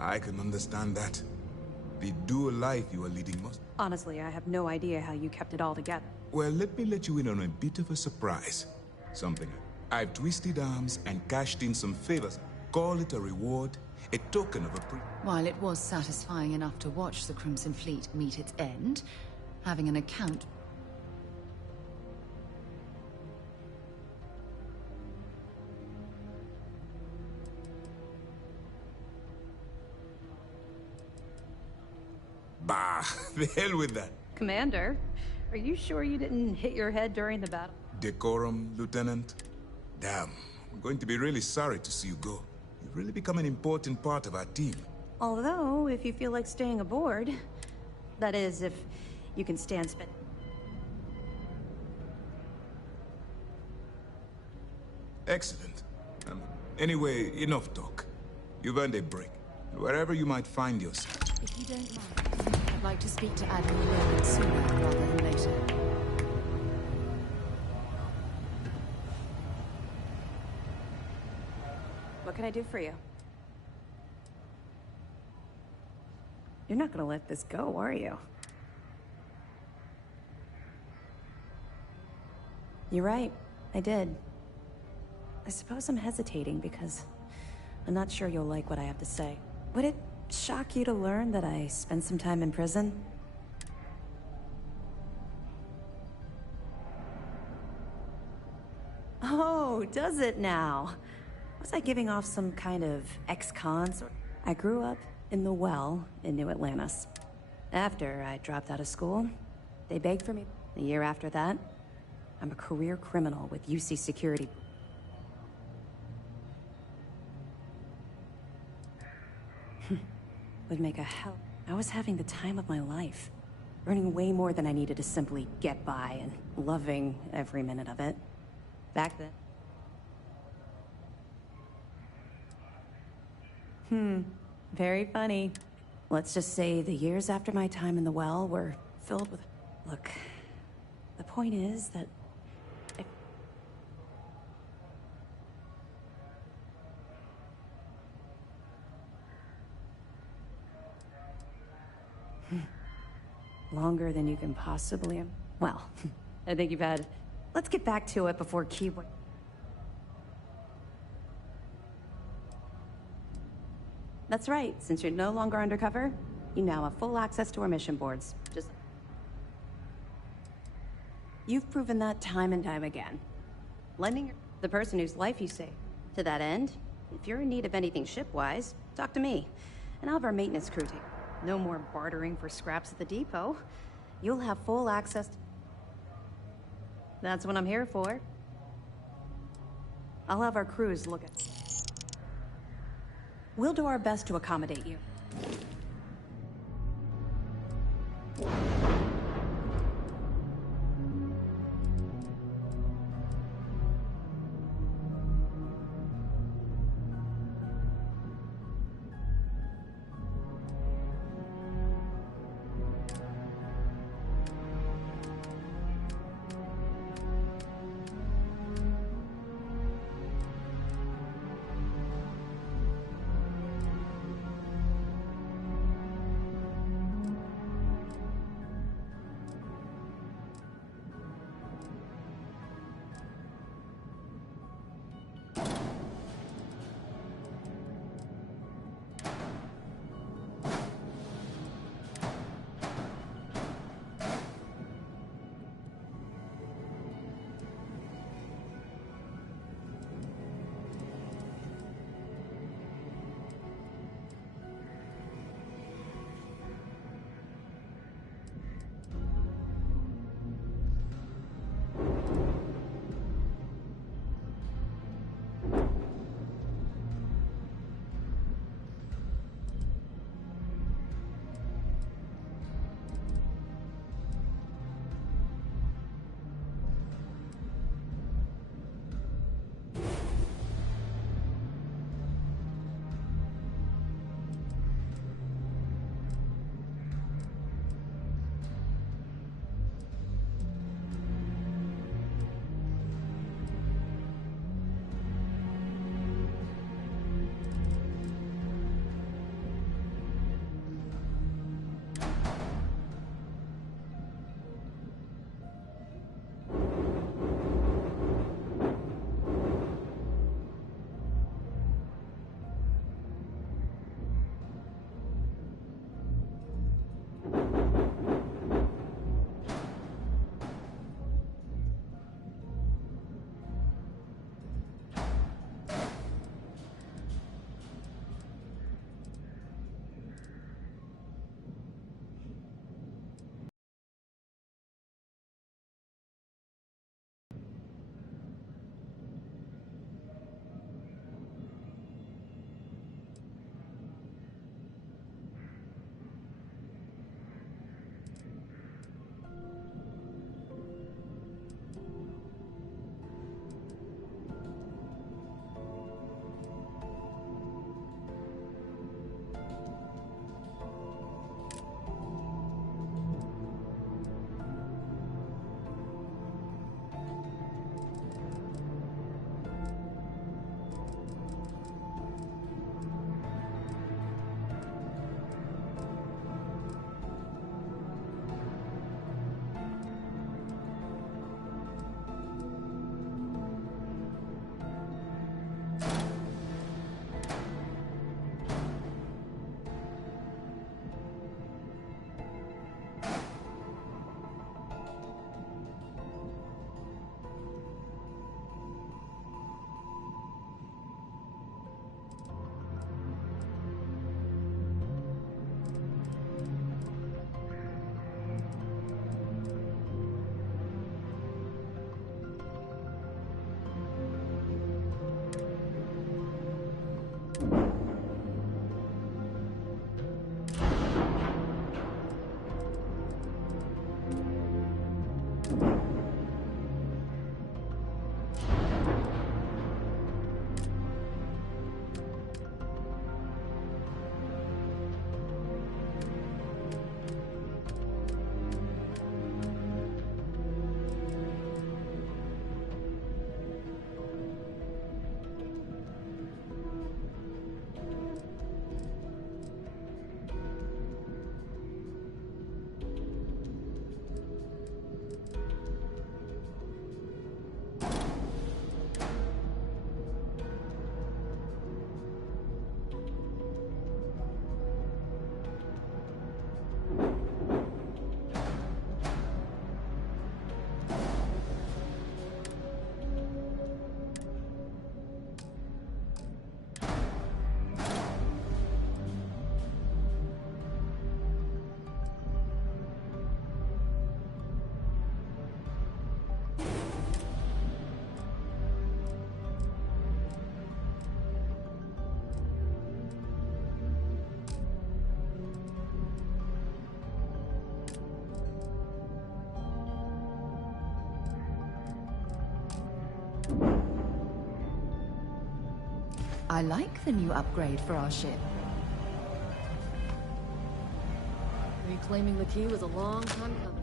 I can understand that. The dual life you are leading must... Honestly, I have no idea how you kept it all together. Well, let me let you in on a bit of a surprise. Something. I've twisted arms and cashed in some favors. Call it a reward, a token of While it was satisfying enough to watch the Crimson Fleet meet its end, having an account... Bah, the hell with that. Commander, are you sure you didn't hit your head during the battle? Decorum, Lieutenant? Damn, I'm going to be really sorry to see you go. You've really become an important part of our team. Although, if you feel like staying aboard, that is, if you can stand spin. Excellent. Anyway, enough talk. You've earned a break. Wherever you might find yourself. If you don't mind, I'd like to speak to Admiral Rowan sooner rather than later. What can I do for you? You're not gonna let this go, are you? You're right, I did. I suppose I'm hesitating because I'm not sure you'll like what I have to say. Would it shock you to learn that I spent some time in prison? Oh, does it now? Was I giving off some kind of ex-cons? I grew up in the Well in New Atlantis. After I dropped out of school, they begged for me. The year after that, I'm a career criminal with UC Security. Would make a hell... I was having the time of my life. Earning way more than I needed to simply get by and loving every minute of it. Back then. Very funny. Let's just say the years after my time in the Well were filled with... Look, the point is that... Longer than you can possibly... Well, I think you've had... Let's get back to it before keyboard... That's right. Since you're no longer undercover, you now have full access to our mission boards. Just... You've proven that time and time again. Lending the person whose life you saved. To that end, if you're in need of anything ship-wise, talk to me, and I'll have our maintenance crew take... No more bartering for scraps at the depot. You'll have full access to... That's what I'm here for. I'll have our crews look at... We'll do our best to accommodate you. I like the new upgrade for our ship. Reclaiming the key was a long time coming.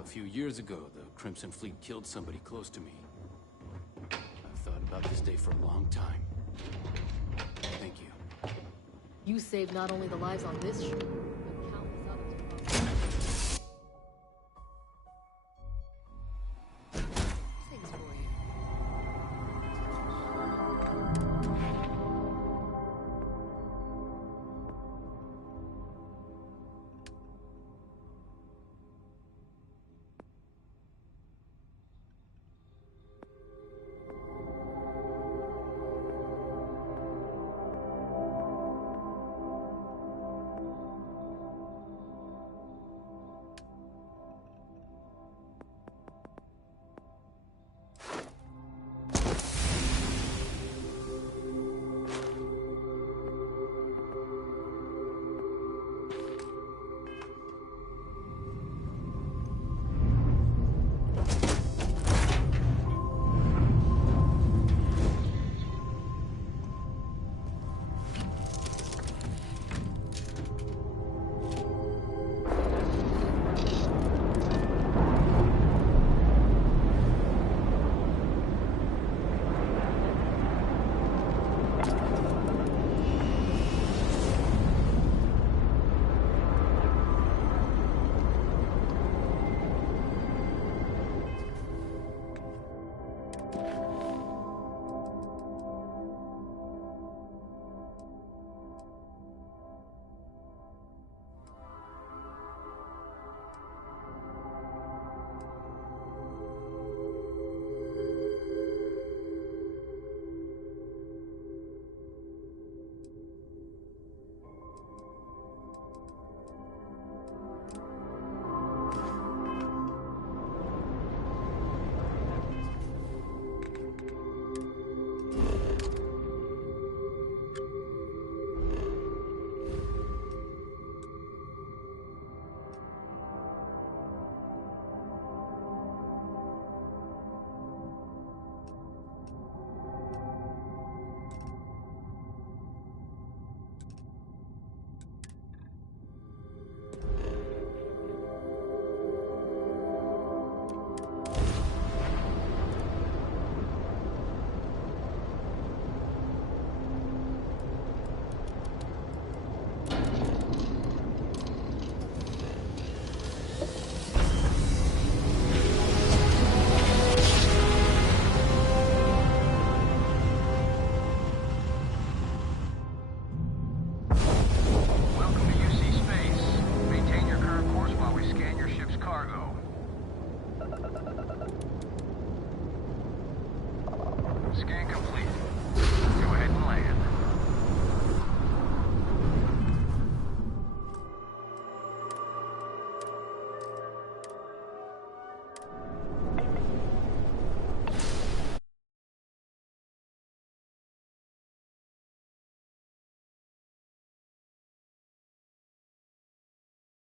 A few years ago, the Crimson Fleet killed somebody close to me. I've thought about this day for a long time. Thank you. You saved not only the lives on this ship, but countless others. Things for you. Maintain your current course while we scan your ship's cargo.